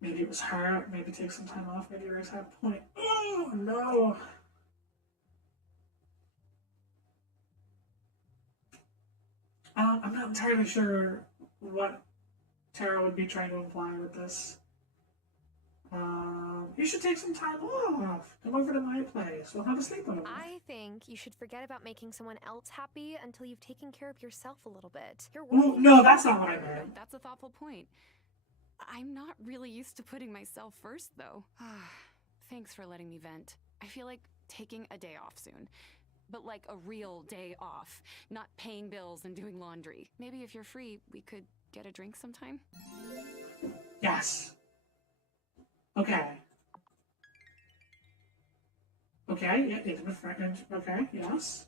Maybe it was her. Maybe take some time off. Maybe Ray's had a point. Oh, no. I'm not entirely sure what Tara would be trying to imply with this. You should take some time off. Come over to my place. We'll have a sleepover. I think you should forget about making someone else happy until you've taken care of yourself a little bit. Well, no, that's not what I meant. That's a thoughtful point. I'm not really used to putting myself first, though. Thanks for letting me vent. I feel like taking a day off soon. But like a real day off, not paying bills and doing laundry. Maybe if you're free, we could get a drink sometime? Yes. Okay. Okay, yeah, intimate friend. Okay, yes.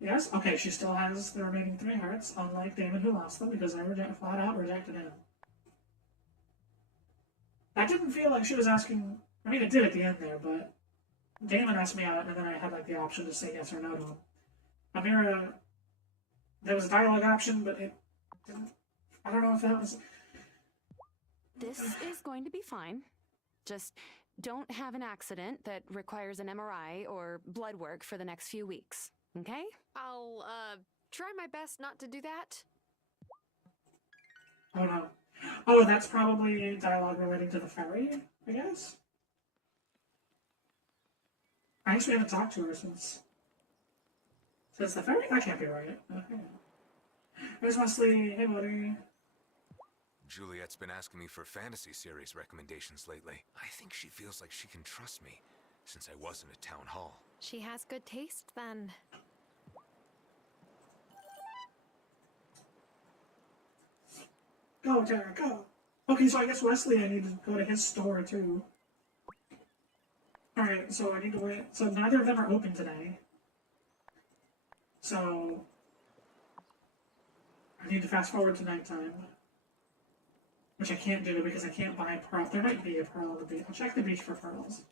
Yes, okay, she still has the remaining 3 hearts, unlike Damon who lost them because I flat out rejected him. That didn't feel like she was asking, I mean it did at the end there, but Damon asked me out and then I had like the option to say yes or no to him. Amira, there was a dialogue option, but it didn't, I don't know if that was... This is going to be fine. Just don't have an accident that requires an MRI or blood work for the next few weeks, okay? I'll, try my best not to do that. Oh no. Oh, that's probably dialogue relating to the ferry, I guess? I guess we haven't talked to her since Says the ferry? That can't be right. Okay. There's Wesley. Hey, buddy. Juliet's been asking me for fantasy series recommendations lately. I think she feels like she can trust me, since I wasn't at town hall. She has good taste, then. Go, Tara, go. Okay, so I guess Wesley, I need to go to his store, too. Alright, so I need to wait. So neither of them are open today. So I need to fast forward to nighttime. Which I can't do because I can't buy a pearl. There might be a pearl on the beach. I'll check the beach for pearls.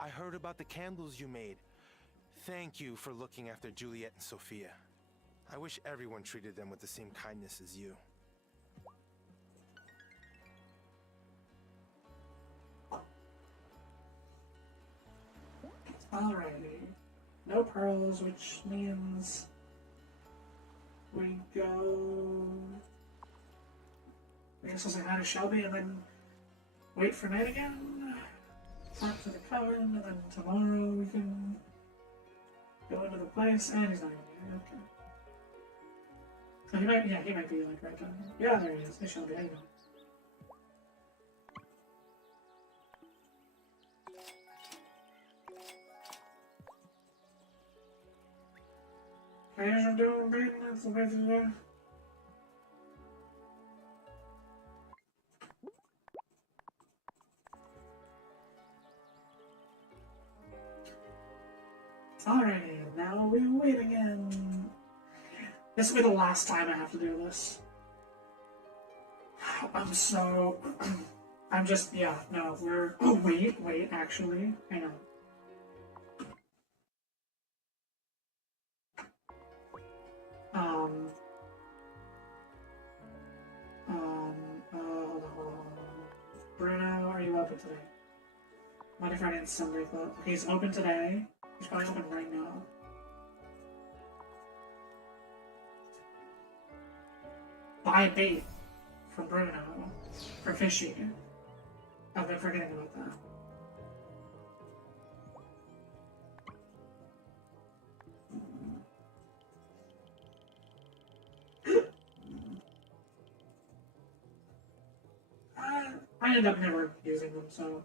I heard about the candles you made. Thank you for looking after Juliet and Sophia. I wish everyone treated them with the same kindness as you. Alrighty. No pearls, which means we go... I guess I'll say hi to Shelby and then wait for night again. Talk to the coven, and then tomorrow we can go into the place, and he's not even here, okay. So he might, yeah, he might be like right down here. Yeah, there he is. Hey Shelby, how you doing? How you doing, baby? That's the way to do. Alrighty, now we wait again. This will be the last time I have to do this. I'm so... I'm just... Yeah, no, we're... Oh, wait, actually. Hang on. Hold on. Bruno, are you open today? Monday, Friday, and Sunday club. Okay, he's open today. He's probably open right now. Buy bait from Bruno for fishing. I've been forgetting about that. I end up never using them, so...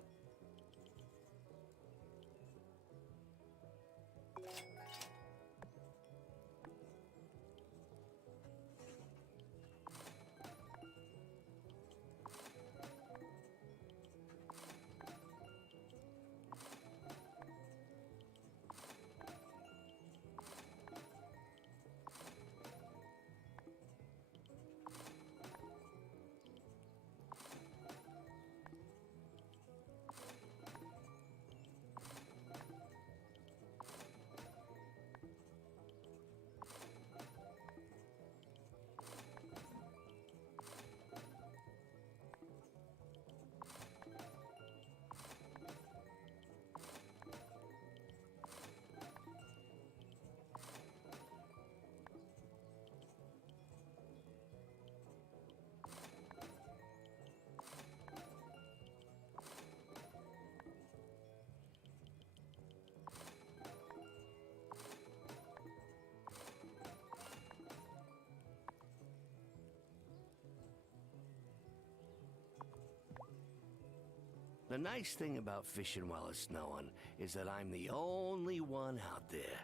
The nice thing about fishing while it's snowing is that I'm the only one out there.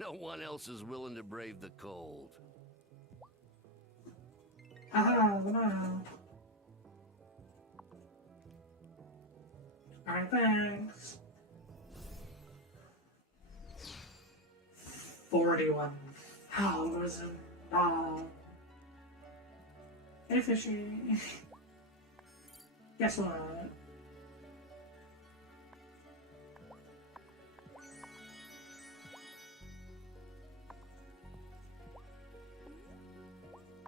No one else is willing to brave the cold. Haha, no. Alright, thanks. 41,000. Hey, fishy. Guess what?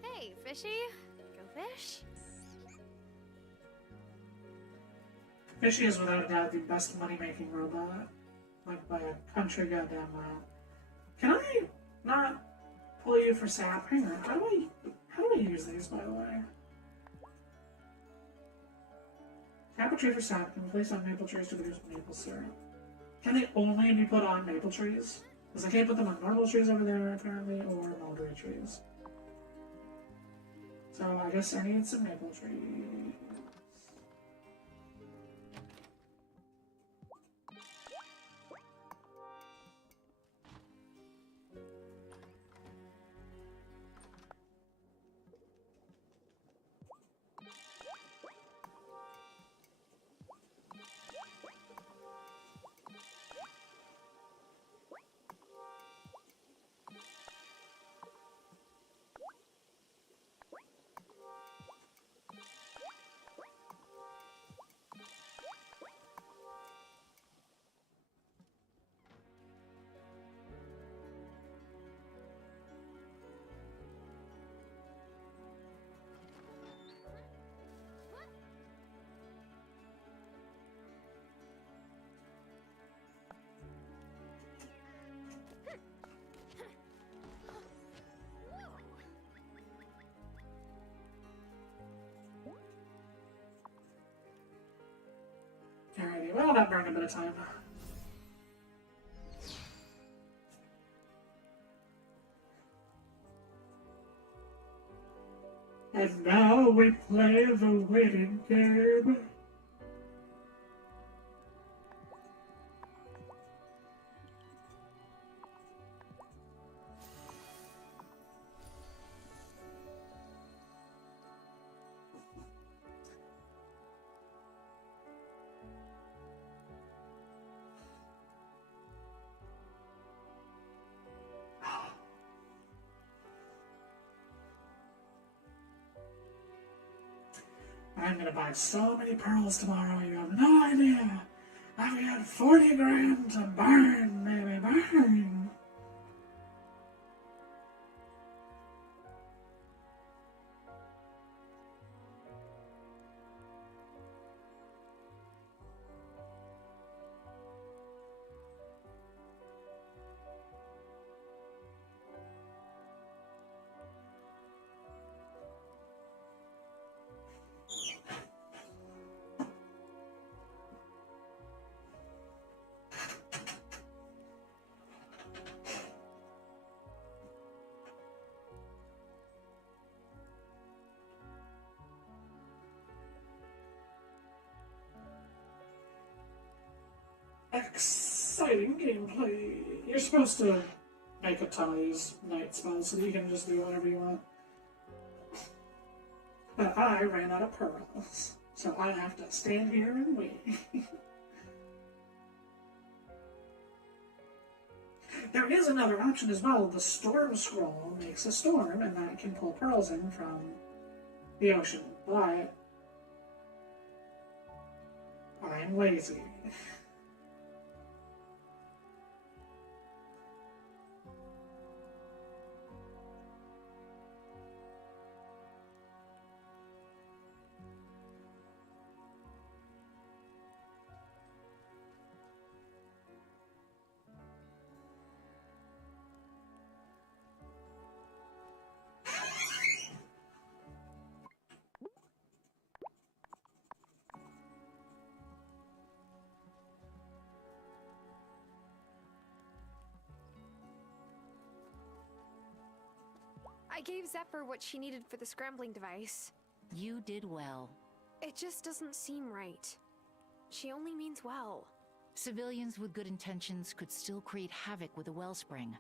Hey, fishy. Go fish? Fishy is without a doubt the best money-making robot. Like, by a country goddamn mile. Can I not pull you for sap? Hang on, how do I use these, by the way? Tap a tree for sap can be placed on maple trees to produce maple syrup. Can they only be put on maple trees? Because I can't put them on normal trees over there, apparently, or mulberry trees. So I guess I need some maple trees. Alrighty, well, that burned a bit of time. And now we play the waiting game. I'm gonna buy so many pearls tomorrow, you have no idea. I've got 40 grand to burn, baby, burn. Exciting gameplay. You're supposed to make a ton of these night spells so that you can just do whatever you want. But I ran out of pearls, so I have to stand here and wait. There is another option as well. The Storm Scroll makes a storm, and that can pull pearls in from the ocean. But I'm lazy. I gave Zephyr what she needed for the scrambling device. You did well. It just doesn't seem right. She only means well. Civilians with good intentions could still create havoc with a wellspring.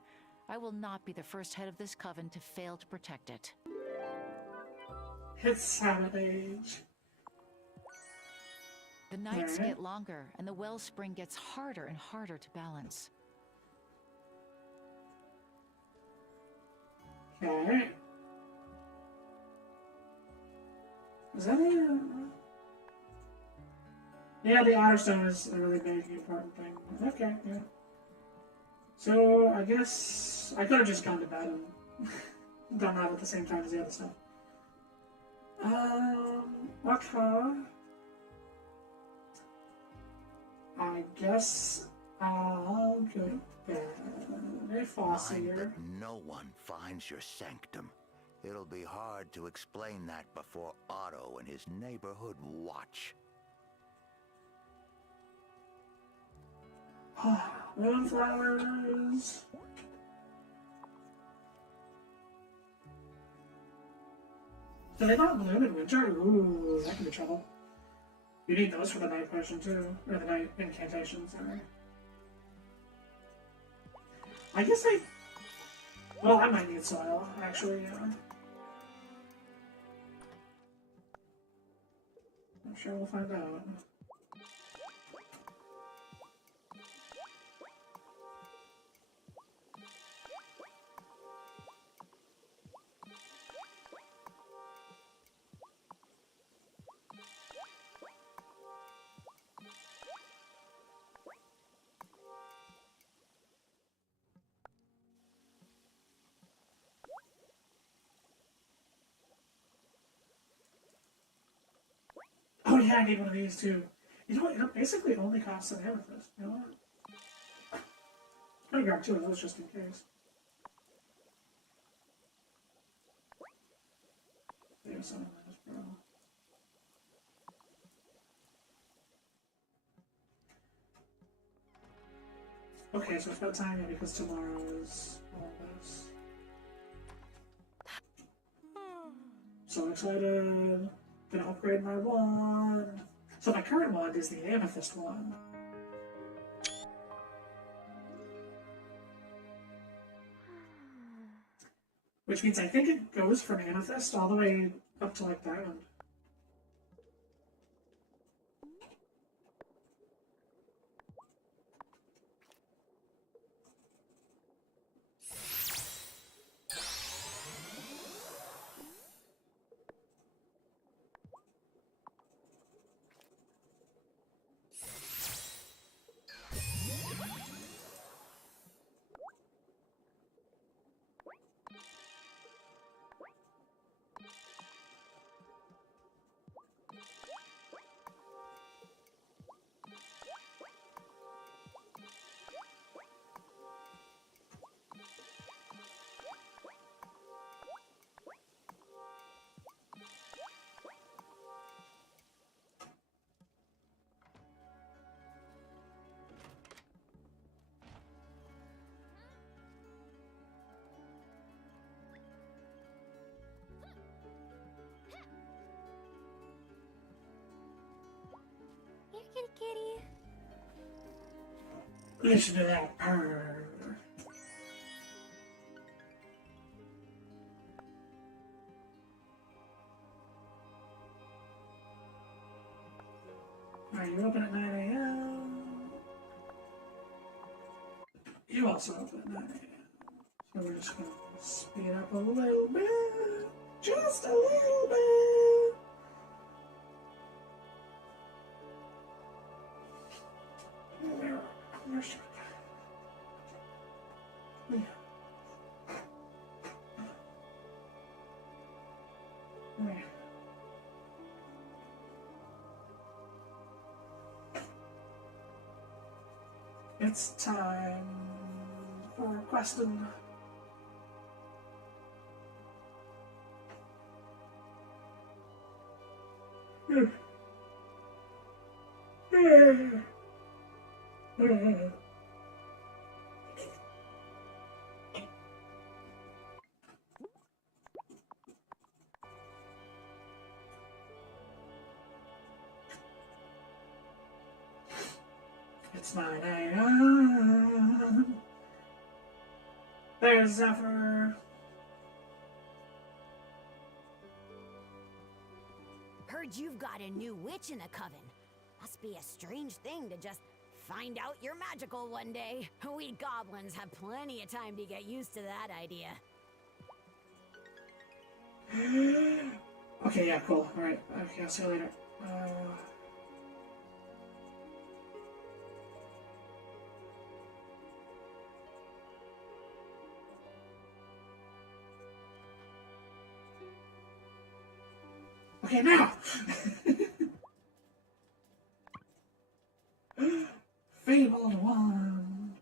I will not be the first head of this coven to fail to protect it. It's savage. The nights get longer, and the wellspring gets harder and harder to balance. Okay. Is that a... Yeah, the otter stone is a really big, important thing. Okay, yeah. So, I guess I could have just gone to bed and done that at the same time as the other stuff. Okay. I guess I'll go to bed. Hey, Foss Mind here. that no one finds your sanctum. It'll be hard to explain that before Otto and his neighborhood watch. Wylde Flowers. Do they not bloom in winter? Ooh, that could be trouble. You need those for the night potion too, or the night incantation, sorry. I guess well, I might need soil, actually, yeah. I'm sure we'll find out. Oh yeah, I need one of these too. You know what? It basically only costs an amethyst. You know what? I'm gonna grab 2 of those just in case. There's some of those, bro. Okay, so it's about time now because tomorrow is all this. So excited. Gonna upgrade my wand. So my current wand is the amethyst wand. Which means I think it goes from amethyst all the way up to like diamond. Here, kitty kitty. Listen to that purr. Alright, you open at 9 a.m. You also open at 9 a.m. So we're just gonna speed up a little bit. Just a little bit. Where's your yeah. Yeah. It's time for questing. It's 9 a.m. There's Zephyr. Heard you've got a new witch in the coven. Must be a strange thing to just find out you're magical one day. We goblins have plenty of time to get used to that idea. Okay, yeah, cool. Alright, okay, I'll see you later. Okay, now! Fabled Wand.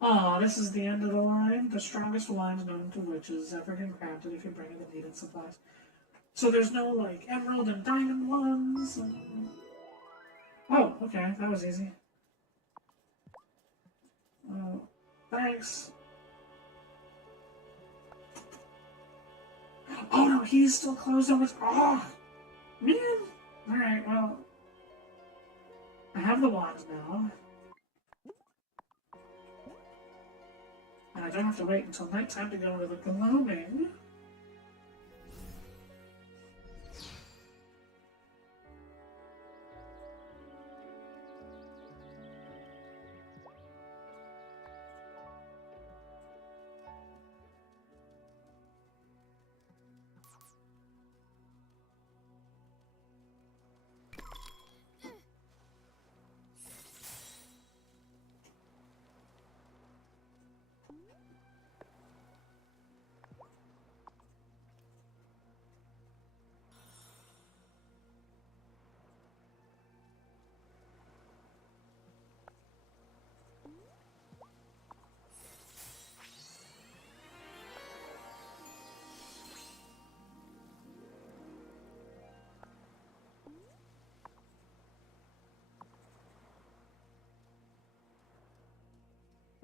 Aw, this is the end of the line. The strongest wand known to witches ever been crafted if you bring in the needed supplies. So there's no, like, emerald and diamond ones? Oh, okay, that was easy. Oh, thanks. Oh no, he's still closed over. Oh, man. Alright, well. I have the wands now. And I don't have to wait until nighttime to go to the gloaming.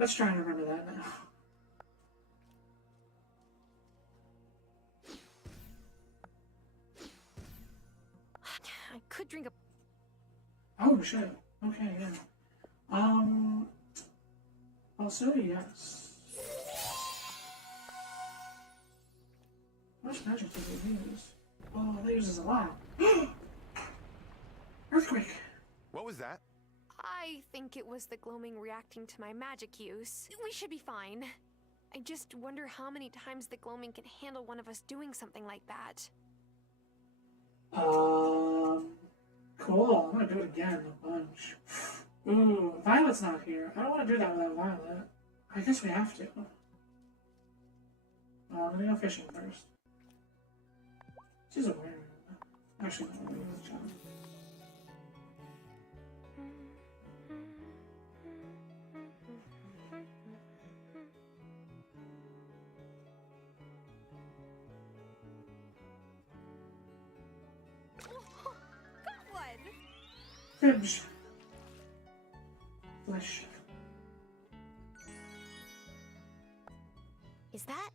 Let's try and remember that now. I could drink a... Oh, shit. Okay, yeah. Also, yes. How much magic did they use? Oh, they use a lot. Earthquake! What was that? I think it was the gloaming reacting to my magic use. We should be fine. I just wonder how many times the gloaming can handle one of us doing something like that. Cool. I'm gonna do it again a bunch. Ooh, Violet's not here. I don't want to do that without Violet. I guess we have to. I'm gonna go fishing first. She's a weird. Actually, no, it was a child. Got one! Fibs. Flesh. Is that?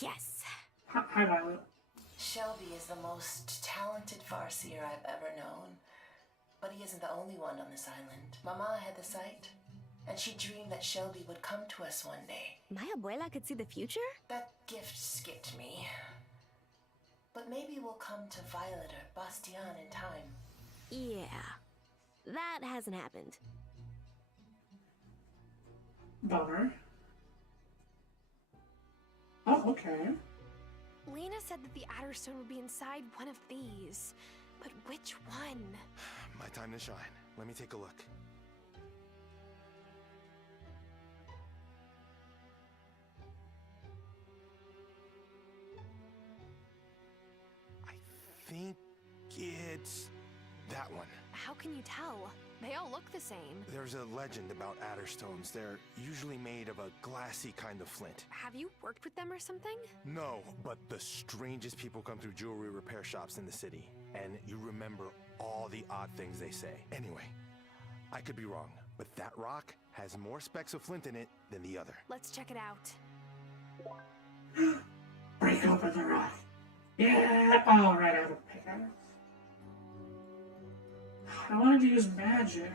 Yes. Hi, Violet. Shelby is the most talented farseer I've ever known. But he isn't the only one on this island. Mama had the sight, and she dreamed that Shelby would come to us one day. My abuela could see the future? That gift skipped me. But maybe we'll come to Violet or Bastian in time. Yeah. That hasn't happened. Bummer. Oh, okay. Lena said that the Adderstone would be inside one of these. But which one? My time to shine. Let me take a look. I think it's that one. How can you tell? They all look the same. There's a legend about Adderstones. They're usually made of a glassy kind of flint. Have you worked with them or something? No, but the strangest people come through jewelry repair shops in the city. And you remember all the odd things they say. Anyway, I could be wrong, but that rock has more specks of flint in it than the other. Let's check it out. Break open the rock. Yeah! Oh, right, I have a pickaxe. I wanted to use magic.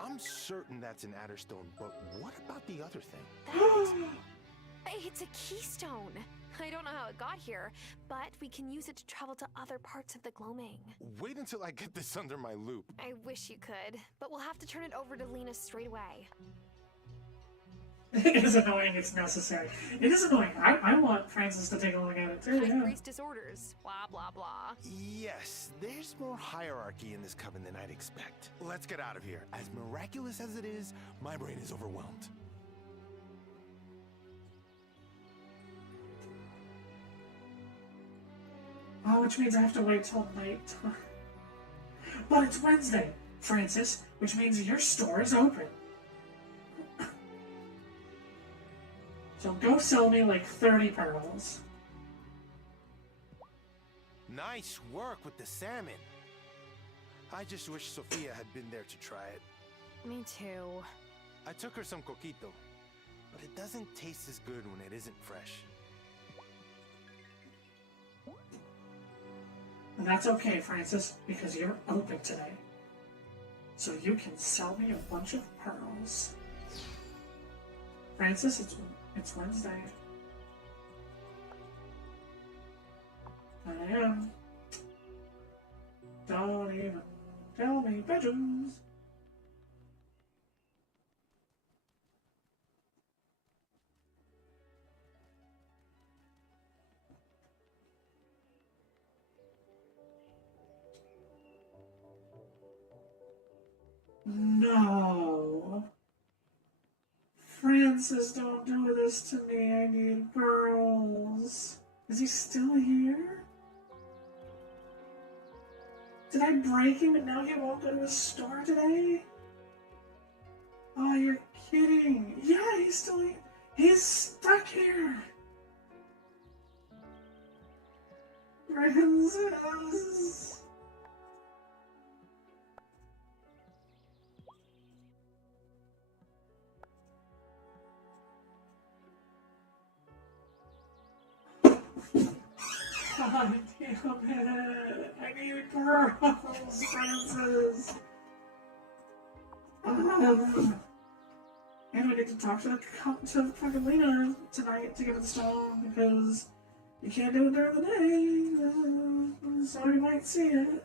I'm certain that's an Adderstone, but what about the other thing? It's a keystone. I don't know how it got here, but we can use it to travel to other parts of the gloaming. Wait until I get this under my loop. I wish you could, but we'll have to turn it over to Lena straight away. It is annoying, it's necessary. It is annoying. I want Francis to take a look at it too, High yeah. priestess orders. Blah, blah, blah. Yes, there's more hierarchy in this coven than I'd expect. Let's get out of here. As miraculous as it is, my brain is overwhelmed. Oh, which means I have to wait till night. But it's Wednesday, Francis, which means your store is open. So go sell me like 30 pearls. Nice work with the salmon. I just wish Sophia had been there to try it. Me too. I took her some coquito, but it doesn't taste as good when it isn't fresh. And that's okay, Francis, because you're open today. So you can sell me a bunch of pearls. Francis, it's Wednesday. I am. Don't even tell me pigeons. No. Francis, don't do this to me. I need pearls. Is he still here? Did I break him and now he won't go to his store today? Oh, you're kidding. Yeah, he's still here. He's stuck here. Francis. God damn it! I need pearls, Francis! And we need to talk to fucking Lena tonight to get it installed because you can't do it during the day, so you might see it.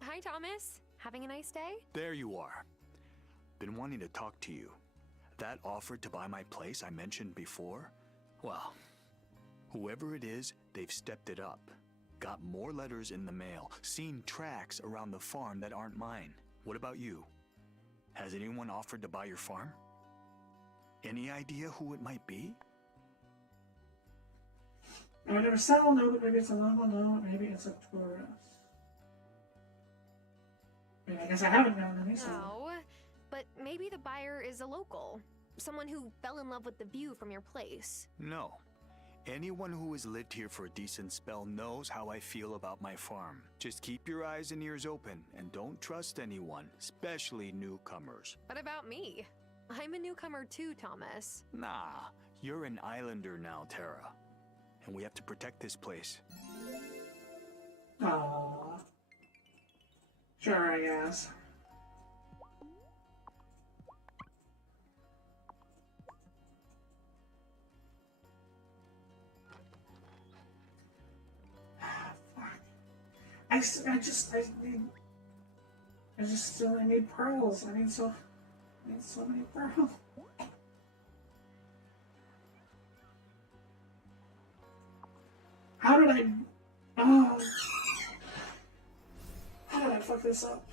Hi, Thomas. Having a nice day? There you are. Been wanting to talk to you. That offer to buy my place I mentioned before? Well, whoever it is, they've stepped it up. Got more letters in the mail, seen tracks around the farm that aren't mine. What about you? Has anyone offered to buy your farm? Any idea who it might be? I would never settle, no, but maybe it's a local, no, maybe it's a tourist. I mean, I guess I haven't known any, so... No, but maybe the buyer is a local. Someone who fell in love with the view from your place. No. Anyone who has lived here for a decent spell knows how I feel about my farm. Just keep your eyes and ears open, and don't trust anyone, especially newcomers. What about me? I'm a newcomer too, Thomas. Nah, you're an islander now, Tara. And we have to protect this place. Aww. Sure, I guess. I need pearls. I need so many pearls. How did I fuck this up?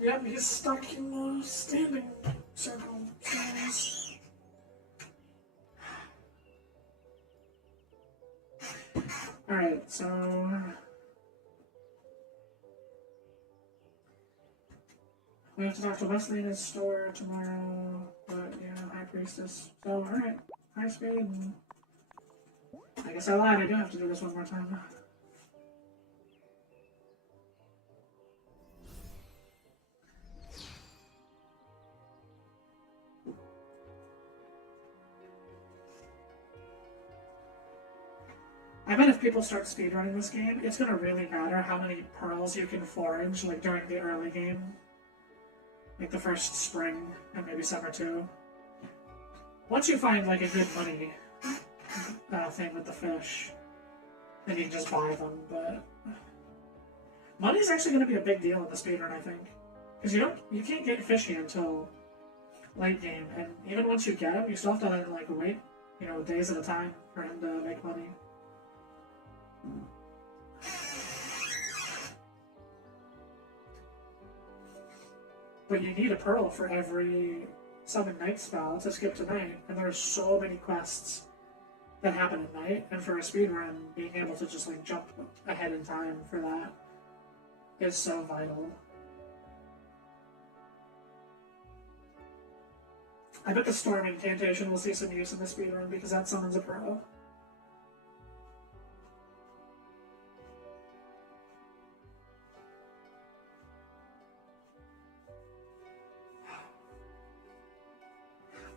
Yep, he's stuck in the standing circle. Alright, so... we have to talk to Wesley in his store tomorrow, but yeah, High Priestess. So, alright, high speed. And I guess I lied, I do have to do this one more time. I bet if people start speedrunning this game, it's gonna really matter how many pearls you can forage, like, during the early game. Like the first spring and maybe summer too. Once you find like a good money thing with the fish, then you can just buy them. But money's actually going to be a big deal in the speedrun, I think, because you can't get fishy until late game, and even once you get him, you still have to like wait, days at a time for him to make money. But you need a pearl for every summon night spell to skip to night, and there are so many quests that happen at night, and for a speedrun, being able to just like jump ahead in time for that is so vital. I bet the Storm Incantation will see some use in the speedrun because that summons a pro.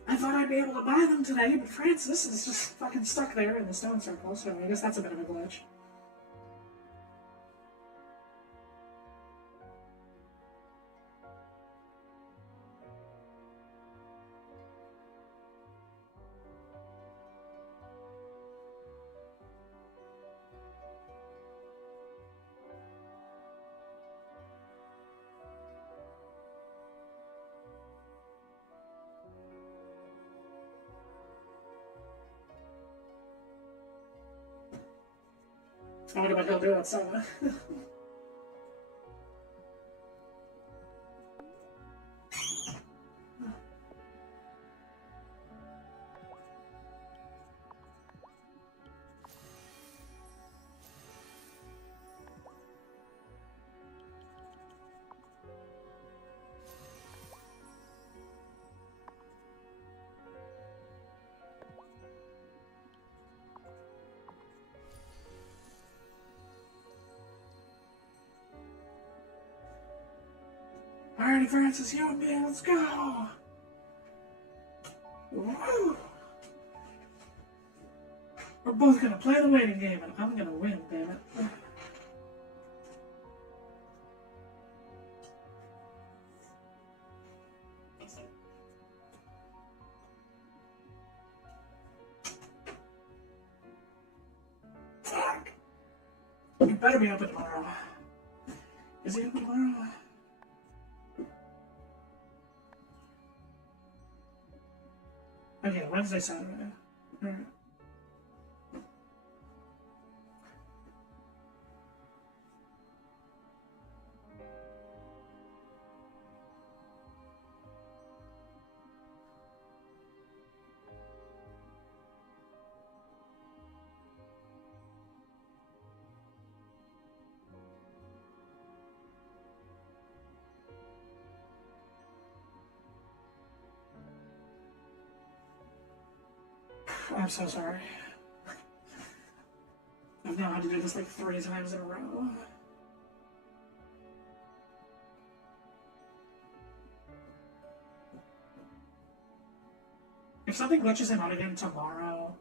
I thought I'd be able to buy them today, but Francis is just fucking stuck there in the stone circle, so I guess that's a bit of a glitch. I wonder what he'll do at Summer. Alrighty, Francis, you and me, let's go! Woo! We're both gonna play the waiting game, and I'm gonna win, damn it. Fuck! You better be open tomorrow. Is he open tomorrow? Okay, Wednesday, Saturday. Alright. I'm so sorry. I've now had to do this like 3 times in a row. If something glitches him out again tomorrow,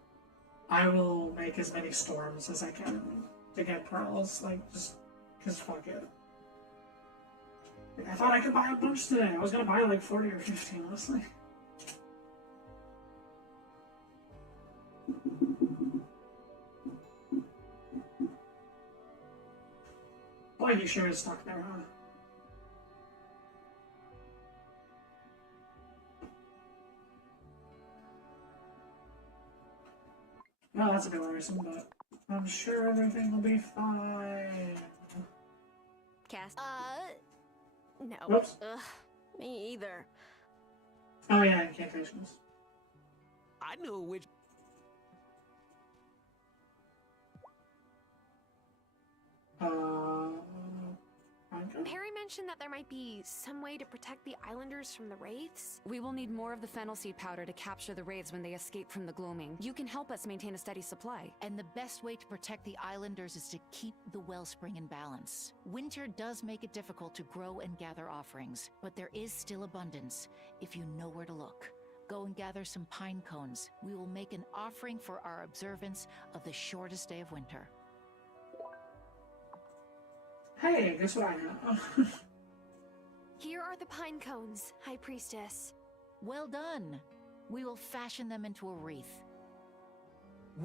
I will make as many storms as I can to get pearls. Like, just because fuck it. I thought I could buy a bunch today. I was gonna buy like 40 or 50, honestly. Boy, he sure is stuck there, huh? Well, that's a bit worrisome, but I'm sure everything will be fine. Cast. No. Whoops. Ugh, me either. Oh yeah, incantations. I knew which... Perry mentioned that there might be some way to protect the islanders from the wraiths. We will need more of the fennel seed powder to capture the wraiths when they escape from the gloaming. You can help us maintain a steady supply. And the best way to protect the islanders is to keep the wellspring in balance. Winter does make it difficult to grow and gather offerings, but there is still abundance if you know where to look. Go and gather some pine cones. We will make an offering for our observance of the shortest day of winter. Hey, guess what I have? Here are the pine cones, High Priestess. Well done. We will fashion them into a wreath.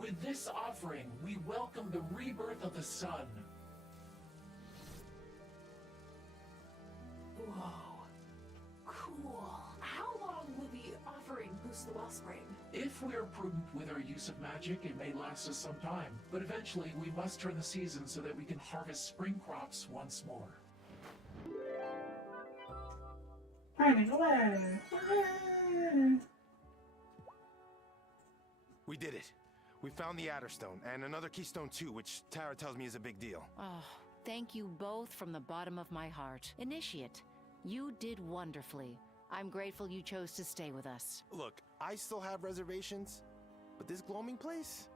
With this offering, we welcome the rebirth of the sun. Whoa. Cool. How long will the offering boost the wellspring? If we are prudent with our use of magic, it may last us some time. But eventually, we must turn the season so that we can harvest spring crops once more. Running away! Hooray! We did it. We found the Adderstone, and another keystone too, which Tara tells me is a big deal. Oh, thank you both from the bottom of my heart. Initiate, you did wonderfully. I'm grateful you chose to stay with us. Look, I still have reservations, but this gloaming place?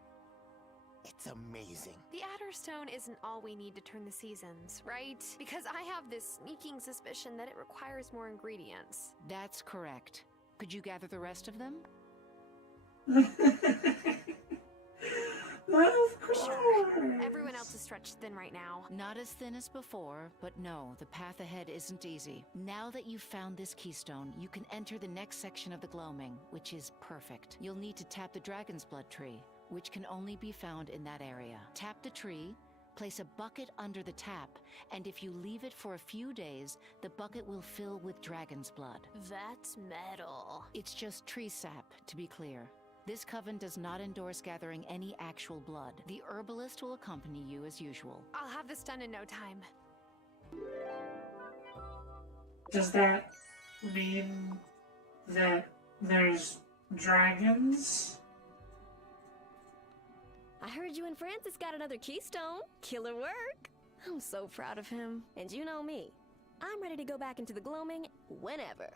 It's amazing. The Adderstone isn't all we need to turn the seasons, right? Because I have this sneaking suspicion that it requires more ingredients. That's correct. Could you gather the rest of them? Of course! Sure. Everyone else is stretched thin right now. Not as thin as before, but no, the path ahead isn't easy. Now that you've found this keystone, you can enter the next section of the gloaming, which is perfect. You'll need to tap the dragon's blood tree, which can only be found in that area. Tap the tree, place a bucket under the tap, and if you leave it for a few days, the bucket will fill with dragon's blood. That's metal. It's just tree sap, to be clear. This coven does not endorse gathering any actual blood. The herbalist will accompany you as usual. I'll have this done in no time. Does that mean that there's dragons? I heard you and Francis got another keystone. Killer work. I'm so proud of him. And you know me. I'm ready to go back into the gloaming whenever.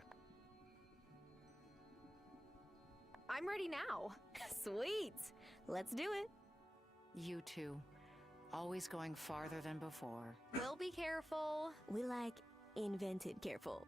I'm ready now. Sweet. Let's do it. You two. Always going farther than before. We'll be careful. We like invented careful.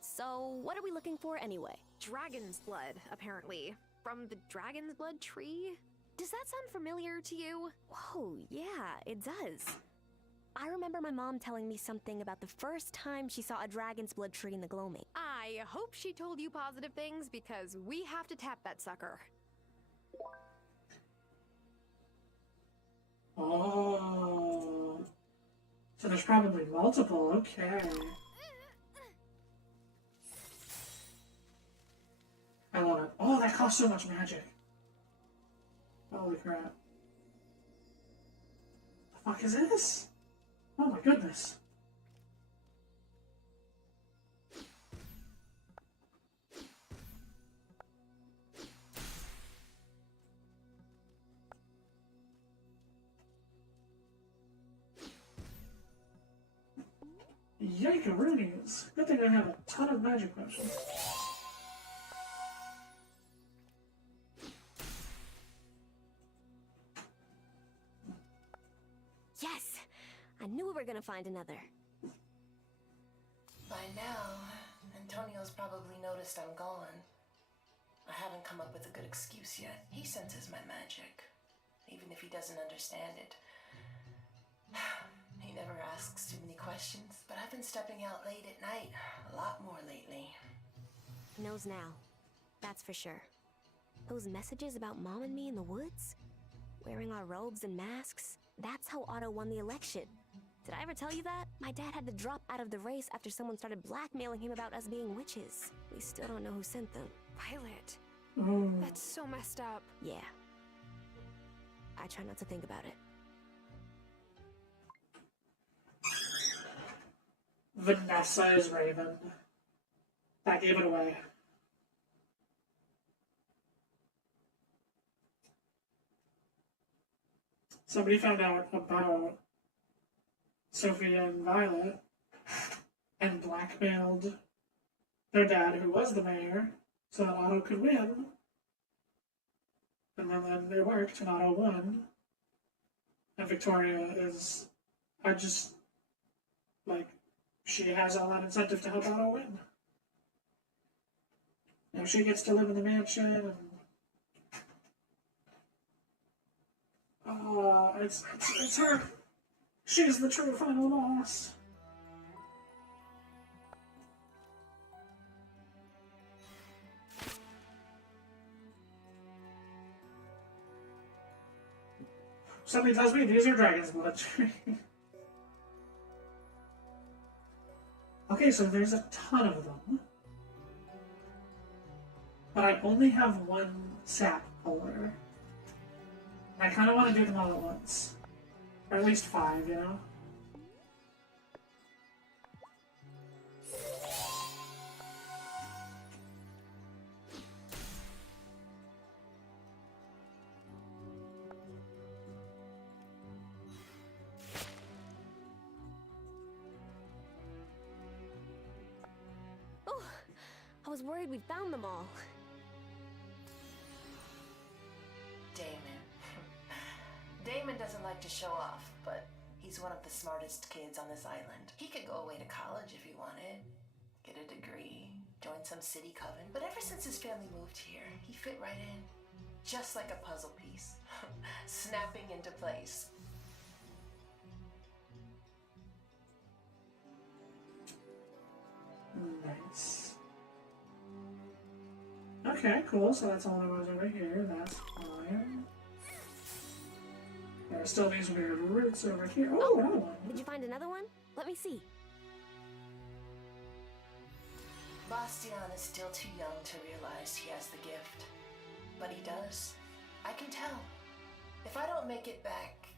So, what are we looking for anyway? Dragon's blood, apparently. From the dragon's blood tree? Does that sound familiar to you? Whoa, yeah, it does. I remember my mom telling me something about the first time she saw a dragon's blood tree in the gloaming. I hope she told you positive things, because we have to tap that sucker. Oh. So there's probably multiple, okay. I love it. Oh, that costs so much magic. Holy crap. The fuck is this? Oh my goodness. Yike-a-roonies. Good thing I have a ton of magic potions. Yes! I knew we were gonna find another. By now, Antonio's probably noticed I'm gone. I haven't come up with a good excuse yet. He senses my magic, even if he doesn't understand it. He never asks too many questions, but I've been stepping out late at night, a lot more lately. He knows now. That's for sure. Those messages about Mom and me in the woods? Wearing our robes and masks? That's how Otto won the election. Did I ever tell you that? My dad had to drop out of the race after someone started blackmailing him about us being witches. We still don't know who sent them. Violet. That's so messed up. Yeah. I try not to think about it. Vanessa is Raven. That gave it away. Somebody found out about Sophia and Violet and blackmailed their dad, who was the mayor, so that Otto could win. And then it worked, and Otto won. And Victoria is... she has all that incentive to help Otto win. You know, she gets to live in the mansion, and It's her. She's the true final boss. Somebody tells me these are dragon's blood. Okay, so there's a ton of them. But I only have one sap puller. I kind of want to do them all at once. Or at least 5, you know? Oh, I was worried we'd found them all. Damon doesn't like to show off, but he's one of the smartest kids on this island. He could go away to college if he wanted, get a degree, join some city coven. But ever since his family moved here, he fit right in, just like a puzzle piece, snapping into place. Nice. Okay, cool. So that's all there was over here. That's fine. There are still these weird roots over here. Oh, another one. Did you find another one? Let me see. Bastian is still too young to realize he has the gift. But he does. I can tell. If I don't make it back,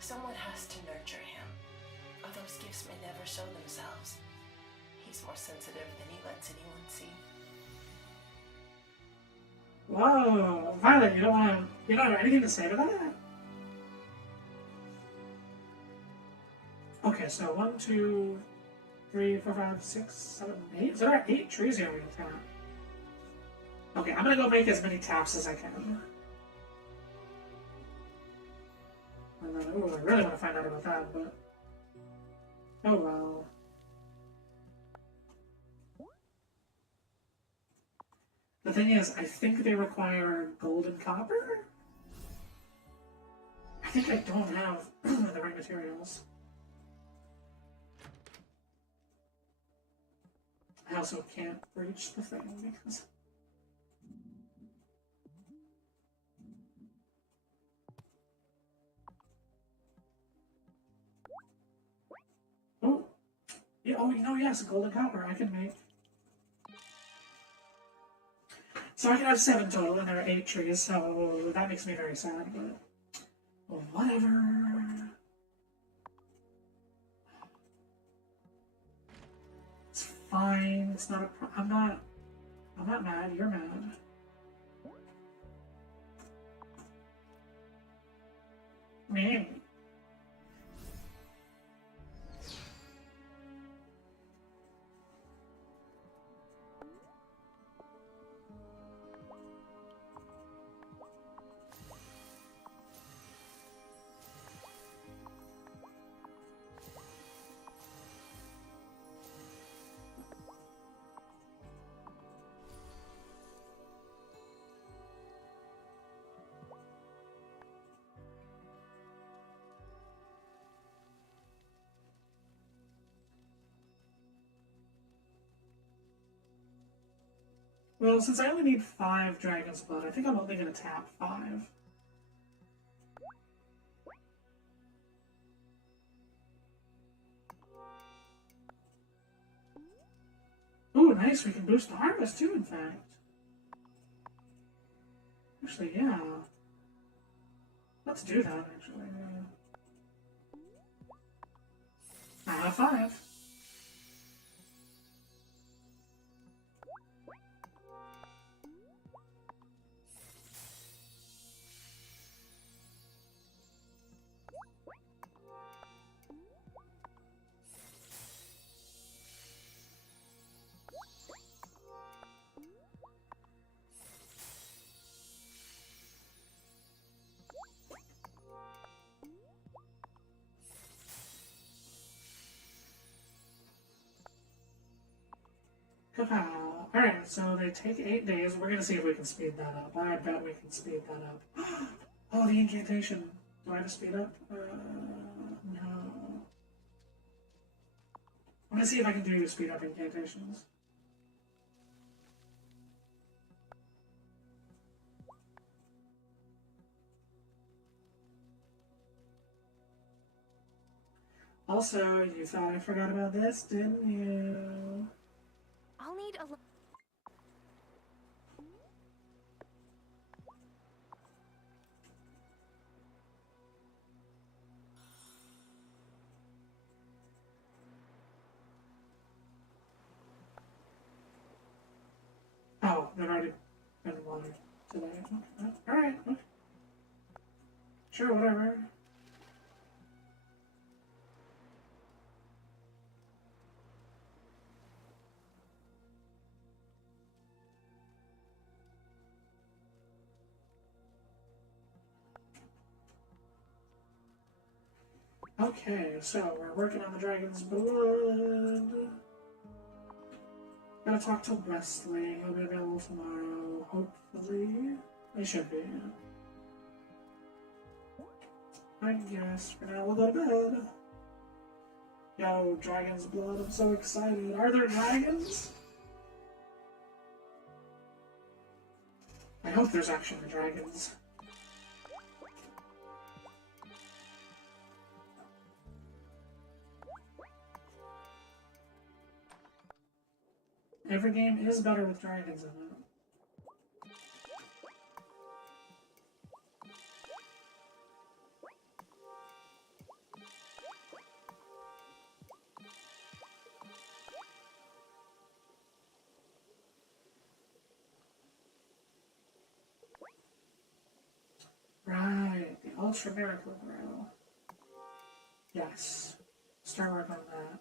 someone has to nurture him. Or those gifts may never show themselves. He's more sensitive than he lets anyone see. Whoa, Violet, you don't have anything to say to that? Okay, so 1, 2, 3, 4, 5, 6, 7, 8. So there are 8 trees here we can tap. Okay, I'm gonna go make as many taps as I can. And then, ooh, I really want to find out about that, but oh well. The thing is, I think they require gold and copper? I think I don't have the right materials. I also can't reach the thing because... Oh! Yeah, oh, you know, yes, gold and copper I can make. So I can have 7 total, and there are 8 trees, so that makes me very sad, but... Well, whatever... It's fine, it's not a I'm not mad, you're mad. Me. Well, since I only need 5 Dragon's Blood, I think I'm only going to tap 5. Ooh, nice. We can boost the harvest too, in fact. Actually, yeah. Let's do that, actually. I have 5. Alright, so they take 8 days. We're gonna see if we can speed that up. I bet we can speed that up. Oh, the incantation. Do I have to speed up? No. I'm gonna see if I can do speed up incantations. Also, you thought I forgot about this, didn't you? I'll need a Oh, they've already been watered today. Okay. Alright. Okay. Sure, whatever. Okay, so we're working on the dragon's blood. Gotta talk to Wesley. He'll be available tomorrow, hopefully. He should be. I guess for now we'll go to bed. Yo, dragon's blood, I'm so excited. Are there dragons? I hope there's actually dragons. Every game is better with dragons in it. Right, the Ultra Miracle Grow. Yes. Start working on that.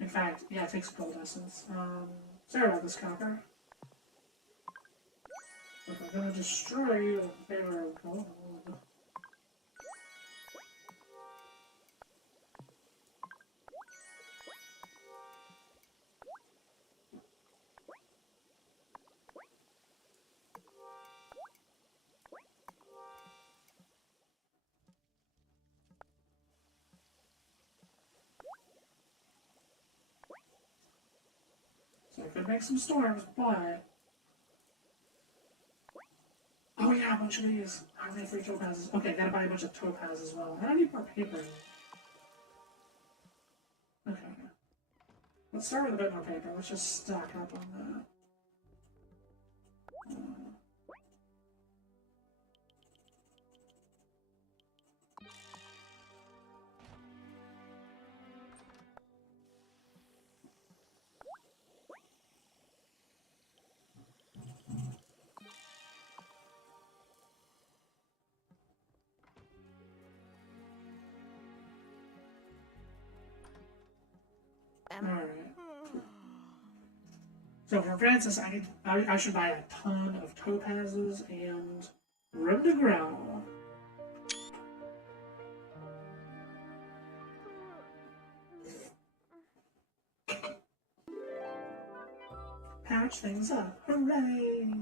In fact, yeah, it takes gold essence. Sorry about this, Copper. If I'm gonna destroy you in favor of gold. So I could make some storms, but... Oh yeah, a bunch of these. I only have 3 topazes. Okay, gotta buy a bunch of topaz as well. I don't need more paper. Okay. Let's start with a bit more paper. Let's just stock up on that. Alright. So for Francis, I should buy a ton of topazes and room to grow. Patch things up. Hooray!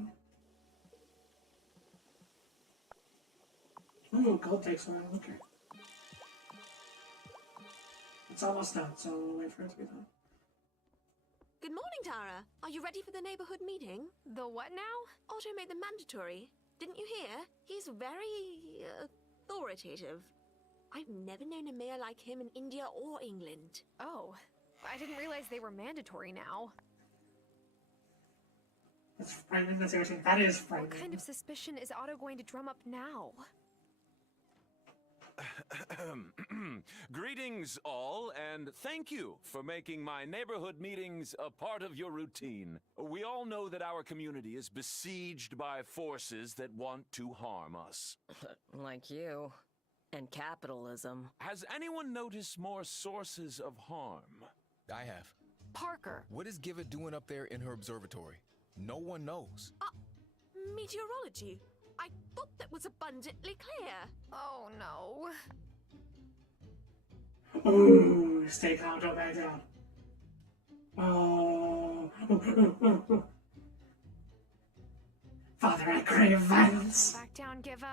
Ooh, gold takes a while. Okay. It's almost done, so we'll wait for it to be done. Good morning, Tara. Are you ready for the neighborhood meeting? The what now? Otto made them mandatory. Didn't you hear? He's very authoritative. I've never known a mayor like him in India or England. Oh, I didn't realize they were mandatory now. That's frightening. That's irritating. That is frightening. What kind of suspicion is Otto going to drum up now? Greetings, all, and thank you for making my neighborhood meetings a part of your routine. We all know that our community is besieged by forces that want to harm us. Like you. And capitalism. Has anyone noticed more sources of harm? I have. Parker! What is Givet doing up there in her observatory? No one knows. Meteorology. I thought that was abundantly clear. Oh no. Ooh, stay calm, don't back down. Oh. Father, I crave violence. Back down, Giver.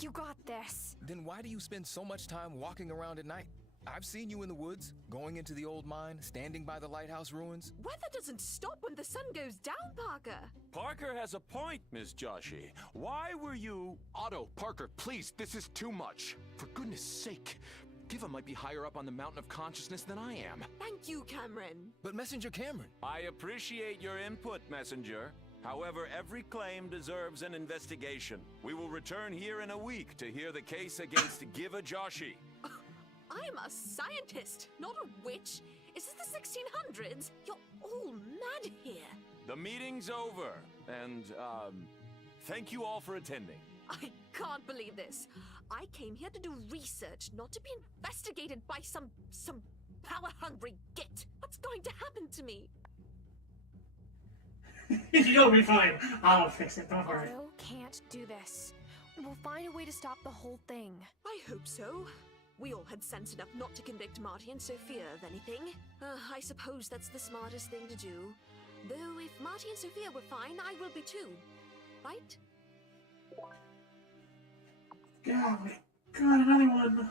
You got this. Then why do you spend so much time walking around at night? I've seen you in the woods, going into the old mine, standing by the lighthouse ruins. Weather doesn't stop when the sun goes down, Parker. Parker has a point, Miss Joshi. Why were you... Otto, Parker, please, this is too much. For goodness sake, Giva might be higher up on the mountain of consciousness than I am. Thank you, Cameron. But Messenger Cameron... I appreciate your input, Messenger. However, every claim deserves an investigation. We will return here in a week to hear the case against Giva Joshi. I'm a scientist, not a witch. Is this the 1600s? You're all mad here. The meeting's over, and, thank you all for attending. I can't believe this. I came here to do research, not to be investigated by some power-hungry git. What's going to happen to me? You'll be fine. I'll fix it, don't worry. Otto can't do this. We'll find a way to stop the whole thing. I hope so. We all had sense enough not to convict Marty and Sophia of anything. I suppose that's the smartest thing to do. Though if Marty and Sophia were fine, I will be too. Right? God, another one.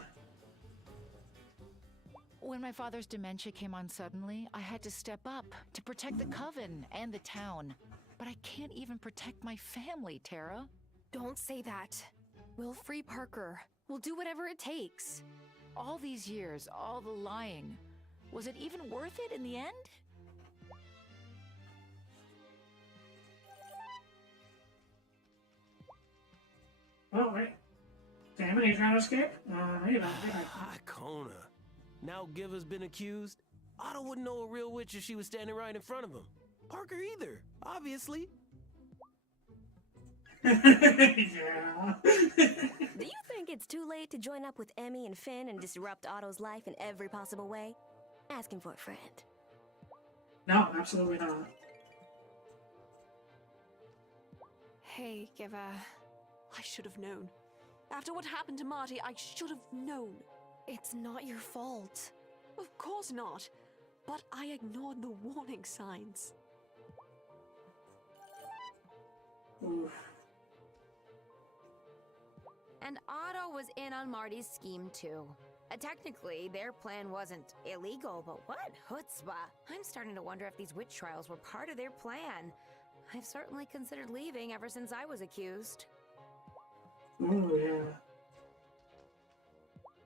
When my father's dementia came on suddenly, I had to step up to protect the coven and the town. But I can't even protect my family, Tara. Don't say that. We'll free Parker. We'll do whatever it takes. All these years, all the lying. Was it even worth it in the end? Oh, wait. Damn it, he's trying to escape? You know. Icona. Now Giva's been accused? Otto wouldn't know a real witch if she was standing right in front of him. Parker either, obviously. Yeah. Do you think it's too late to join up with Emmy and Finn and disrupt Otto's life in every possible way? Ask him for a friend. No, absolutely not. Hey, Giva. I should have known. After what happened to Marty, I should have known. It's not your fault. Of course not. But I ignored the warning signs. Oof. And Otto was in on Marty's scheme too. Technically, their plan wasn't illegal, but what chutzpah! I'm starting to wonder if these witch trials were part of their plan. I've certainly considered leaving ever since I was accused. Ooh, yeah.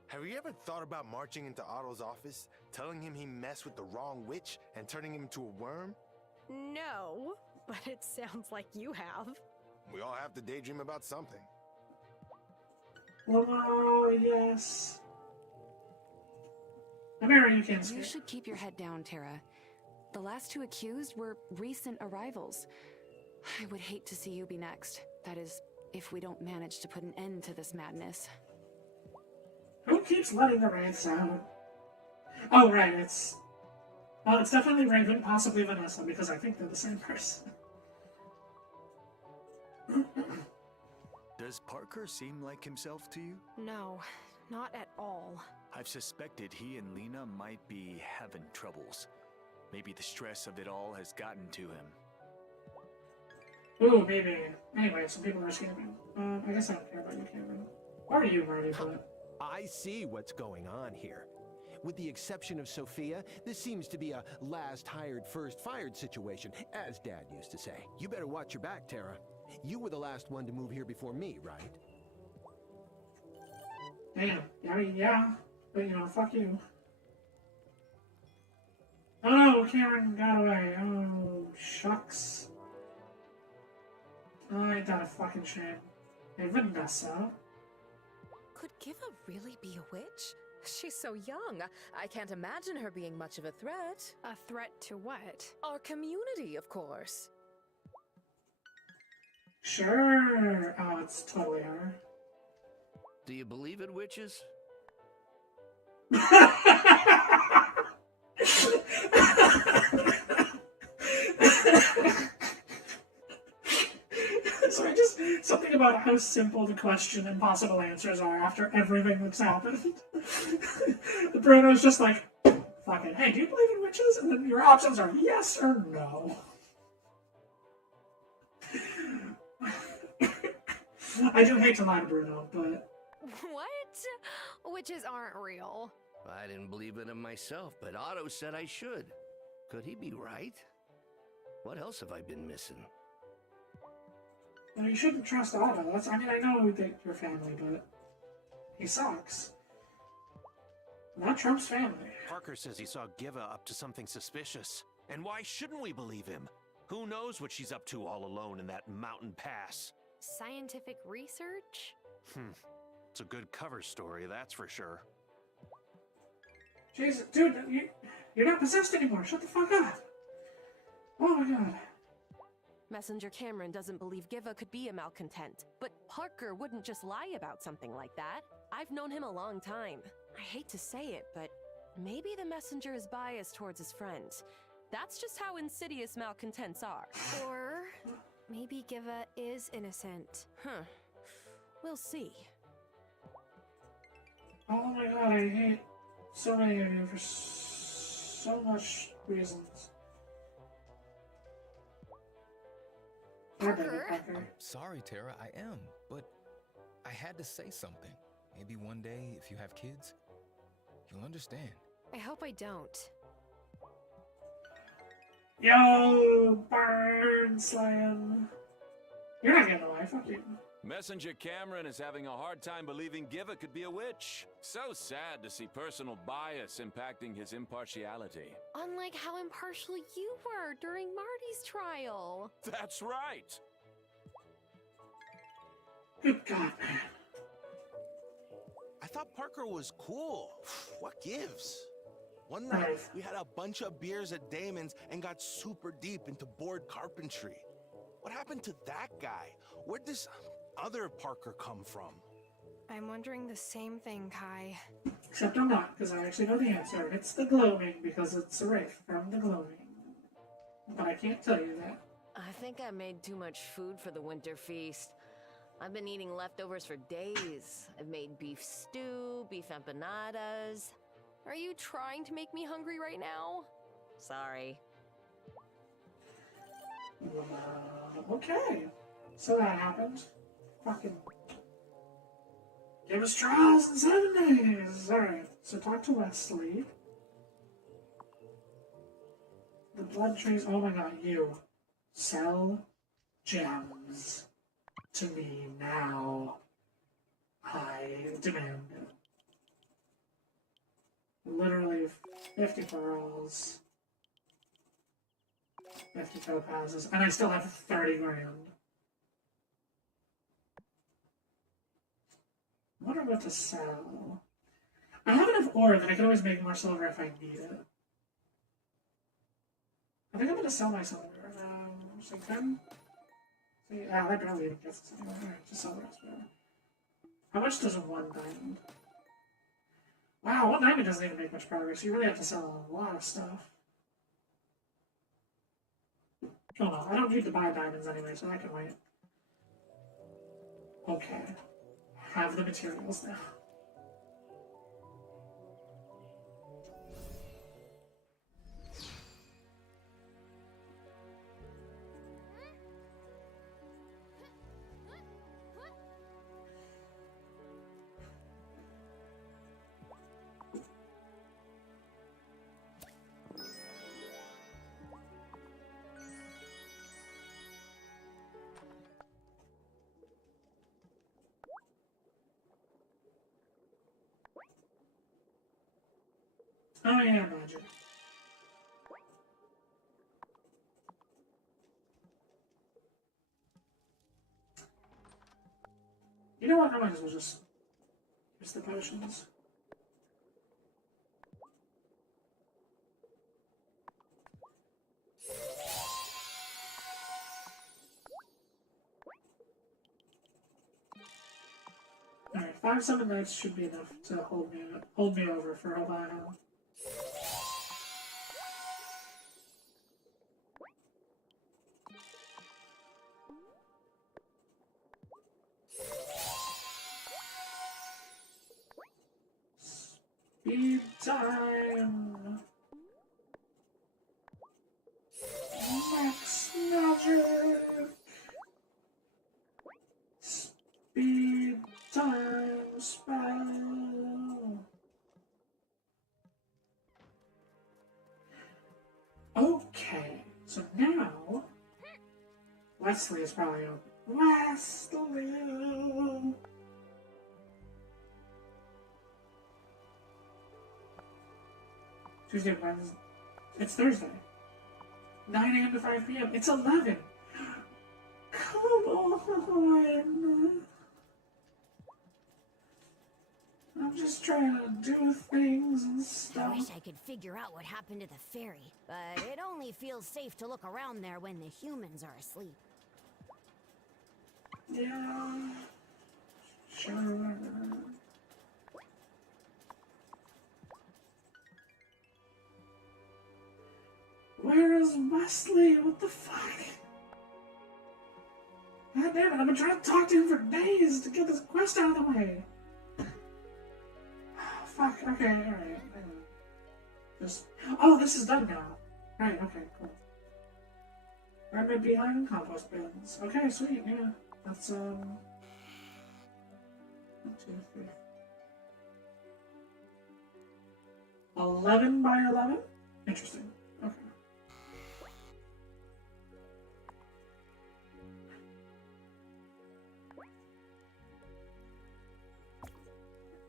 Have you ever thought about marching into Otto's office, telling him he messed with the wrong witch, and turning him into a worm? No, but it sounds like you have. We all have to daydream about something. Oh, yes. Amira, you can't You escape. should keep your head down, Tara. The last two accused were recent arrivals. I would hate to see you be next. That is, if we don't manage to put an end to this madness. Who keeps letting the rants out? Oh, right, it's... Well, it's definitely Raven, possibly Vanessa, because I think they're the same person. Does Parker seem like himself to you? No, not at all. I've suspected he and Lena might be having troubles. Maybe the stress of it all has gotten to him. Ooh, maybe. Anyway, some people are scamming. I guess I don't care about you, Cameron. Or you, Marty, but... I see what's going on here. With the exception of Sophia, this seems to be a last hired, first fired situation, as Dad used to say. You better watch your back, Tara. You were the last one to move here before me, right? Damn. Yeah. But, you know, fuck you. Oh no, Cameron got away. Oh, shucks. Oh, ain't that a fucking shame. Hey, Vanessa. Could Giva really be a witch? She's so young. I can't imagine her being much of a threat. A threat to what? Our community, of course. Sure. Oh, it's totally her. Do you believe in witches? Sorry, just something about how simple the question and possible answers are after everything that's happened. Bruno's just like, fuck it. Hey, do you believe in witches? And then your options are yes or no. I do hate to lie to Bruno, but What? Witches aren't real. I didn't believe in him myself, but Otto said I should. Could he be right? What else have I been missing? you know, you shouldn't trust Otto. I mean, I know that you're family, but he sucks. Not Trump's family. Parker says he saw Giva up to something suspicious. And why shouldn't we believe him? Who knows what she's up to all alone in that mountain pass? Scientific research? It's a good cover story, that's for sure. Jesus, dude, you're not possessed anymore. Shut the fuck up. Oh my god. Messenger Cameron doesn't believe Giva could be a malcontent, but Parker wouldn't just lie about something like that. I've known him a long time. I hate to say it, but maybe the messenger is biased towards his friends. That's just how insidious malcontents are. Or maybe Giva is innocent. Huh. We'll see. Oh my god, I hate so many of you for so much reasons. Parker? I'm sorry, Tara, I am, but I had to say something. Maybe one day, if you have kids, you'll understand. I hope I don't. Yo, burn slam. You're not getting away, fuck you. Messenger Cameron is having a hard time believing Giva could be a witch. So sad to see personal bias impacting his impartiality. Unlike how impartial you were during Marty's trial. That's right. Good God, man. I thought Parker was cool. What gives? One night, we had a bunch of beers at Damon's and got super deep into board carpentry. What happened to that guy? Where'd this other Parker come from? I'm wondering the same thing, Kai. Except I'm not, because I actually know the answer. It's the gloaming, because it's a wraith from the gloaming. But I can't tell you that. I think I made too much food for the winter feast. I've been eating leftovers for days. I've made beef stew, beef empanadas. Are you trying to make me hungry right now? Sorry. Okay. So that happened. Fucking give us trials in 7 days. Alright, so talk to Wesley. The blood trace. Oh my god, you. Sell gems to me now. I demand it. Literally 50 pearls, 50 topazes, and I still have 30 grand. I wonder what to sell. I have enough ore that I can always make more silver if I need it. I think I'm going to sell my silver. So 10? I barely even get this anymore. Alright, just sell the rest of it. How much does one diamond? Wow, one diamond doesn't even make much progress. You really have to sell a lot of stuff. Oh no, I don't need to buy diamonds anyway, so I can wait. Okay. Have the materials now. Oh yeah, magic. You know what? I might as well just use the potions. Alright, 5 summon knights should be enough to hold me over for a while. Speed time! Max magic! So now, Wesley is probably open. Wesley! Tuesday, Wednesday. It's Thursday. 9 a.m. to 5 p.m. It's 11. Come on. I'm just trying to do things and I stuff. wish I could figure out what happened to the ferry, but it only feels safe to look around there when the humans are asleep. Yeah. Sure. Where is Wesley? What the fuck? God damn it, I've been trying to talk to him for days to get this quest out of the way. Fuck, okay, alright. Oh, this is done now. Right, okay, cool. Redwood beeline compost bins. Okay, sweet, yeah. That's, 1, 2, 3. 11 by 11? Interesting. Okay.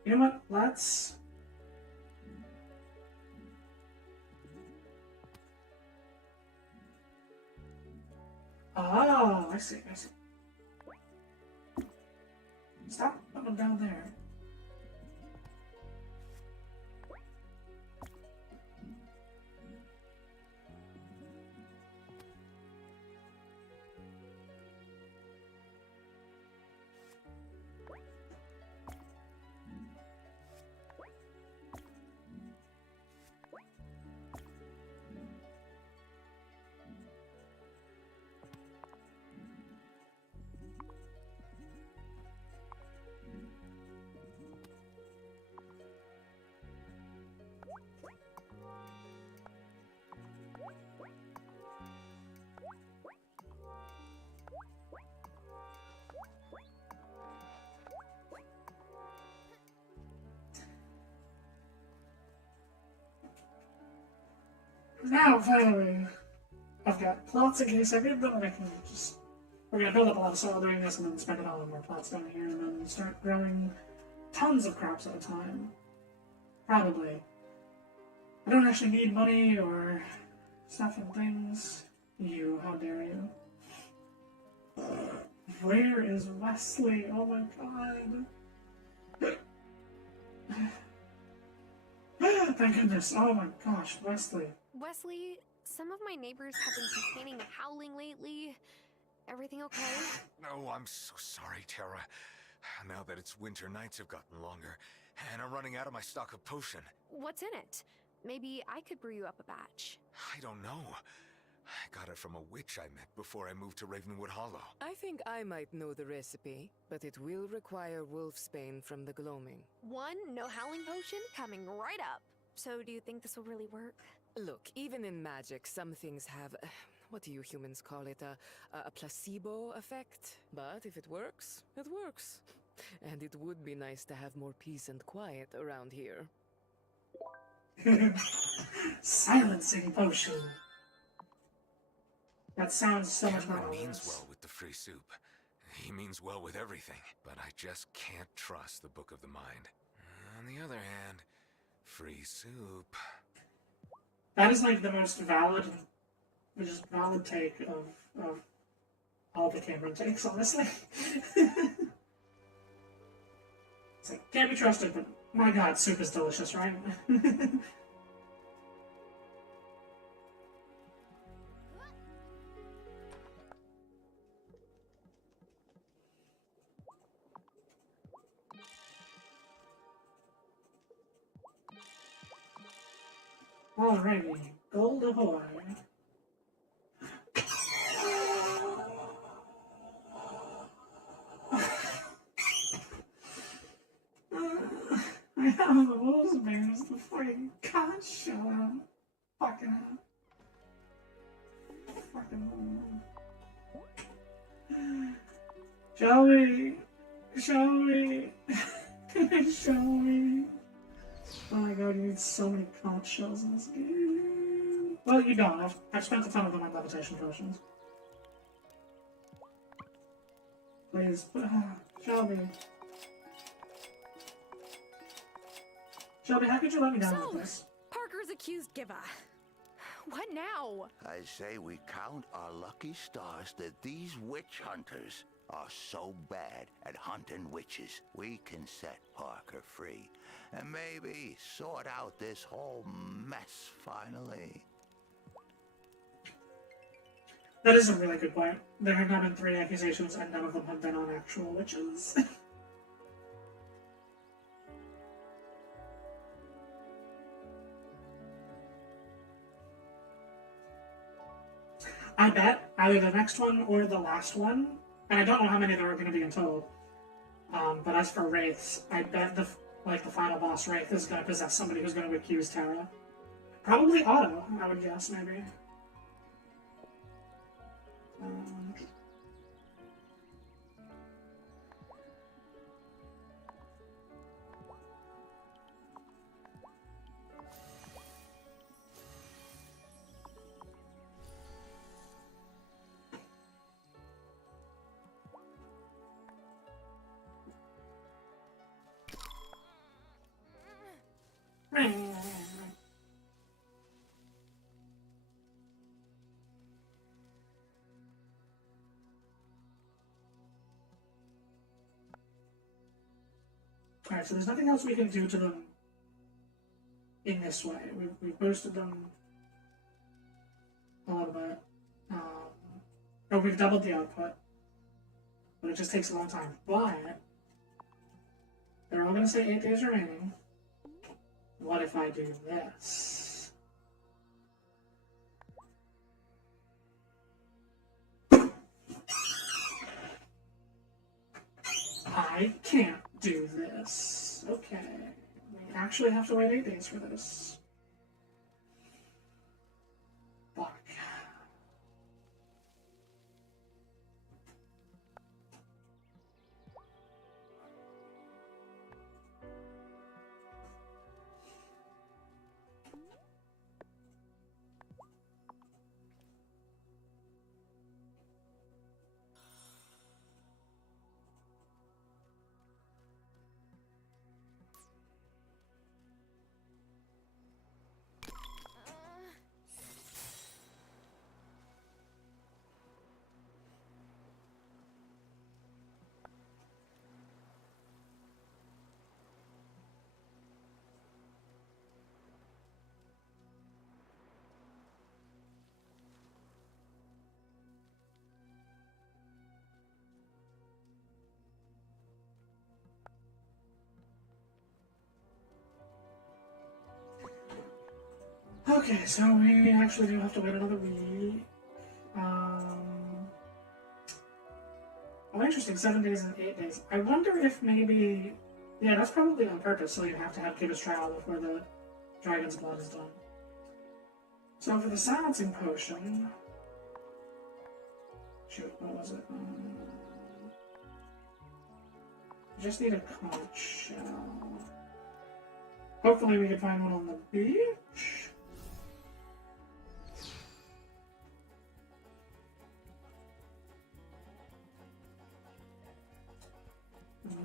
You know what? Let's... Oh, I see, I see. Stop putting them down there. Now, finally, I've got plots in case I need them, and I can just... We're gonna build up a lot of soil doing this, and then spend it all on more plots down here, and then start growing tons of crops at a time. Probably. I don't actually need money or stuff and things. You, how dare you. Where is Wesley? Oh my god. Thank goodness. Oh my gosh, Wesley. Wesley, some of my neighbors have been complaining of howling lately. Everything okay? Oh, I'm so sorry, Tara. Now that it's winter, nights have gotten longer, and I'm running out of my stock of potion. What's in it? Maybe I could brew you up a batch. I don't know. I got it from a witch I met before I moved to Ravenwood Hollow. I think I might know the recipe, but it will require wolfsbane from the gloaming. One no howling potion coming right up. So do you think this will really work? Look, even in magic, some things have, what do you humans call it, a placebo effect? But if it works, it works. And it would be nice to have more peace and quiet around here. Silencing potion. That sounds so much more Cameron means ominous. well with the free soup. He means well with everything, but I just can't trust the Book of the Mind. On the other hand, free soup. That is like the most valid, just valid take of all the Cameron takes, honestly. It's like, can't be trusted, but my god, soup is delicious, right? Alrighty, gold ahoy. I have the wolves bears, the freaking god show up. Fucking hell. Fucking Shall we? Shall we? Shall we? Oh my god, you need so many conch shells in this game. Well, you don't. I've spent a ton of them on levitation potions. Please. Shelby. Shelby, how could you let me down like this? Parker's accused Giva. What now? I say we count our lucky stars that these witch hunters are so bad at hunting witches, we can set Parker free. And maybe sort out this whole mess finally. That is a really good point. There have now been 3 accusations and none of them have been on actual witches. I bet either the next one or the last one, and I don't know how many there are going to be in total, but as for wraiths, I bet the final boss wraith is going to possess somebody who's going to accuse Tara. Probably Otto, I would guess, maybe. Alright, so there's nothing else we can do to them in this way. We've boosted them a little bit. Or we've doubled the output. But it just takes a long time. But they're all going to say 8 days remaining. What if I do this? I can't do this. Okay. We actually have to wait 8 days for this. Fuck. Okay, so we actually do have to wait another week. Oh, interesting. 7 days and 8 days. I wonder if maybe... Yeah, that's probably on purpose, so you have to have Giva's trial before the dragon's blood is done. So for the silencing potion... Shoot, what was it? Just need a conch shell. Hopefully we can find one on the beach.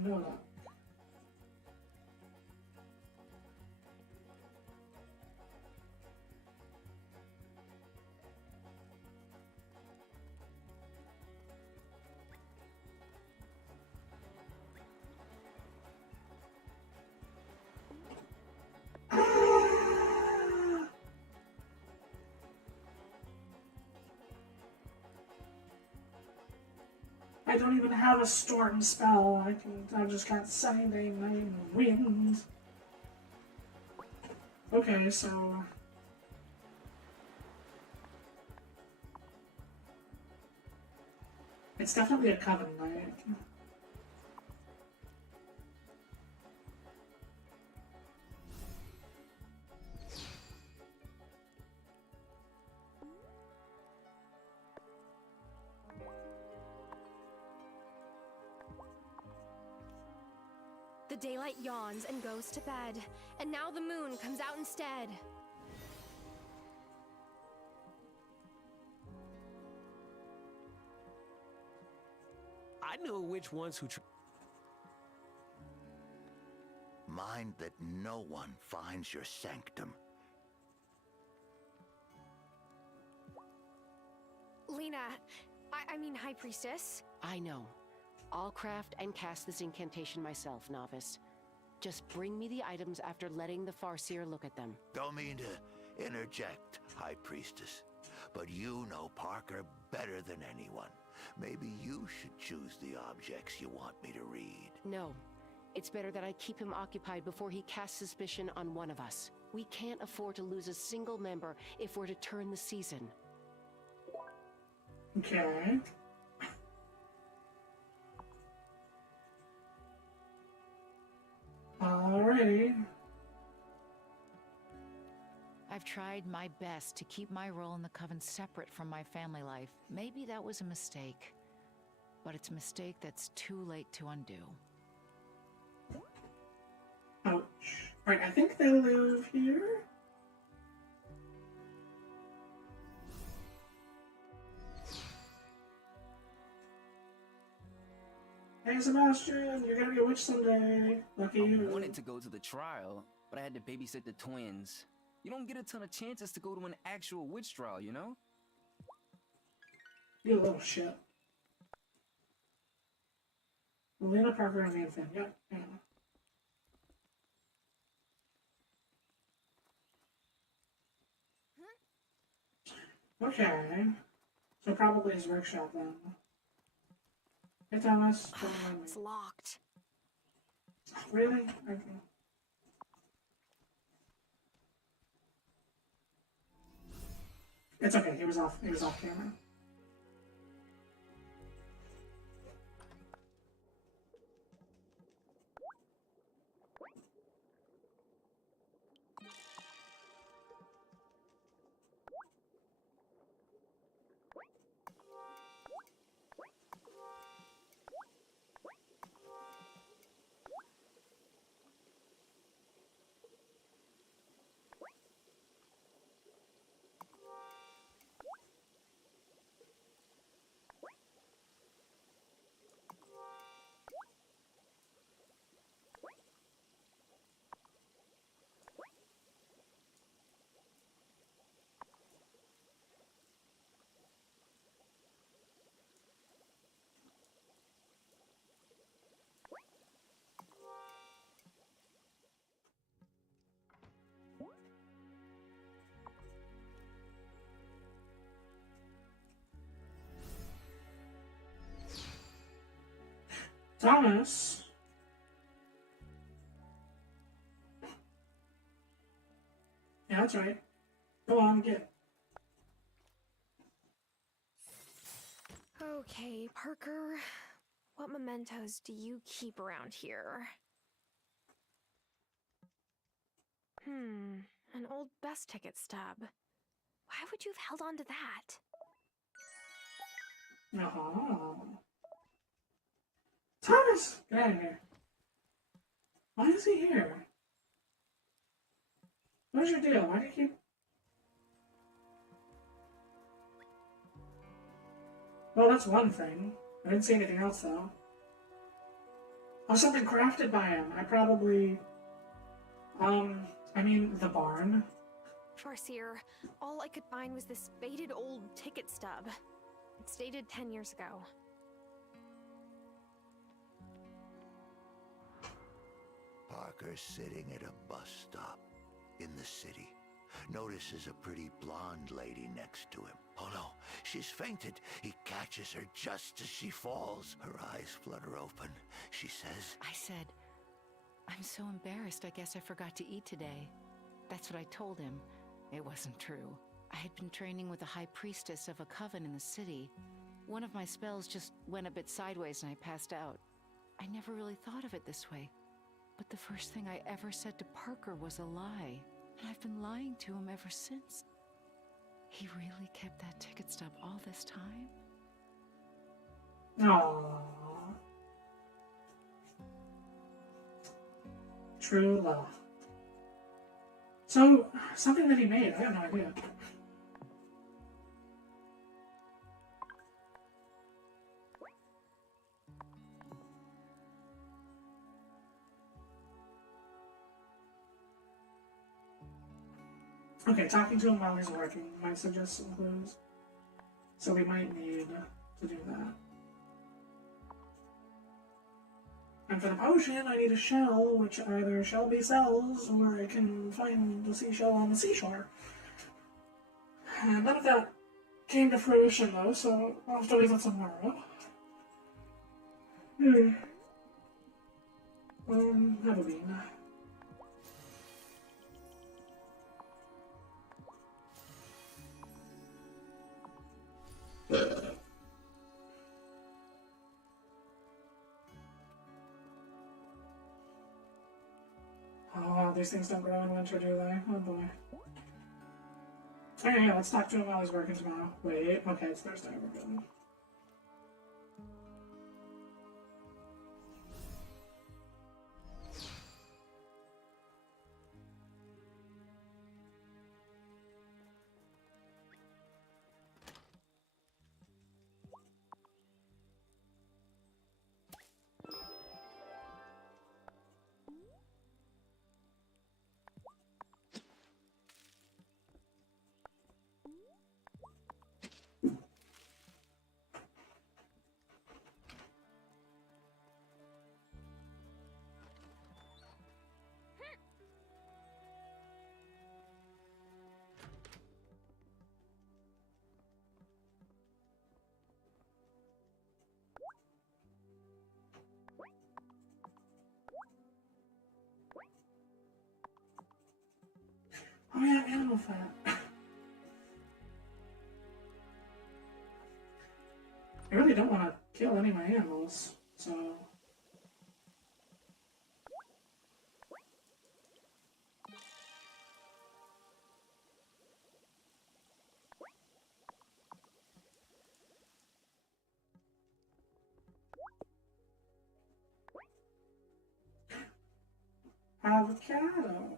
No luck. I don't even have a storm spell. I've just got sunny day, night, and wind. Okay, so... It's definitely a coven night. The daylight yawns and goes to bed, and now the moon comes out instead. I knew a witch once who Mind that no one finds your sanctum. Lena, I mean High Priestess. I know. I'll craft and cast this incantation myself, novice. Just bring me the items after letting the Farseer look at them. Don't mean to interject, High Priestess, but you know Parker better than anyone. Maybe you should choose the objects you want me to read. No. It's better that I keep him occupied before he casts suspicion on one of us. We can't afford to lose a single member if we're to turn the season. Okay. Alrighty. I've tried my best to keep my role in the Coven separate from my family life. Maybe that was a mistake, but it's a mistake that's too late to undo. Ouch. Right, I think they live here. Hey Sebastian, you're gonna be a witch someday. Lucky you. I wanted to go to the trial, but I had to babysit the twins. You don't get a ton of chances to go to an actual witch trial, you know? You little shit. Lena, Parker, and Nathan. Yep. Yeah. Okay. So probably his workshop then. Hey Thomas. It's locked. Really? Okay. It's okay. He was off camera. Thomas. Yeah, that's right. Go on, get. Okay, Parker. What mementos do you keep around here? An old bus ticket stub. Why would you have held on to that? No. Thomas! Get out of here. Why is he here? What's your deal? Why do you keep... Well, that's one thing. I didn't see anything else, though. Oh, something crafted by him. I probably... I mean, the barn. Farseer, all I could find was this faded old ticket stub. It's dated 10 years ago. Parker's sitting at a bus stop in the city. Notices a pretty blonde lady next to him. Oh no, she's fainted. He catches her just as she falls. Her eyes flutter open. She says, I said, I'm so embarrassed, I guess I forgot to eat today. That's what I told him. It wasn't true. I had been training with a high priestess of a coven in the city. One of my spells just went a bit sideways and I passed out. I never really thought of it this way. But the first thing I ever said to Parker was a lie. And I've been lying to him ever since. He really kept that ticket stub all this time? Aww. True love. So, something that he made, I have no idea. Okay, talking to him while he's working might suggest some clues. So we might need to do that. And for the potion, I need a shell, which either Shelby sells, or I can find the seashell on the seashore. And none of that came to fruition, though, so I'll have to leave it tomorrow. Have a bean. Oh, these things don't grow in winter, do they? Oh boy. Okay, yeah, let's talk to him while he's working tomorrow. Wait, okay, it's Thursday, we're good. Oh yeah, animal fat. I really don't want to kill any of my animals, so... Avocado.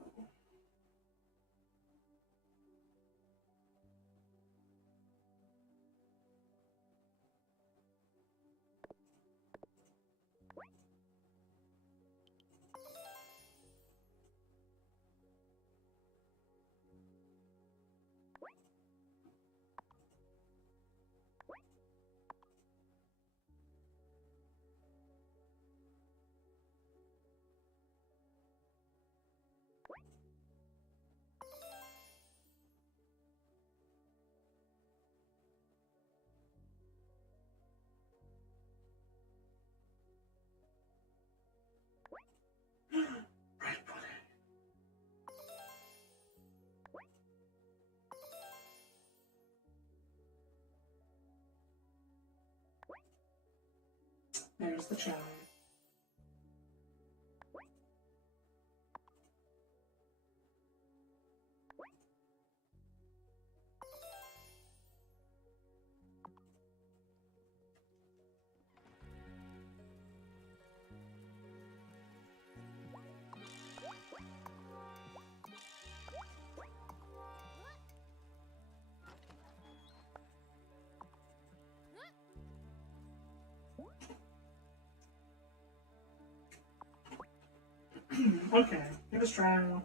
There's the chime. Okay, give us trial.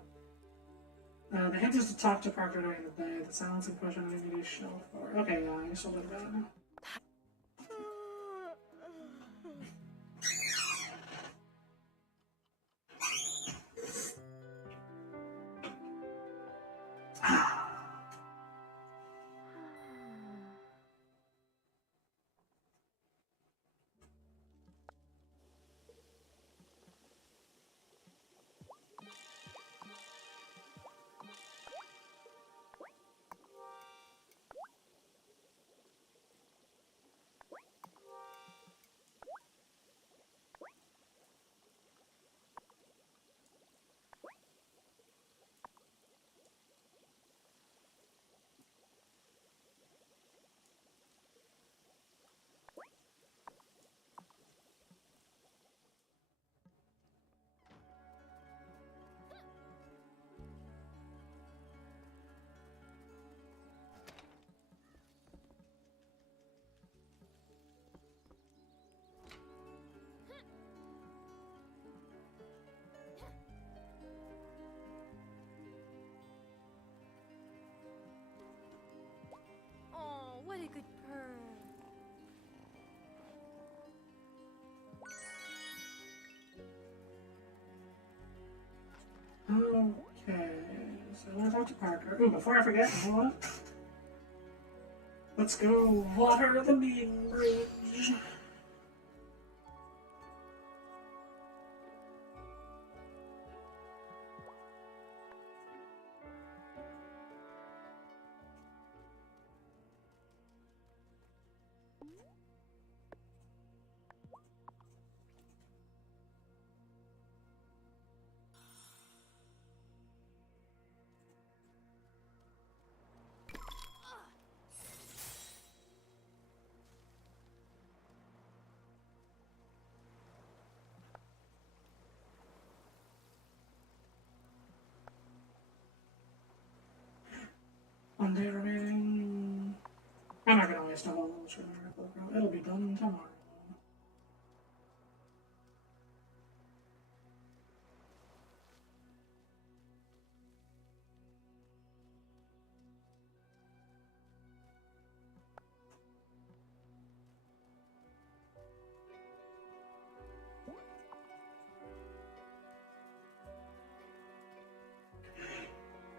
The hint is to talk to Parker during the day. The silencing question I need a shell for. Okay, yeah, I guess we'll do that. good purr. Okay, so I'm gonna talk to Parker. Ooh, before I forget, you know what? Let's go water the bean bridge. One day remaining. I'm not gonna waste a whole sugar. It'll be done tomorrow.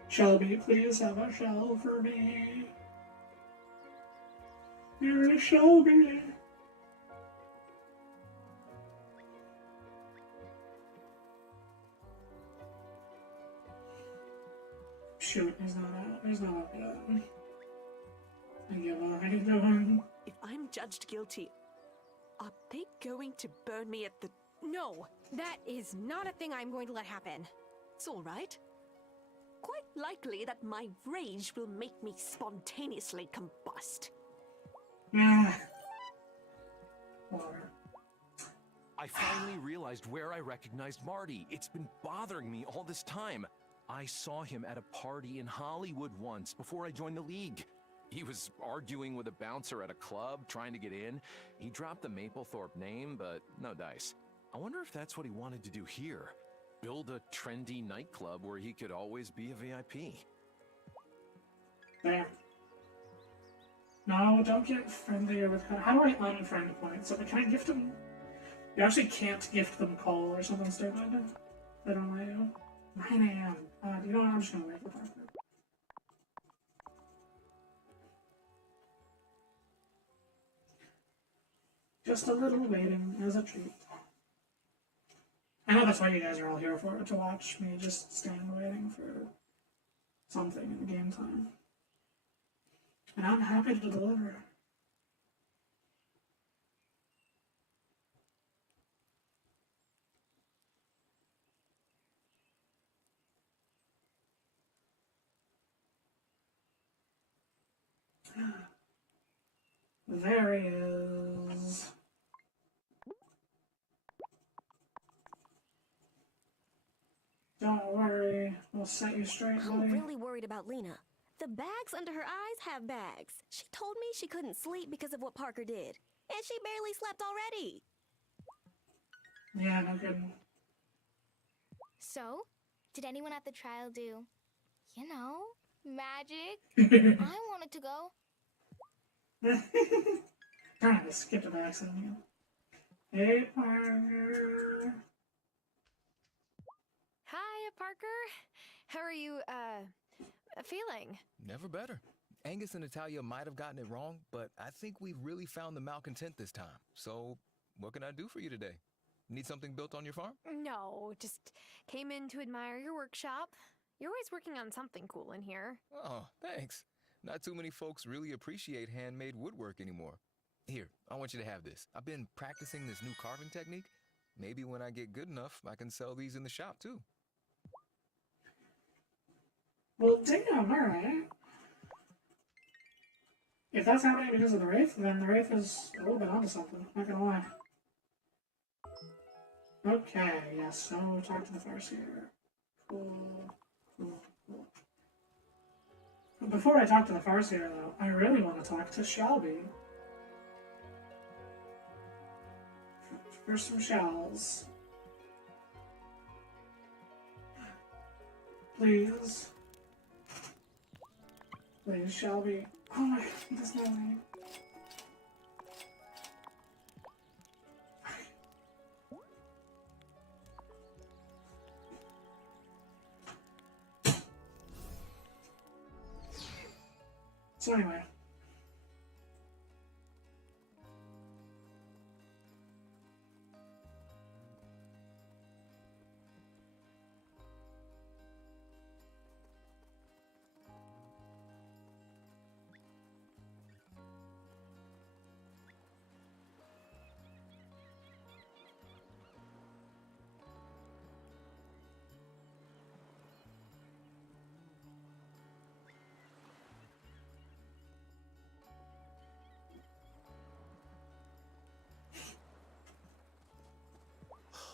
Shelby, please have a shell for me. Dear Shelby. Shoot, he's not out. He's not up yet. How you doing? If I'm judged guilty, are they going to burn me at the... No, that is not a thing I'm going to let happen. It's all right. Quite likely that my rage will make me spontaneously combust. Water. I finally realized where I recognized Marty. It's been bothering me all this time. I saw him at a party in Hollywood once before I joined the league. He was arguing with a bouncer at a club, trying to get in. He dropped the Maplethorpe name, but no dice. I wonder if that's what he wanted to do here. Build a trendy nightclub where he could always be a VIP. There. No, don't get friendlier with her. How do I unfriend points? So, can I gift them? You actually can't gift them coal or something stupid. They don't let you. 9 a.m. You know what? I'm just gonna wait for Parker. Just a little waiting as a treat. I know that's why you guys are all here for, to watch me just stand waiting for something in game time. And I'm happy to deliver. There he is. Don't worry, we'll set you straight, buddy. I'm really worried about Lena. The bags under her eyes have bags. She told me she couldn't sleep because of what Parker did. And she barely slept already. Yeah, no good. So, did anyone at the trial do, you know, magic? I wanted to go. Darn, I skipped an accident. Hey, Parker. Hi, Parker. How are you, feeling? Never better. Angus and Natalia might have gotten it wrong, but I think we really found the malcontent this time. So, what can I do for you today? Need something built on your farm? No, just came in to admire your workshop. You're always working on something cool in here. Oh, thanks. Not too many folks really appreciate handmade woodwork anymore. Here, I want you to have this. I've been practicing this new carving technique. Maybe when I get good enough, I can sell these in the shop too. Well, damn, alright. If that's happening because of the Wraith, then the Wraith is a little bit onto something, not gonna lie. Okay, yes, so talk to the Farseer. Cool. But before I talk to the Farseer, though, I really want to talk to Shelby. For some shells. Please. Please, Shelby. Oh my god, there's no way. So anyway.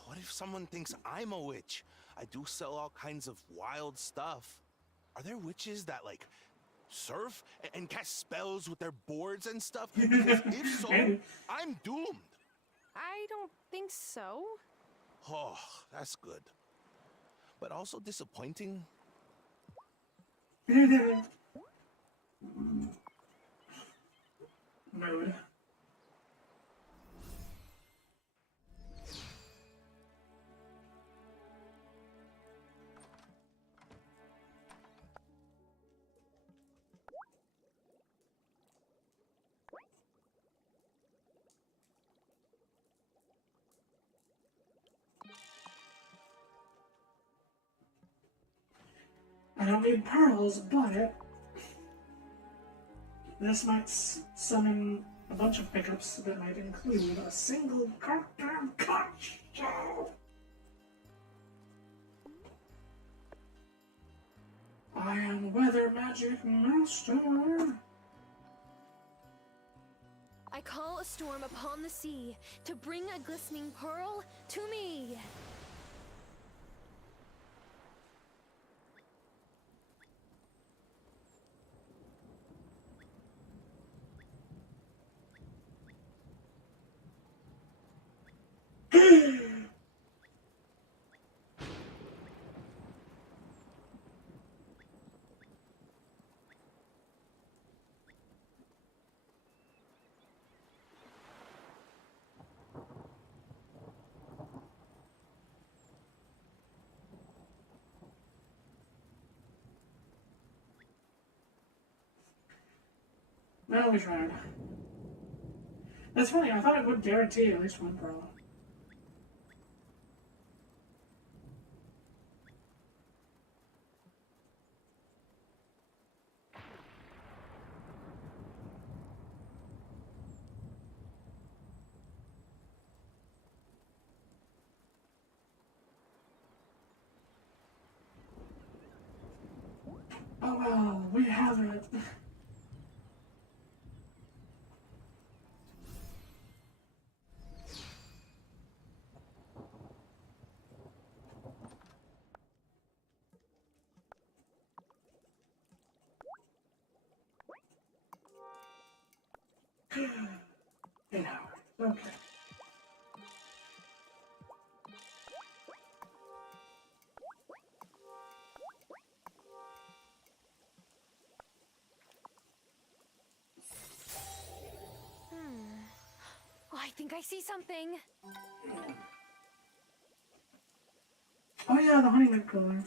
What if someone thinks I'm a witch? I do sell all kinds of wild stuff. Are there witches that, like, surf and cast spells with their boards and stuff? Because if so, I'm doomed. I don't think so. Oh, that's good. But also disappointing. Mood. I don't need pearls, but this might summon a bunch of pickups that might include a single goddamn conch shell. I am Weather Magic Master. I call a storm upon the sea to bring a glistening pearl to me. Well, we tried. That's funny, I thought it would guarantee at least one pearl. Oh well, we have it. You know, okay. Oh, I think I see something. Oh yeah, the honeymoon cooler.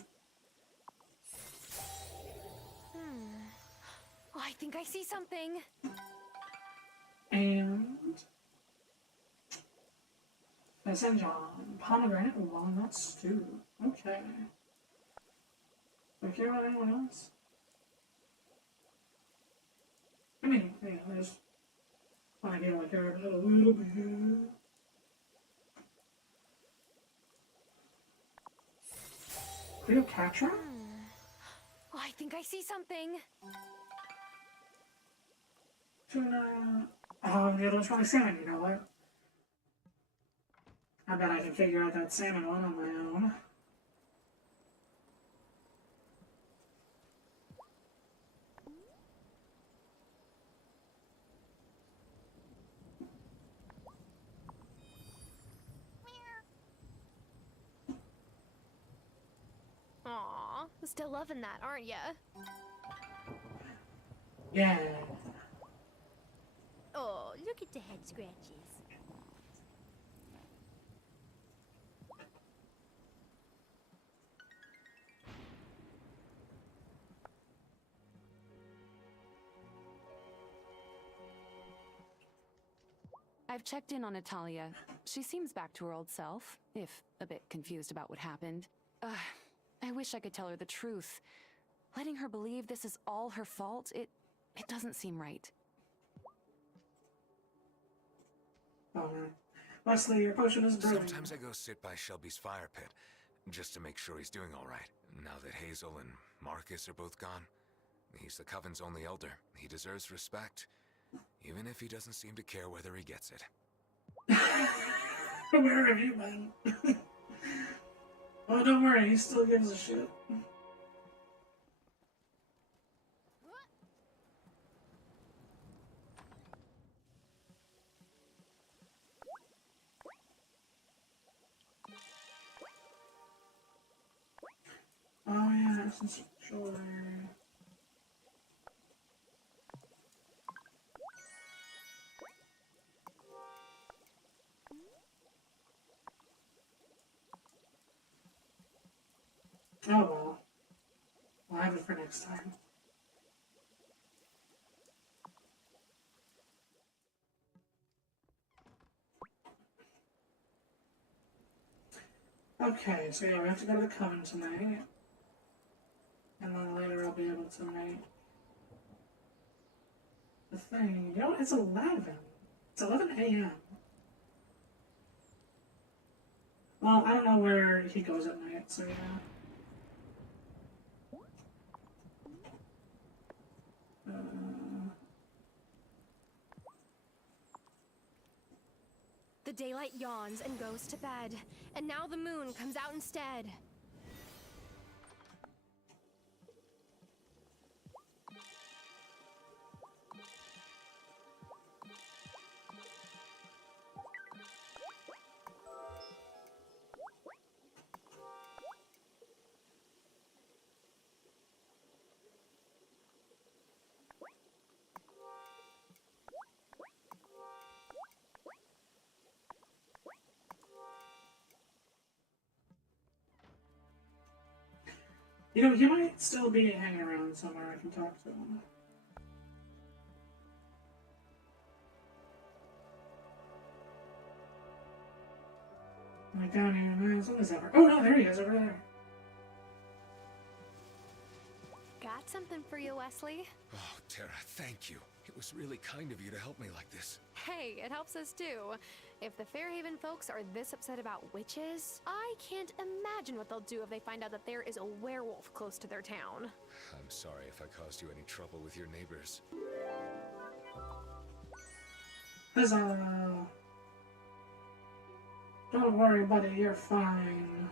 Oh, I think I see something. And Messenger, pomegranate walnut stew. Okay. Do I care about anyone else? I mean, yeah, there's one idea I care about a little bit. Cleopatra? Oh, I think I see something. Tuna. Oh, the other one's probably salmon, you know what? I bet I can figure out that salmon one on my own. Aw, still loving that, aren't ya? Yeah. Oh, look at the head scratches. I've checked in on Natalia. She seems back to her old self, if a bit confused about what happened. I wish I could tell her the truth. Letting her believe this is all her fault, it doesn't seem right. Oh man. Wesley, your potion is brewing. Sometimes I go sit by Shelby's fire pit, just to make sure he's doing all right. Now that Hazel and Marcus are both gone, he's the Coven's only elder. He deserves respect, even if he doesn't seem to care whether he gets it. Where have you been? Oh, don't worry, he still gives a shit. Oh yeah, since sure. Oh well. I'll have it for next time. Okay, so yeah, we have to go to the Coven tonight. And then later I'll be able to make the thing. You know what? It's 11. It's 11 a.m. Well, I don't know where he goes at night, so yeah. The daylight yawns and goes to bed, and now the moon comes out instead. You know, he might still be hanging around somewhere. I can talk to him. Like down here, man. Something's over. Oh no, there he is over there. Got something for you, Wesley. Oh, Tara, thank you. It was really kind of you to help me like this. Hey, it helps us too. If the Fairhaven folks are this upset about witches, I can't imagine what they'll do if they find out that there is a werewolf close to their town. I'm sorry if I caused you any trouble with your neighbors. Huzzah! Don't worry, buddy, you're fine.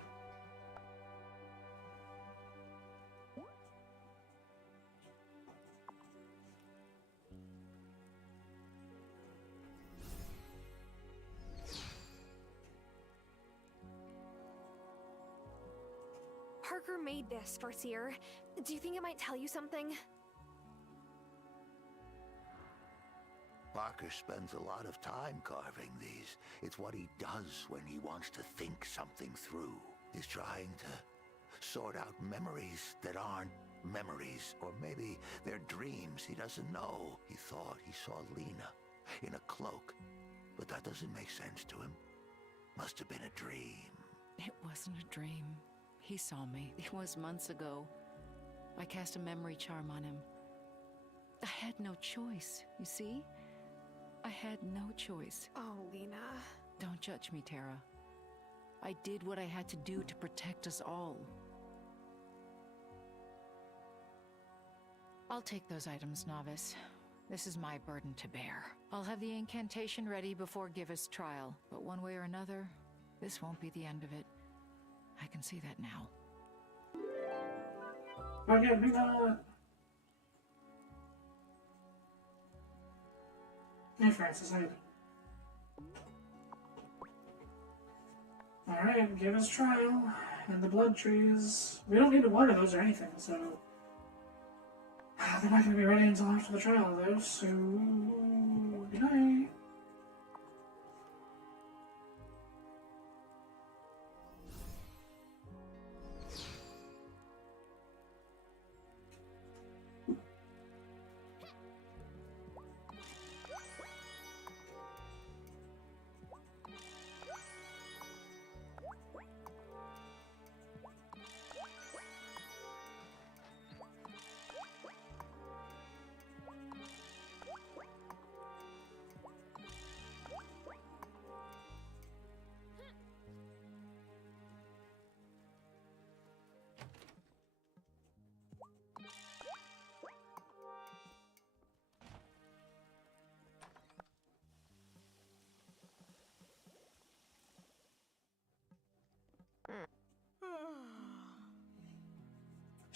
Parker made this, Farseer. Do you think it might tell you something? Parker spends a lot of time carving these. It's what he does when he wants to think something through. He's trying to sort out memories that aren't memories, or maybe they're dreams he doesn't know. He thought he saw Lena in a cloak, but that doesn't make sense to him. Must have been a dream. It wasn't a dream. He saw me. It was months ago. I cast a memory charm on him. I had no choice, you see? I had no choice. Oh, Lena. Don't judge me, Tara. I did what I had to do to protect us all. I'll take those items, Novice. This is my burden to bear. I'll have the incantation ready before Giva's trial, but one way or another, this won't be the end of it. I can see that now. Okay, we got... Hey, Francis, how you doing? Alright, give us trial. And the blood trees. We don't need to water those or anything, so... They're not going to be ready until after the trial, though, so... Good night.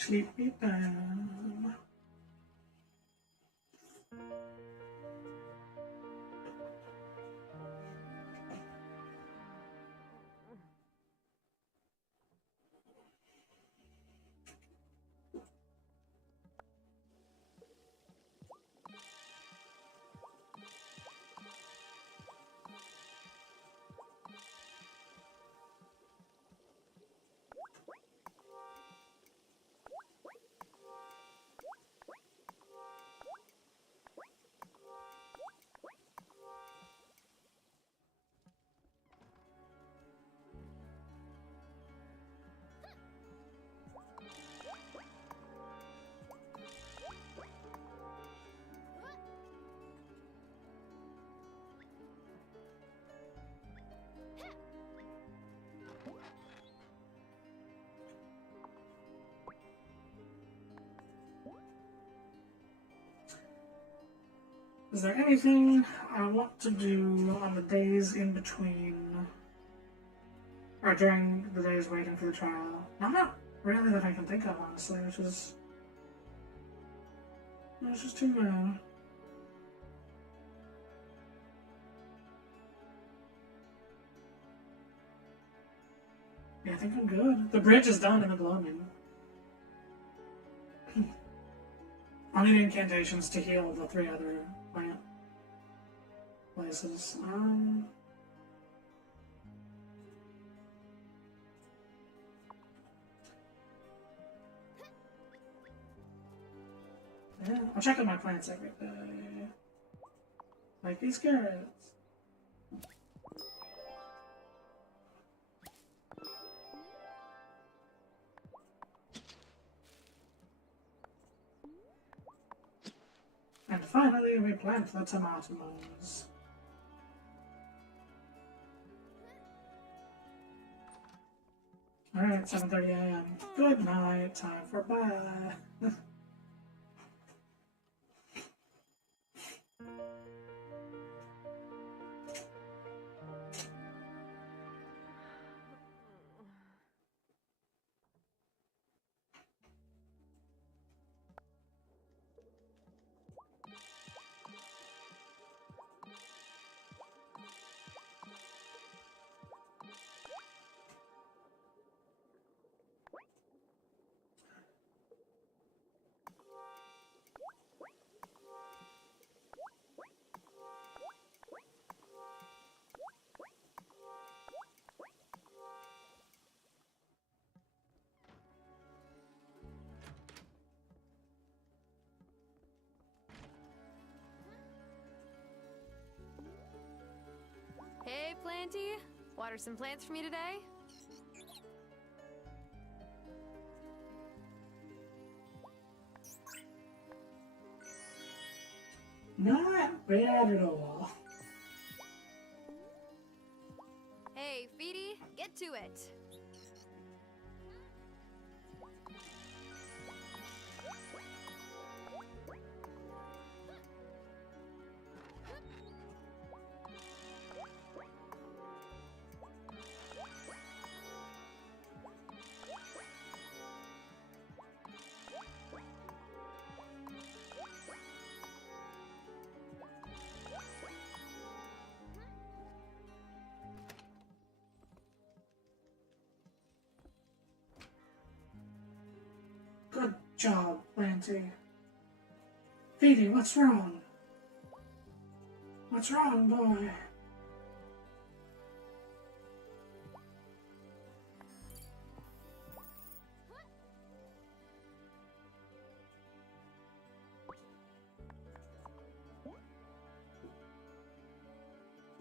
sleepy time. Is there anything I want to do on the days in between, or during the days waiting for the trial? Not really that I can think of, honestly, which is too bad. Yeah, I think I'm good. The bridge is done in the gloaming. I need incantations to heal the 3 other plant places. Yeah, I'm checking my plants every day. Like these carrots. And finally, we plant the tomatoes. Alright, 7:30 a.m. Good night, time for bed. Hey, Planty. Water some plants for me today? Not bad at all. Hey, Feety, get to it. Good job, Planty. Feety, what's wrong? What's wrong, boy?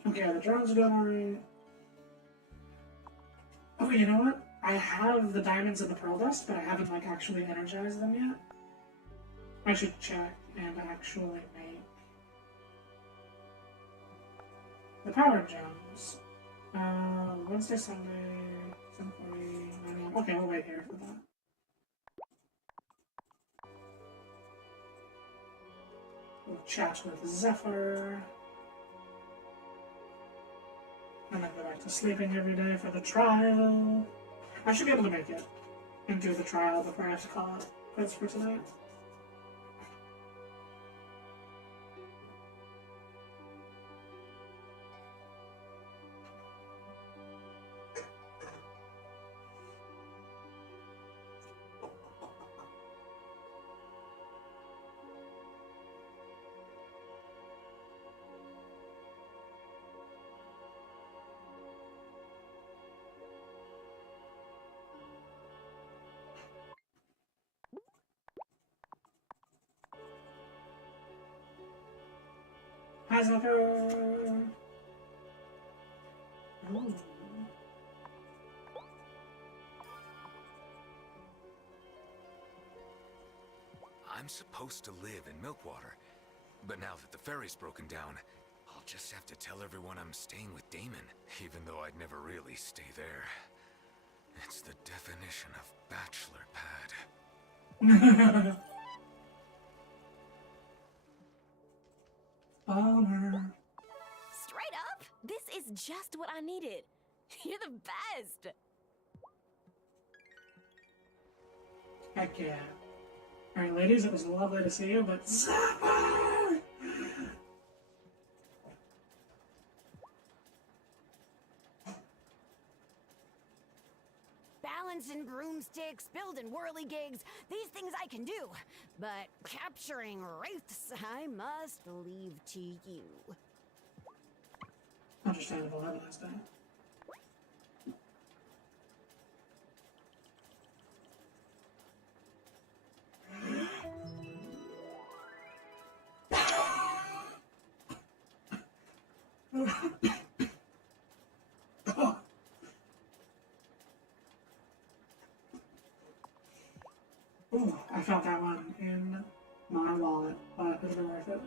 Okay, the drones are doing alright. Oh, you know what? I have the diamonds and the pearl dust, but I haven't like actually energized them yet. I should check and actually make the power gems. Wednesday, Sunday, 7:40, 9 a.m. Okay, we'll wait here for that. We'll chat with Zephyr. And then go back to sleeping every day for the trial. I should be able to make it and do the trial before I have to call it. quits for tonight. Hazard. Ooh. I'm supposed to live in Milkwater, but now that the ferry's broken down, I'll just have to tell everyone I'm staying with Damon, even though I'd never really stay there. It's the definition of bachelor pad. Bummer. Straight up, this is just what I needed. You're the best. Heck yeah. Alright, ladies, it was lovely to see you, but Zapper! Balancing broomsticks, building whirligigs, these things I can do. But capturing wraiths, I must leave to you. Understandable, have a nice day. Ooh, I found that one in my wallet, but it was worth it.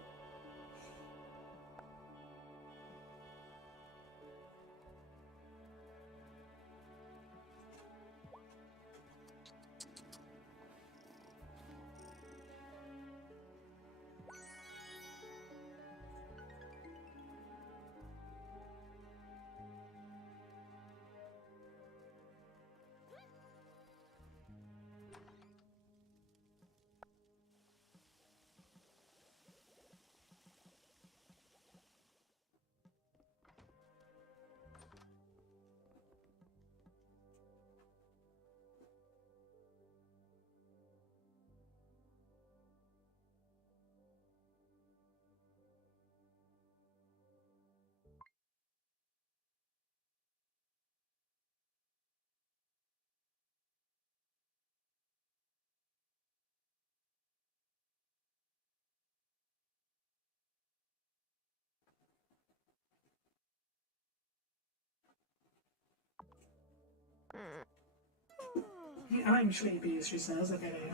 I'm sleepy, she says. Okay.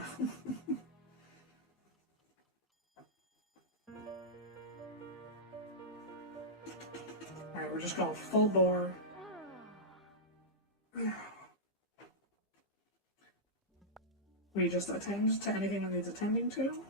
Alright, we're just going full bore. We just attend to anything that needs attending to.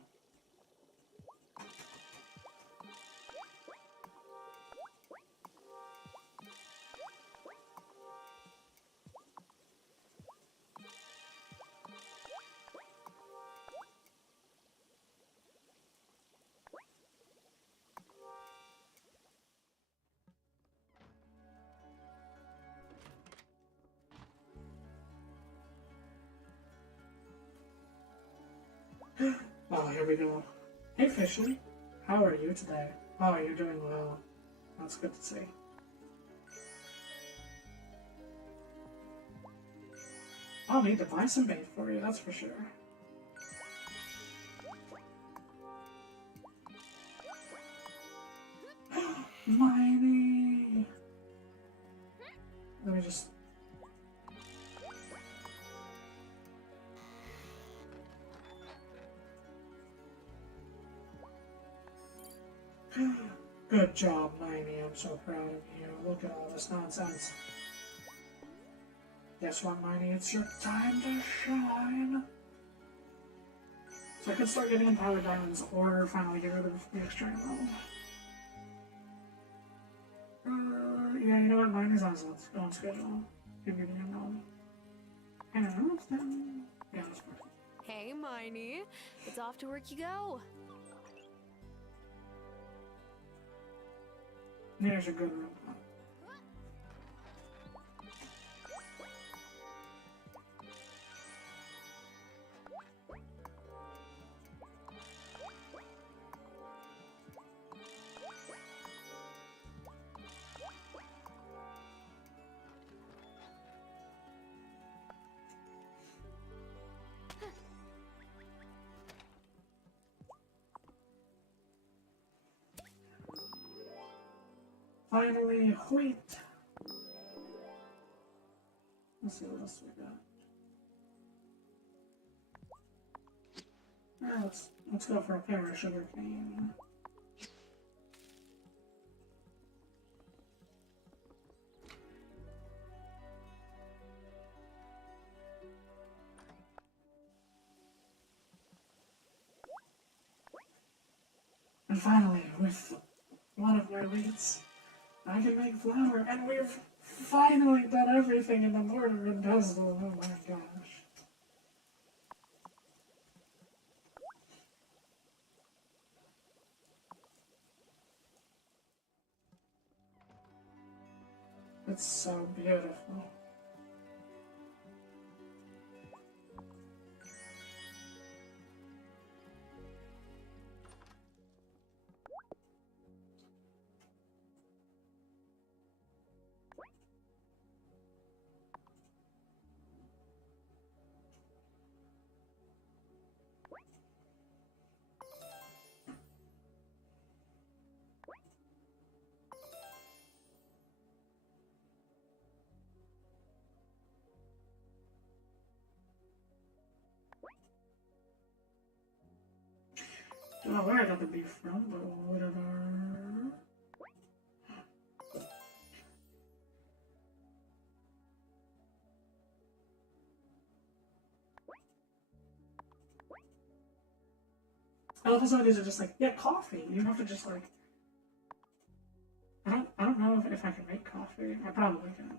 Oh, here we go. Hey, Fishy. How are you today? Oh, you're doing well. That's good to see. I'll need to buy some bait for you, that's for sure. Miney! Let me just... Good job, Miney. I'm so proud of you. Look at all this nonsense. Guess what, Miney? It's your time to shine. So I could start getting empowered diamonds or finally get rid of the extreme mode. Yeah, you know what? Miney's on schedule. Give me the unknown. And yeah, that's perfect. Hey, Miney. It's off to work you go. There's a good room. Finally, wheat. Let's see what else we got. Let's go for a pear of sugar cane. And finally, with one of my wheats, I can make flour, and we've finally done everything in the mortar and pestle. Oh my gosh. It's so beautiful. Don't know where I got the beef from, but whatever. I love how some of these are just like, yeah, coffee. You don't have to just like. I don't know if I can make coffee. I probably can.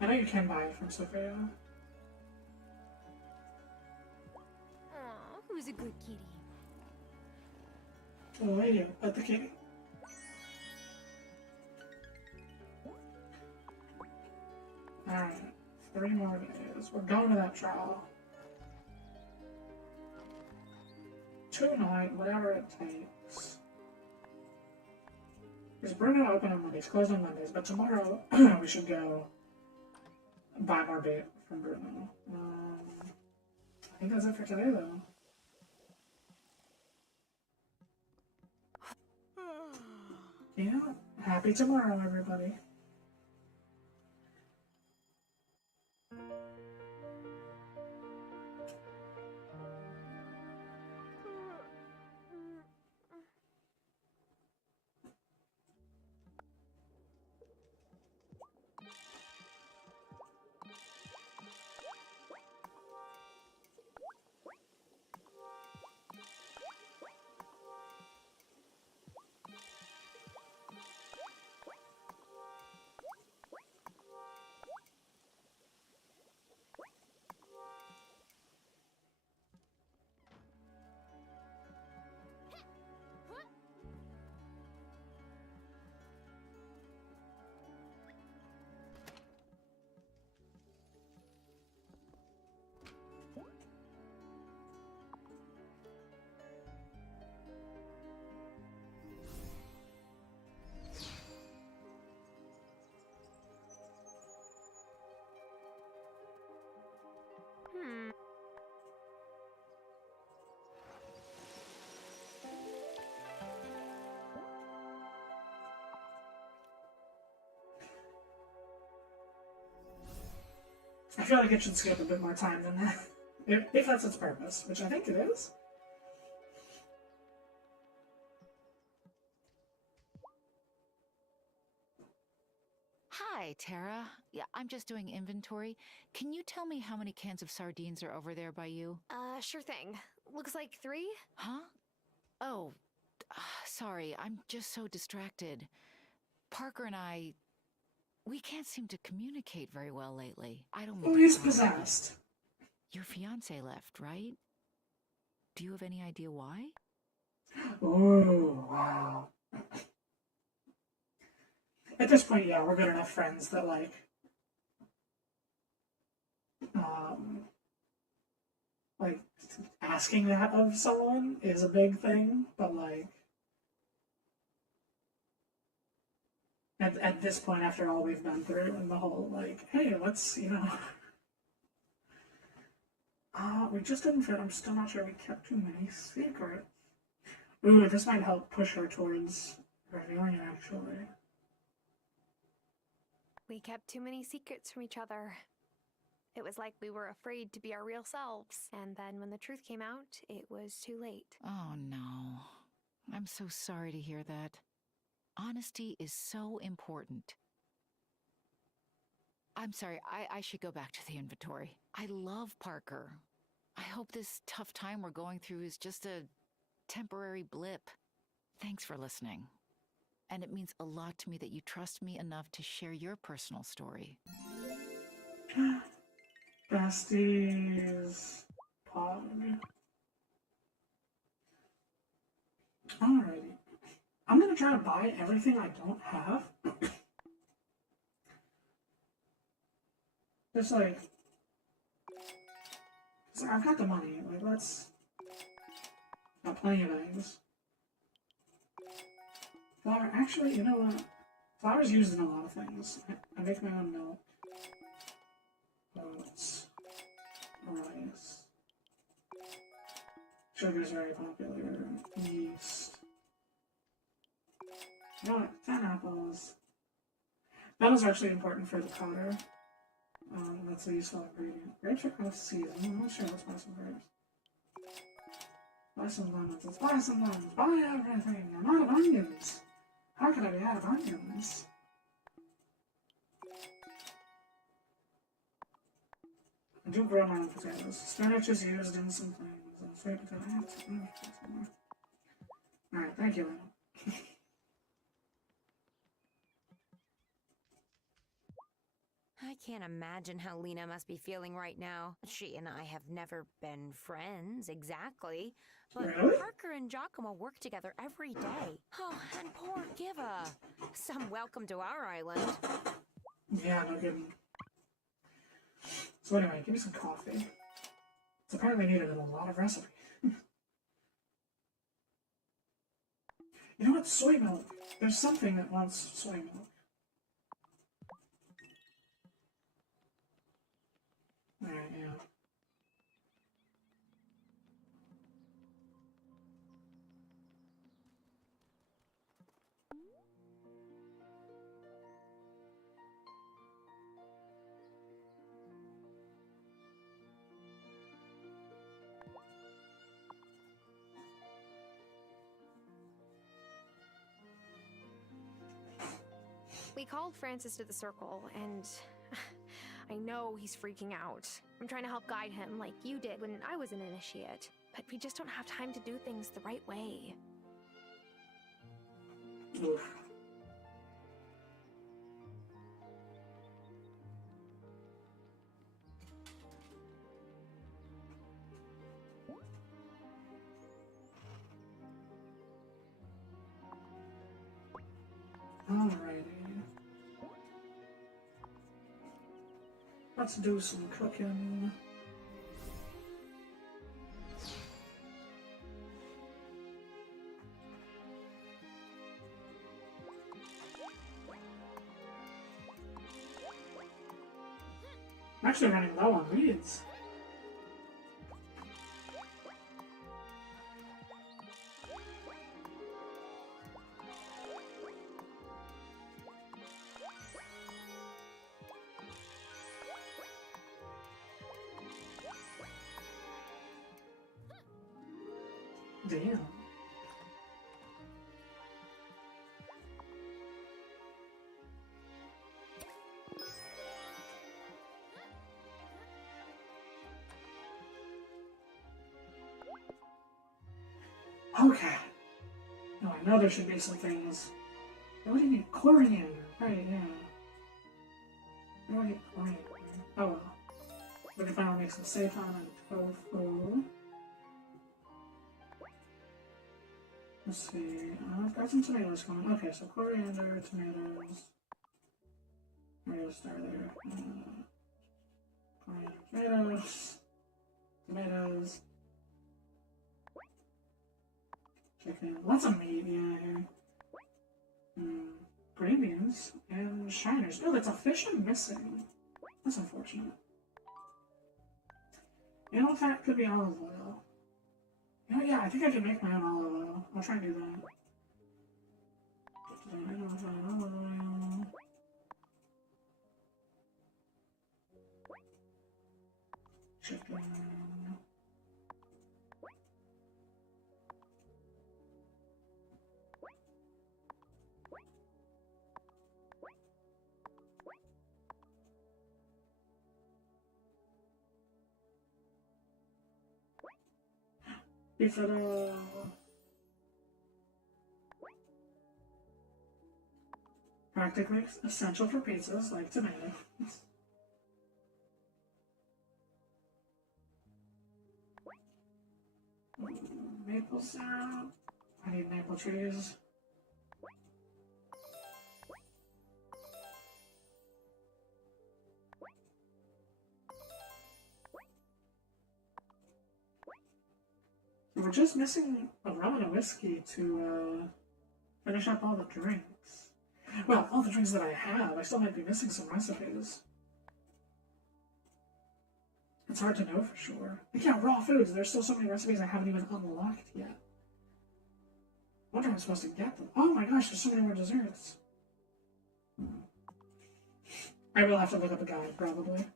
I know you can buy it from Sophia. Aw, who's a good kitty? Oh, radio, but the kitty. Alright, 3 more days. We're going to that trial. Tonight, whatever it takes. Because we're not open on Mondays, closed on Mondays, but tomorrow we should go buy more bait from Bruno. I think that's it for today, though. Yeah, happy tomorrow, everybody. I feel like it should skip a bit more time than that. If that's its purpose, which I think it is. Hi, Tara. Yeah, I'm just doing inventory. Can you tell me how many cans of sardines are over there by you? Sure thing. Looks like 3? Huh? Oh, Sorry, I'm just so distracted. Parker and I, we can't seem to communicate very well lately. I don't mean Oh, to he's pry, but possessed. Your fiance left, right? Do you have any idea why? Oh, wow. At this point, yeah, we're good enough friends that, like, like, asking that of someone is a big thing, but, like, at this point, after all we've been through and the whole, like, hey, let's, you know, we just didn't fit. I'm still not sure we kept too many secrets. Ooh, this might help push her towards revealing it, actually. We kept too many secrets from each other. It was like we were afraid to be our real selves. And then when the truth came out, it was too late. Oh no. I'm so sorry to hear that. Honesty is so important. I'm sorry, I should go back to the inventory. I love Parker. I hope this tough time we're going through is just a temporary blip. Thanks for listening. And it means a lot to me that you trust me enough to share your personal story. Besties. Pog. Alrighty. I'm gonna try to buy everything I don't have. Just like... So I've got the money. Like, let's... Got plenty of eggs. Flour. Actually, you know what? Flour's used in a lot of things. I make my own milk. Oats. Rice. Sugar's very popular. Yeast. You know what? 10 apples. That was actually important for the powder. That's a useful ingredient. Grapes are out of season. I'm not sure. Let's buy some grapes. Buy some lemons. Let's buy some lemons. Buy everything. I'm out of onions. How could I be out of onions? I do grow my own potatoes. Spinach is used in some things. And sweet potato. I have to somewhere. Alright, thank you, Lena. I can't imagine how Lena must be feeling right now. She and I have never been friends, exactly. But Really? Parker and Giacomo work together every day. Oh, and poor Giva. Some welcome to our island. Yeah, no kidding. So anyway, give me some coffee. It's apparently needed in a lot of recipes. You know what? Soy milk. There's something that wants soy milk. Alright, yeah. We called Francis to the circle, and I know he's freaking out. I'm trying to help guide him like you did when I was an initiate. But we just don't have time to do things the right way. Oof. Alrighty. Let's do some cooking. I'm actually running low on leads. Damn. Okay. I know there should be some things. What do you need? Coriander. Right, yeah. Where do I get coriander? Oh well. We can finally make some seitan and tofu. Let's see. I've got some tomatoes coming. Okay, so coriander, tomatoes. We're gonna start there. Coriander, tomatoes. Chicken. Lots of meat, yeah, here. Green beans and shiners. Oh, that's a fish I'm missing. That's unfortunate. Animal fat could be olive oil. You know, yeah, I think I can make my own olive oil. I'll try and do that. Animal fat, olive oil. Chicken. Pizza. Practically essential for pizzas, like tomatoes. Maple syrup. I need maple trees. We're just missing a rum and a whiskey to finish up all the drinks. Well, all the drinks that I have, I still might be missing some recipes. It's hard to know for sure. Like, yeah, raw foods. There's still so many recipes I haven't even unlocked yet. I wonder how I'm supposed to get them. Oh my gosh, there's so many more desserts. I will have to look up a guide, probably.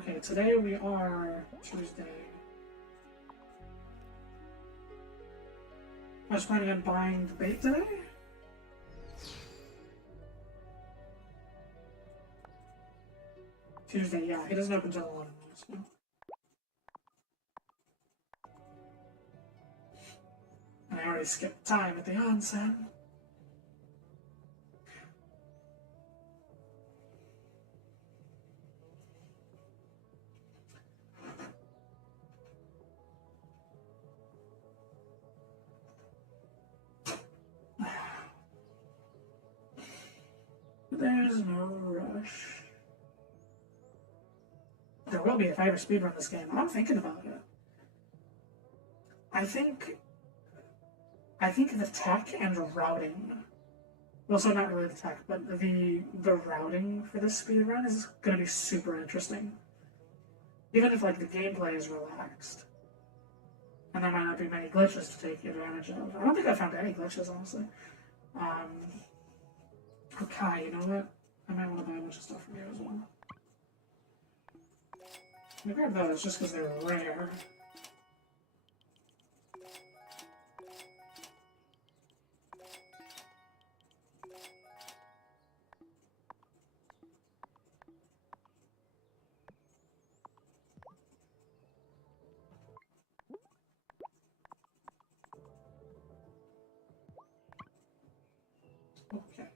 Okay, today we are Tuesday. I was planning on buying the bait today. Tuesday, yeah, he doesn't open until 11. So. And I already skipped time at the onset. There's no rush. There will be if I ever speedrun this game. I'm thinking about it. I think the tech and routing. Well, so not really the tech, but the routing for this speedrun is going to be super interesting. Even if like the gameplay is relaxed, and there might not be many glitches to take advantage of. I don't think I found any glitches, honestly. Okay, you know what? I might want to buy a bunch of stuff from you as well. I'm gonna grab those just because they're rare. Okay.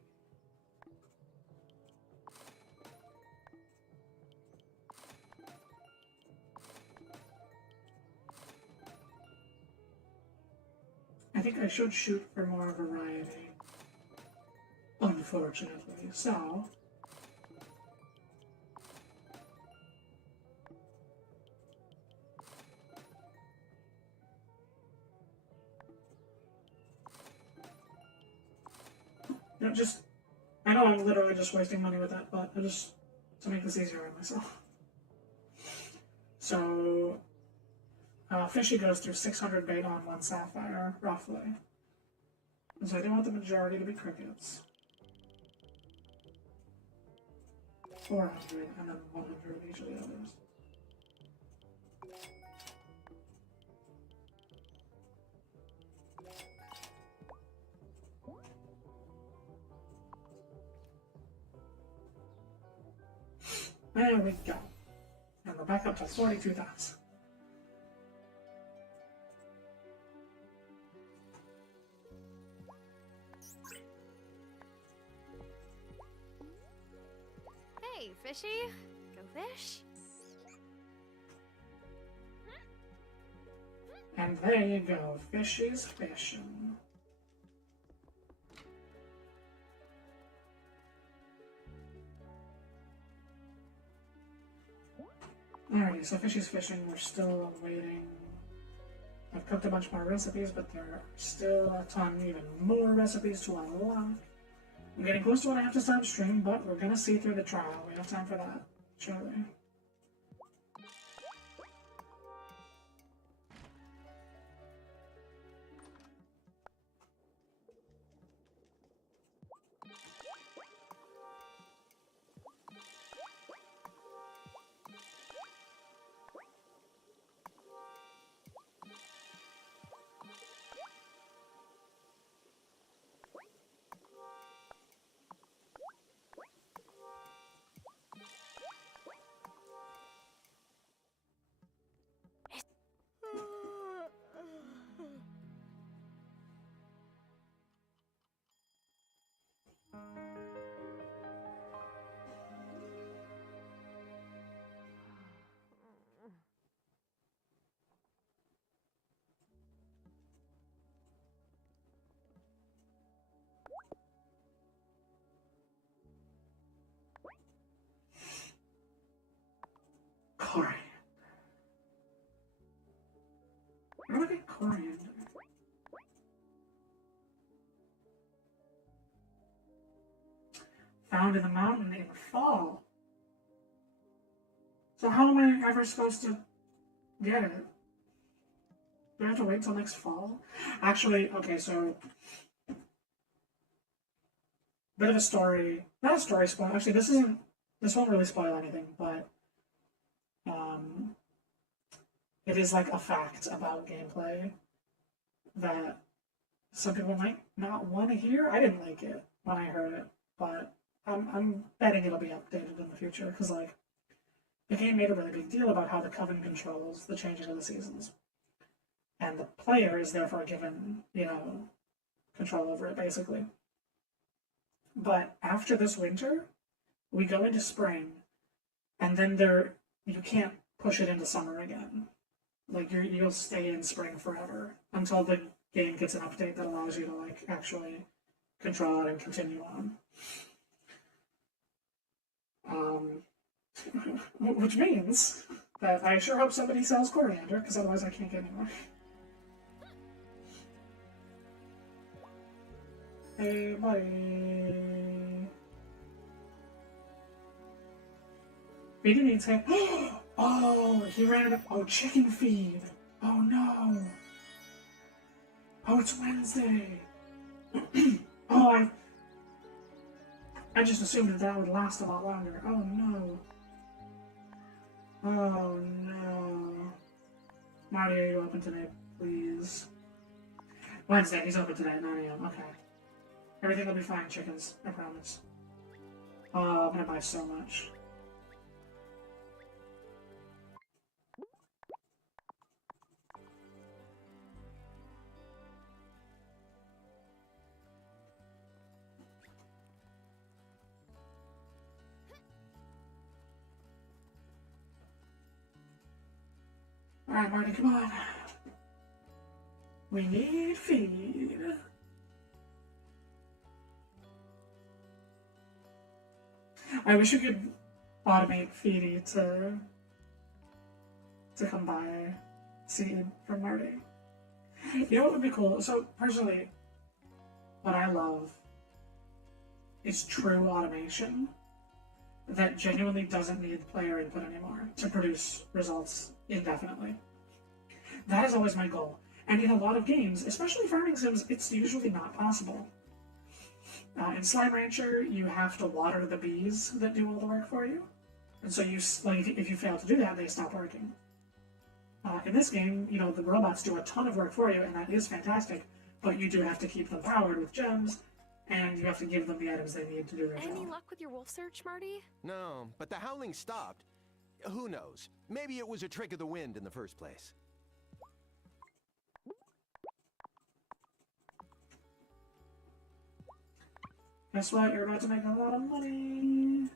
I think I should shoot for more variety. Unfortunately. So... You know, just... I know I'm literally just wasting money with that, but I just... to make this easier on myself. So... Fishy goes through 600 bait on 1 sapphire, roughly. And so I do want the majority to be crickets. 400, and then 100 each of the others. There we go. And we're back up to 42,000. Hey, fishy. Go fish. And there you go, fishy's fishing. Alrighty, so fishy's fishing, we're still waiting. I've cooked a bunch more recipes, but there are still a ton, even more recipes to unlock. I'm getting close to when I have to start stream, but we're gonna see through the trial. We have time for that, surely. Coriander. Where do I get coriander? Found in the mountain in the fall. So how am I ever supposed to get it? Do I have to wait till next fall? Actually, okay, so bit of a story, not a story spoil. Actually, this won't really spoil anything, but it is like a fact about gameplay that some people might not want to hear. I didn't like it when I heard it, but I'm betting it'll be updated in the future, because like the game made a really big deal about how the Coven controls the changing of the seasons, and the player is therefore given, you know, control over it basically. But after this winter, we go into spring, and then you can't push it into summer again. Like you'll stay in spring forever until the game gets an update that allows you to like actually control it and continue on. Which means that I sure hope somebody sells coriander, because otherwise I can't get anywhere. Hey, buddy. Feeding needs him. Oh, he ran. Oh, chicken feed. Oh no. Oh, it's Wednesday. Oh, I just assumed that would last a lot longer. Oh no. Oh no. Marty, are you open today, please? Wednesday, he's open today at 9 a.m. Okay. Everything will be fine, chickens. I promise. Oh, I'm gonna buy so much. Alright, Marty, come on. We need feed. I wish you could automate Feedy to come buy seed from Marty. You know what would be cool? So, personally, what I love is true automation that genuinely doesn't need player input anymore to produce results indefinitely. That is always my goal. And in a lot of games, especially farming sims, it's usually not possible. In Slime Rancher, you have to water the bees that do all the work for you. And so if you fail to do that, they stop working. In this game, you know, the robots do a ton of work for you, and that is fantastic, but you do have to keep them powered with gems, and you have to give them the items they need to do their job. Any luck with your wolf search, Marty? No, but the howling stopped. Who knows? Maybe it was a trick of the wind in the first place. Guess what? You're about to make a lot of money.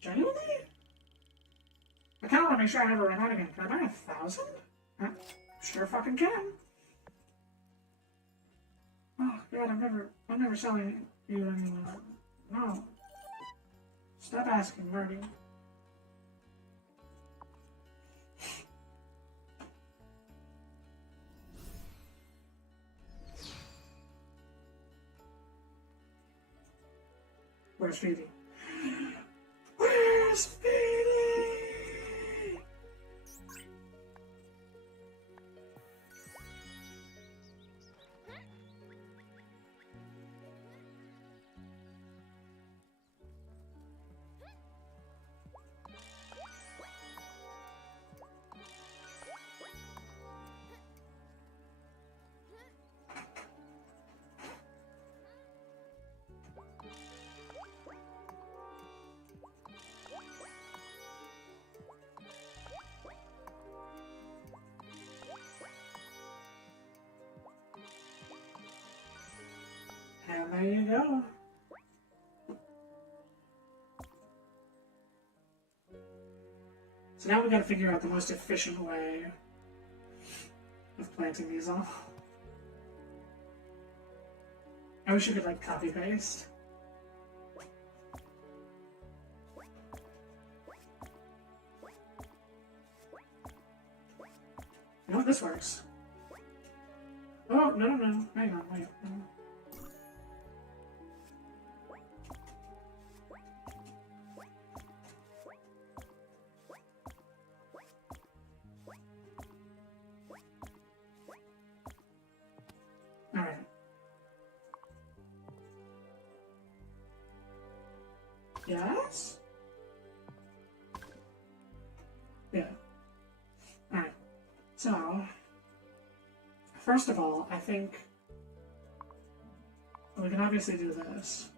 Genuinely? I kind of want to make sure I never run out again. Can I buy 1,000? Sure fucking can. Oh god, I'm never selling you anymore. No. Stop asking, Marty. Where's Phoebe? Where's Phoebe? And there you go. So now we gotta figure out the most efficient way of planting these all. I wish you could like copy paste. You know what? This works. Oh, no. Hang on, wait. Alright. Yes? Yeah. Alright. So, first of all, I think we can obviously do this.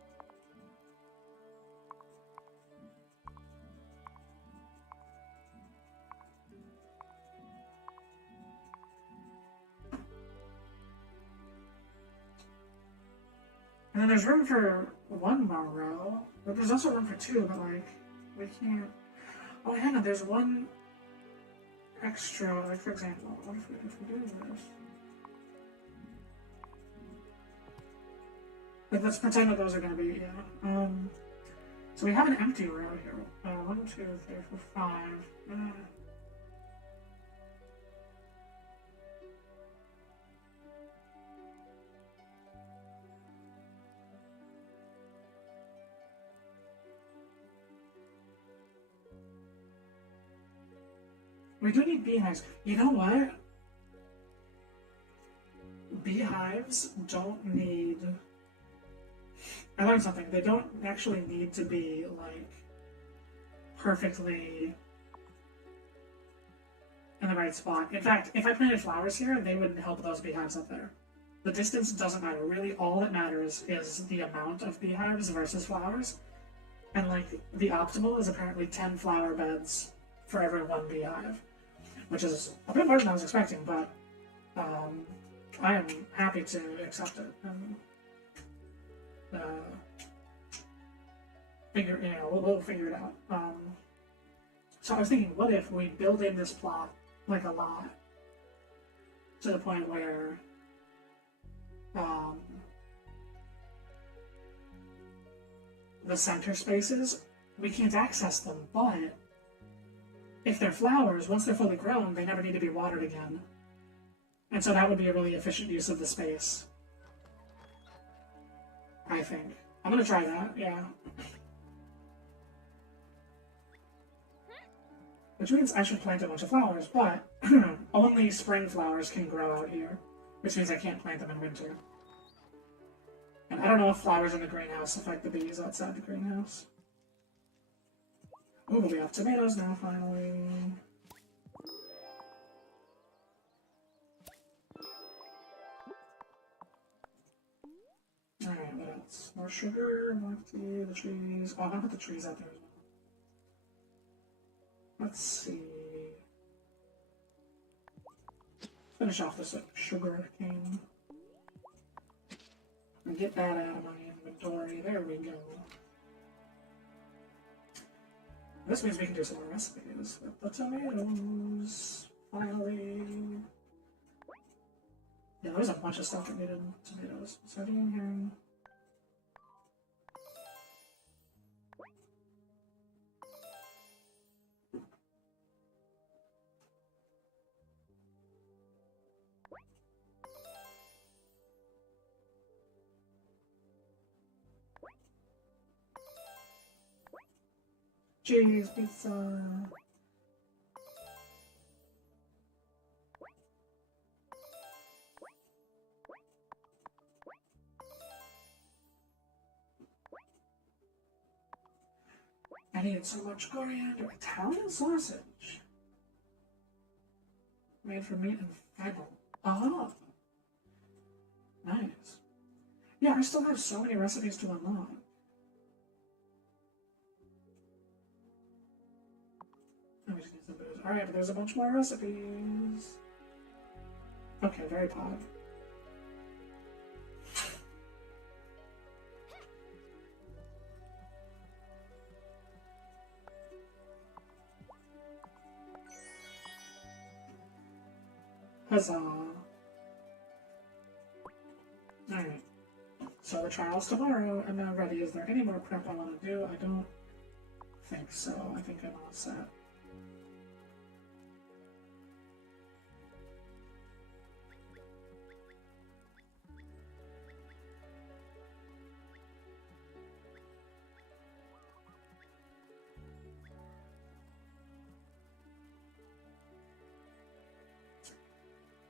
And then there's room for one more row, but there's also room for two, but like, we can't... Oh, hang on, there's one extra, like for example, what if we do this? Like, let's pretend that those are going to be, yeah. So we have an empty row here. 1, 2, 3, 4, 5. We do need beehives. You know what? Beehives don't need... I learned something. They don't actually need to be, like, perfectly in the right spot. In fact, if I planted flowers here, they would help those beehives up there. The distance doesn't matter. Really, all that matters is the amount of beehives versus flowers. And, like, the optimal is apparently 10 flower beds for every 1 beehive, which is a bit more than I was expecting, but I am happy to accept it. And, we'll figure it out. So I was thinking, what if we build in this plot like a lot, to the point where the center spaces, we can't access them, but if they're flowers, once they're fully grown, they never need to be watered again. And so that would be a really efficient use of the space, I think. I'm gonna try that, yeah. Which means I should plant a bunch of flowers, but only spring flowers can grow out here, which means I can't plant them in winter. And I don't know if flowers in the greenhouse affect the bees outside the greenhouse. Ooh, we have tomatoes now, finally. Alright. else? More sugar, more tea, the trees. Oh, I'm gonna put the trees out there as well. Let's see. Finish off this sugar cane. And get that out of my inventory. There we go. This means we can do some more recipes with the tomatoes. Finally. Yeah, there's a bunch of stuff that needed tomatoes. Sardine, herring. Cheese, pizza. I needed so much coriander. Italian sausage. Made from meat and fennel. Oh. Nice. Yeah, I still have so many recipes to unlock. Let me just get some booze. Alright, but there's a bunch more recipes. Okay, very pod. Huzzah. Alright. So the trial's tomorrow. I'm now ready. Is there any more prep I want to do? I don't think so. I think I'm all set.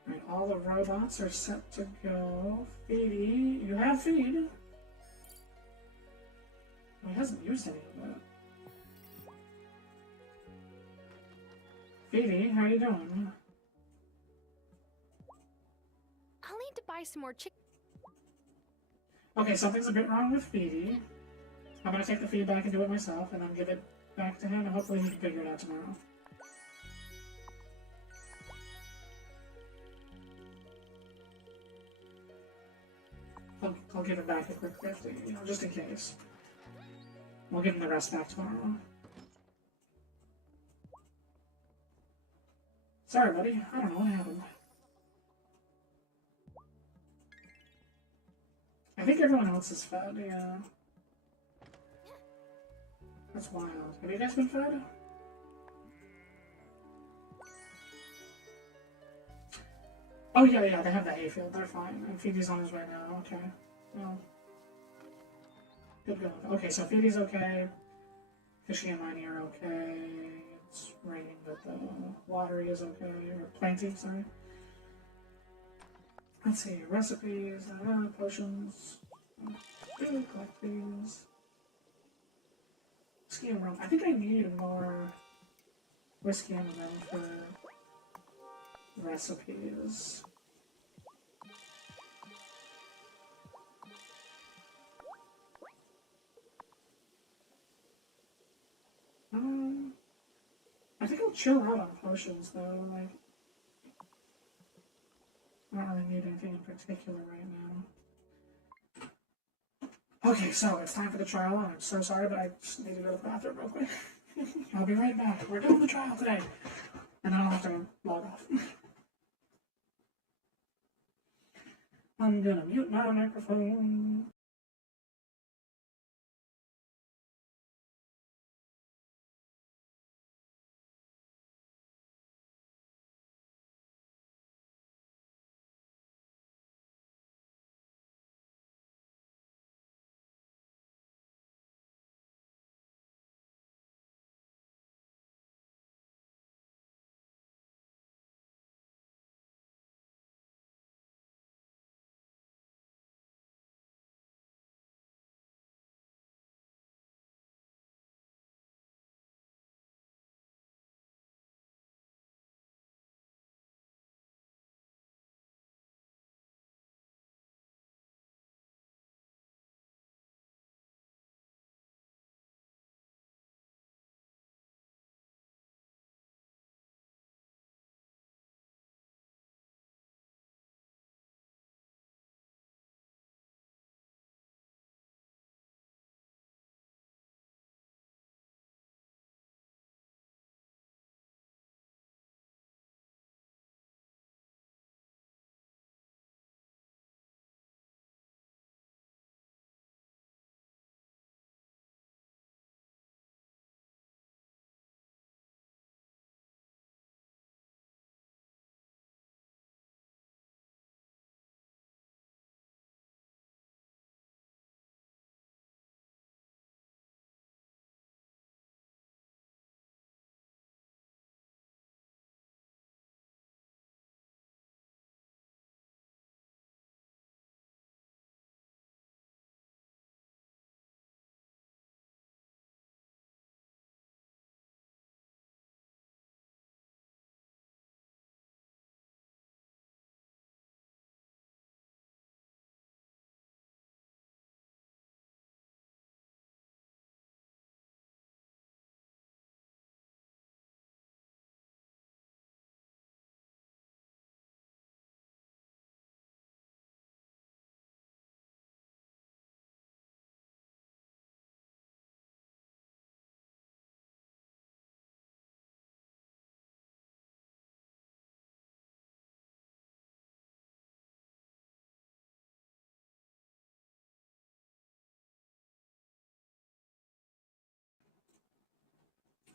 Right, all the robots are set to go. Feedy, you have feed. He hasn't used any of it. Feedy, how you doing? I'll need to buy some more chicken. Okay, something's a bit wrong with Feedy. I'm gonna take the feedback and do it myself, and then give it back to him, and hopefully he can figure it out tomorrow. I'll give him back a quick 50, you know, just in case. We'll give him the rest back tomorrow. Sorry, buddy. I don't know what happened. I think everyone else is fed, yeah. That's wild. Have you guys been fed? Oh, yeah, they have the hayfield. They're fine. And Feedy's on his way now. Okay. Well. Good going. Okay, so Feedy's okay. Fishy and Miney are okay. It's raining, but the watery is okay. Or planting, sorry. Let's see. Recipes. Potions. Collect these. Whiskey and rum. I think I need more whiskey and rum for recipes. I think I'll chill out on potions though, like I don't really need anything in particular right now. Okay, so it's time for the trial, and I'm so sorry, but I just need to go to the bathroom real quick. I'll be right back. We're doing the trial today. And then I'll have to log off. I'm gonna mute my microphone.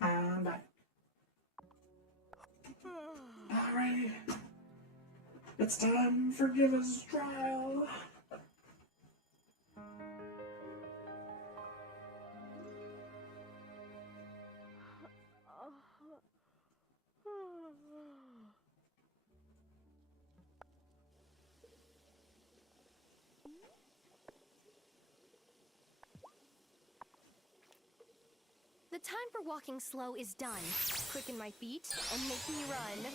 I'm back. Alrighty. It's time for Giva's trial. The time for walking slow is done. Quicken my feet and make me run.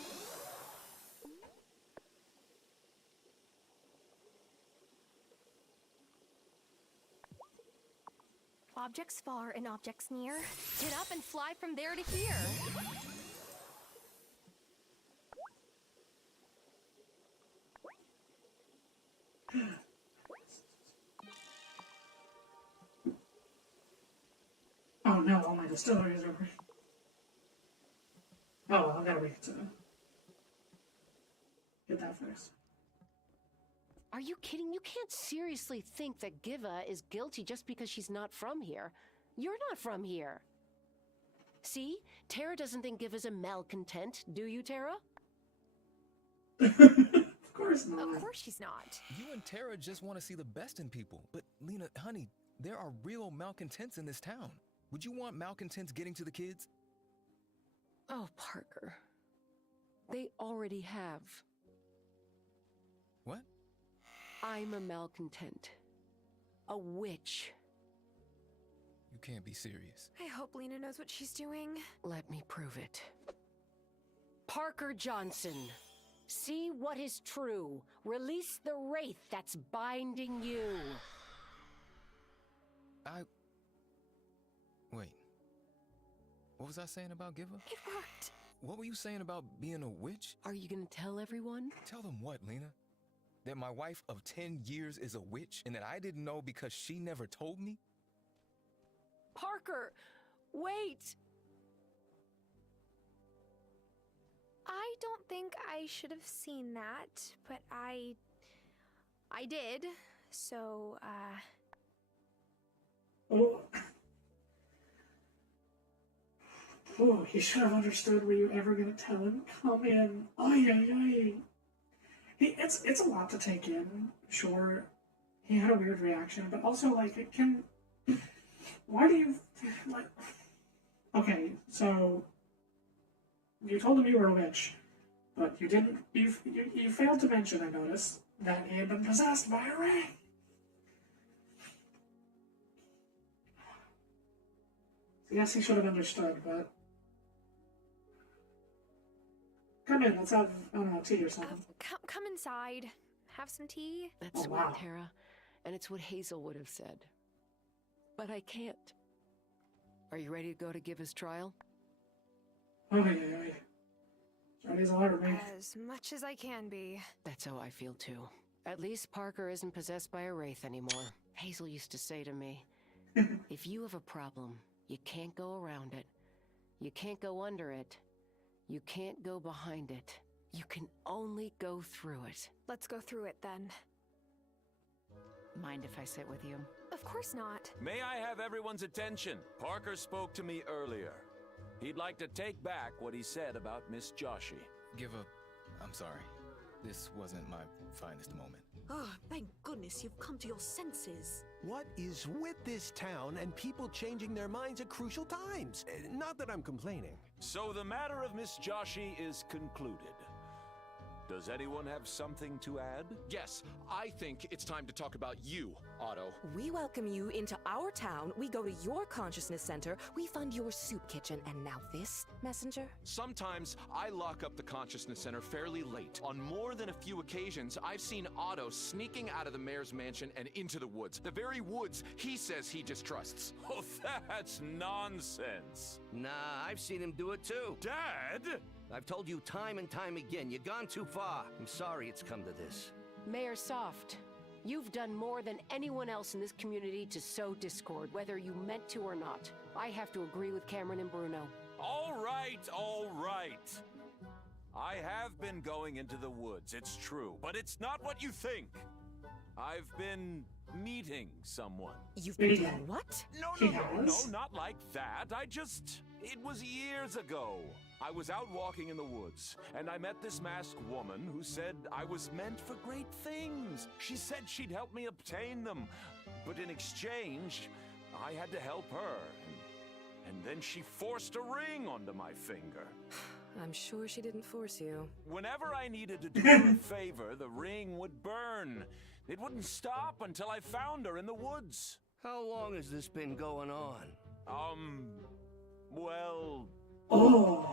Objects far and objects near. Get up and fly from there to here. Oh no, all my distilleries are... Oh well, I gotta wait to get that first. Are you kidding? You can't seriously think that Giva is guilty just because she's not from here. You're not from here. See? Tara doesn't think Giva's a malcontent, do you, Tara? Of course not. Of course she's not. You and Tara just want to see the best in people. But, Lena, honey, there are real malcontents in this town. Would you want malcontents getting to the kids? Oh, Parker. They already have. What? I'm a malcontent. A witch. You can't be serious. I hope Lena knows what she's doing. Let me prove it. Parker Johnson, see what is true. Release the wraith that's binding you. Wait. What was I saying about Giva? It worked. What were you saying about being a witch? Are you gonna tell everyone? Tell them what, Lena? That my wife of 10 years is a witch and that I didn't know because she never told me? Parker, wait! I don't think I should have seen that, but I did. So, Oh, he should have understood. Were you ever gonna tell him? Come in. Ay, ay, ay. It's a lot to take in. Sure, he had a weird reaction, but also, like, it can... Why do you... like... Okay, so... You told him you were a witch, but you didn't... You failed to mention, I noticed, that he had been possessed by a ring. Yes, he should have understood, but... Come in, let's have, I don't know, tea or something. come inside. Have some tea. That's Oh, wow. sweet, Tara. And it's what Hazel would have said. But I can't. Are you ready to go to Giva's trial? Oh, yeah. Ready as I'll ever be. As much as I can be. That's how I feel too. At least Parker isn't possessed by a wraith anymore. Hazel used to say to me, if you have a problem, you can't go around it. You can't go under it. You can't go behind it. You can only go through it. Let's go through it then. Mind if I sit with you? Of course not. May I have everyone's attention? Parker spoke to me earlier. He'd like to take back what he said about Miss Joshi. I'm sorry. This wasn't my finest moment. Oh, thank goodness you've come to your senses. What is with this town and people changing their minds at crucial times? Not that I'm complaining. So the matter of Miss Joshi is concluded. Does anyone have something to add? Yes, I think it's time to talk about you, Otto. We welcome you into our town, we go to your consciousness center, we fund your soup kitchen, and now this, messenger? Sometimes I lock up the consciousness center fairly late. On more than a few occasions, I've seen Otto sneaking out of the mayor's mansion and into the woods. The very woods he says he distrusts. Oh, that's nonsense. Nah, I've seen him do it too. Dad? I've told you time and time again, you've gone too far. I'm sorry it's come to this. Mayor Soft, you've done more than anyone else in this community to sow discord, whether you meant to or not. I have to agree with Cameron and Bruno. All right. I have been going into the woods, it's true, but it's not what you think. I've been meeting someone. You've been doing what? No, not like that. It was years ago. I was out walking in the woods, and I met this masked woman who said I was meant for great things. She said she'd help me obtain them, but in exchange, I had to help her. And then she forced a ring onto my finger. I'm sure she didn't force you. Whenever I needed to do her a favor, the ring would burn. It wouldn't stop until I found her in the woods. How long has this been going on? Well,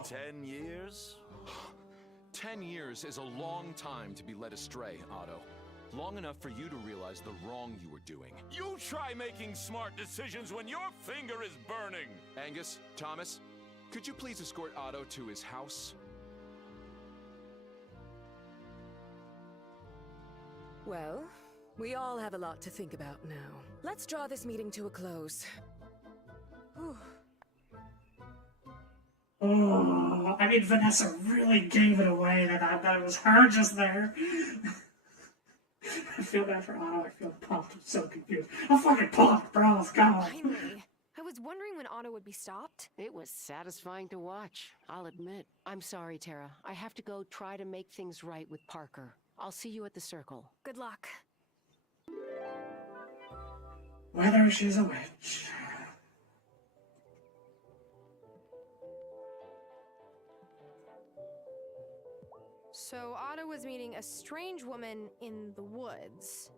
10 years? 10 years is a long time to be led astray, Otto. Long enough for you to realize the wrong you were doing. You try making smart decisions when your finger is burning! Angus, Thomas, could you please escort Otto to his house? Well, we all have a lot to think about now. Let's draw this meeting to a close. Whew. Oh, I mean, Vanessa really gave it away that it was her just there. I feel bad for Otto. I feel pumped. I'm so confused. I'm fucking pumped, bro. Let's go. Finally. I was wondering when Otto would be stopped. It was satisfying to watch, I'll admit. I'm sorry, Tara. I have to go try to make things right with Parker. I'll see you at the circle. Good luck. Whether she's a witch. So Otto was meeting a strange woman in the woods.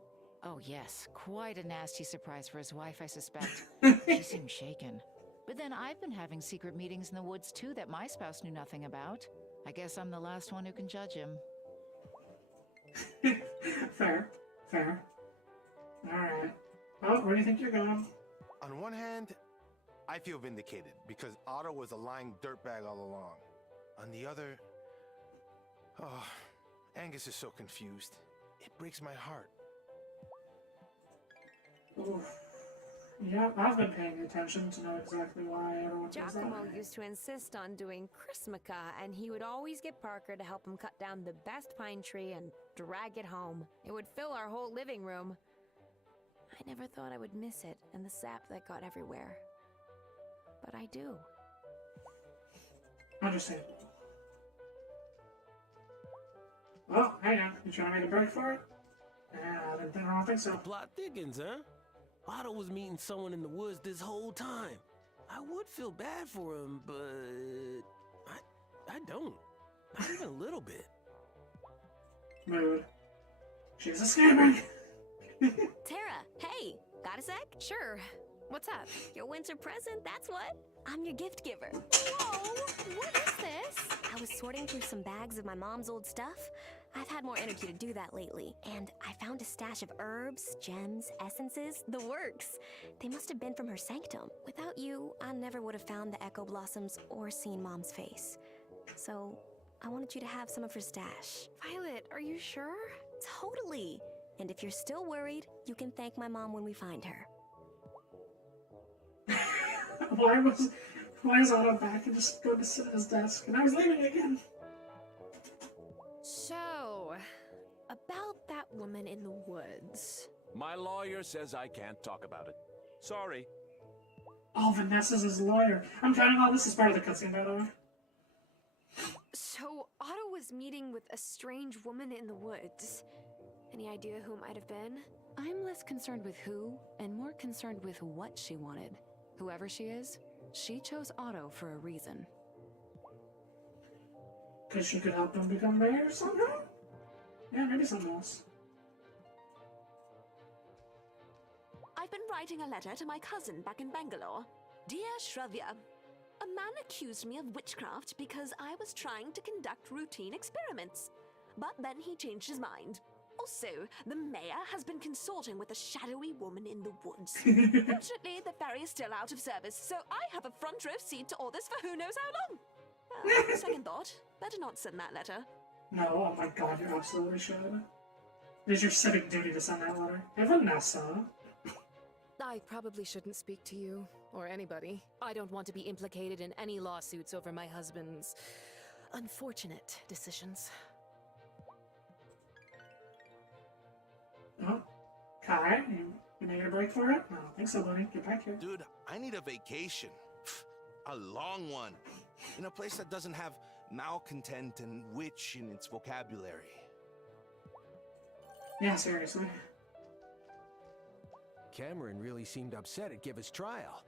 Oh yes, quite a nasty surprise for his wife, I suspect. She seemed shaken. But then I've been having secret meetings in the woods too that my spouse knew nothing about. I guess I'm the last one who can judge him. Fair. Alright. Well, where do you think you're going? On one hand, I feel vindicated because Otto was a lying dirtbag all along. On the other, Angus is so confused. It breaks my heart. Oof. Yeah, I've been paying attention to know exactly why everyone does that. Giacomo used to insist on doing Christmaka, and he would always get Parker to help him cut down the best pine tree and drag it home. It would fill our whole living room. I never thought I would miss it and the sap that got everywhere. But I do. Understandable. Oh, hang on. You trying to make a break for it? I don't think so. The plot thickens, huh? Otto was meeting someone in the woods this whole time. I would feel bad for him, but I don't. Not even a little bit. Mood. She's a scammer. Tara, hey, got a sec? Sure. What's up? Your winter present, that's what. I'm your gift giver. Whoa, what is this? I was sorting through some bags of my mom's old stuff. I've had more energy to do that lately. And I found a stash of herbs, gems, essences, the works. They must have been from her sanctum. Without you, I never would have found the echo blossoms or seen Mom's face. So, I wanted you to have some of her stash. Violet, are you sure? Totally. And if you're still worried, you can thank my mom when we find her. Why is Otto back and just going to sit at his desk? And I was leaving again. So, about that woman in the woods. My lawyer says I can't talk about it. Sorry. Oh, Vanessa's his lawyer. I'm counting all this as part of the cutscene, by the way. So, Otto was meeting with a strange woman in the woods. Any idea who it might have been? I'm less concerned with who and more concerned with what she wanted. Whoever she is, she chose Otto for a reason. Because she could help him become mayor somehow? Yeah, maybe something else. I've been writing a letter to my cousin back in Bangalore. Dear Shravya, a man accused me of witchcraft because I was trying to conduct routine experiments. But then he changed his mind. Also, the mayor has been consorting with a shadowy woman in the woods. Fortunately, the ferry is still out of service, so I have a front row seat to all this for who knows how long. Second thought, better not send that letter. No, oh my god, you absolutely should. It is your civic duty to send that letter. Hey, Vanessa. I probably shouldn't speak to you, or anybody. I don't want to be implicated in any lawsuits over my husband's unfortunate decisions. Oh, Hi, you making a break for it? I don't think so, buddy. Get back here. Dude, I need a vacation. A long one. In a place that doesn't have malcontent and witch in its vocabulary. Yeah, seriously. Cameron really seemed upset at Giva's trial.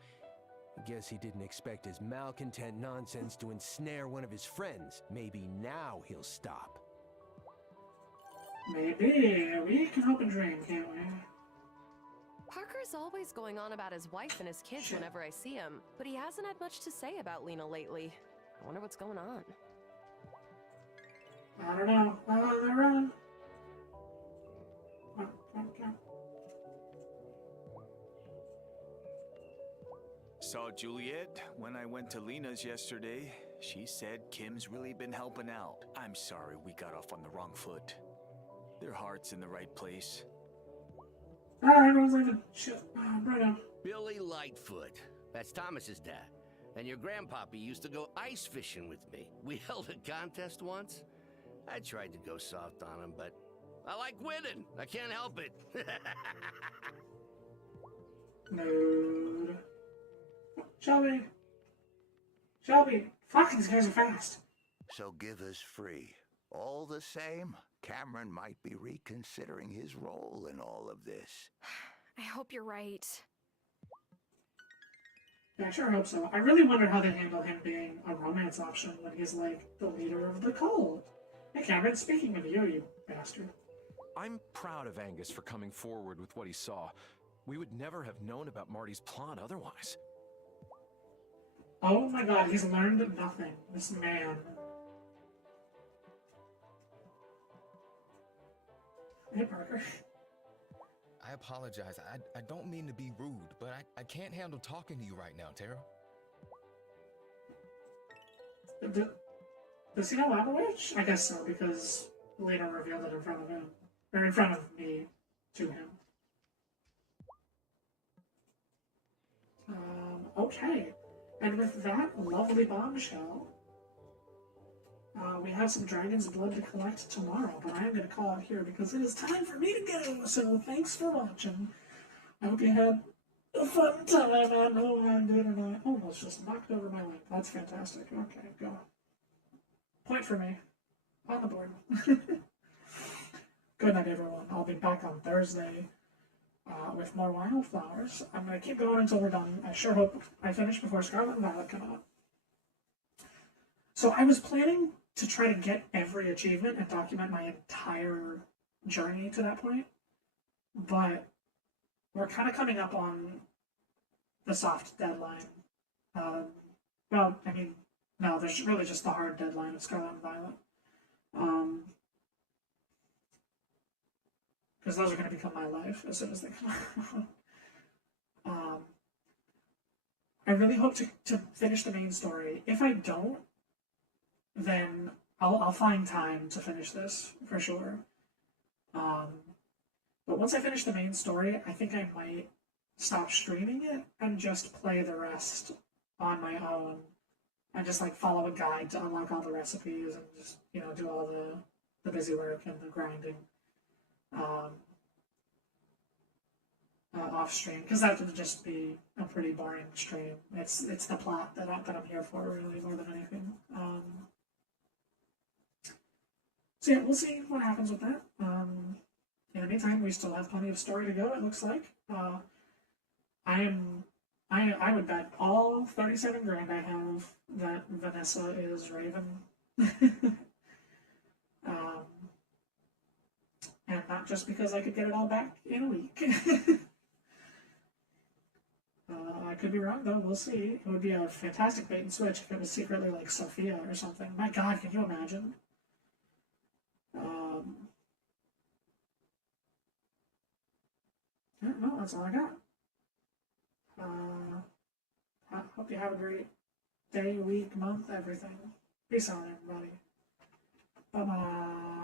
I guess he didn't expect his malcontent nonsense to ensnare one of his friends. Maybe now he'll stop. Maybe. We can hope and dream, can't we? Parker's always going on about his wife and his kids whenever I see him, but he hasn't had much to say about Lena lately. I wonder what's going on. I don't know. They're on. Saw Juliet when I went to Lena's yesterday. She said Kim's really been helping out. I'm sorry we got off on the wrong foot. Their heart's in the right place. Everyone's leaving. Shit. Right now. Billy Lightfoot. That's Thomas's dad. And your grandpappy used to go ice fishing with me. We held a contest once. I tried to go soft on him, but I like winning. I can't help it. Mood. Shelby. Shelby. Fuck, these guys are fast. So give us free. All the same, Cameron might be reconsidering his role in all of this. I hope you're right. Yeah, I sure hope so. I really wonder how they handle him being a romance option when he's like the leader of the cult. Hey Cameron, speaking of you, you bastard. I'm proud of Angus for coming forward with what he saw. We would never have known about Marty's plot otherwise. Oh my god, he's learned nothing. This man. Hey, Parker. I apologize. I don't mean to be rude, but I can't handle talking to you right now, Tara. Does he know I'm a witch? I guess so, because Lena revealed it in front of him. Or in front of me to him. Okay. And with that lovely bombshell, we have some dragon's blood to collect tomorrow, but I am going to call it here because it is time for me to go. So thanks for watching. I hope you had a fun time. I know I did, and I almost just knocked over my link. That's fantastic. Okay, go. Point for me. On the board. Good night, everyone. I'll be back on Thursday with more Wylde Flowers. I'm going to keep going until we're done. I sure hope I finish before Scarlet and Violet come out. So I was planning to try to get every achievement and document my entire journey to that point, but we're kind of coming up on the soft deadline. Well, I mean, no, there's really just the hard deadline of Scarlet and Violet. Because those are going to become my life as soon as they come out. I really hope to finish the main story. If I don't, then I'll find time to finish this, for sure. But once I finish the main story, I think I might stop streaming it and just play the rest on my own. And just, like, follow a guide to unlock all the recipes and just, you know, do all the busy work and the grinding. Off stream, because that would just be a pretty boring stream. It's the plot that I'm here for, really, more than anything. So yeah, we'll see what happens with that. In the meantime, we still have plenty of story to go, it looks like. I would bet all 37 grand I have that Vanessa is Raven. And not just because I could get it all back in a week. I could be wrong, though. We'll see. It would be a fantastic bait and switch if it was secretly like Sophia or something. My god, can you imagine? Yeah, no, that's all I got. I hope you have a great day, week, month, everything. Peace out, everybody. Bye-bye.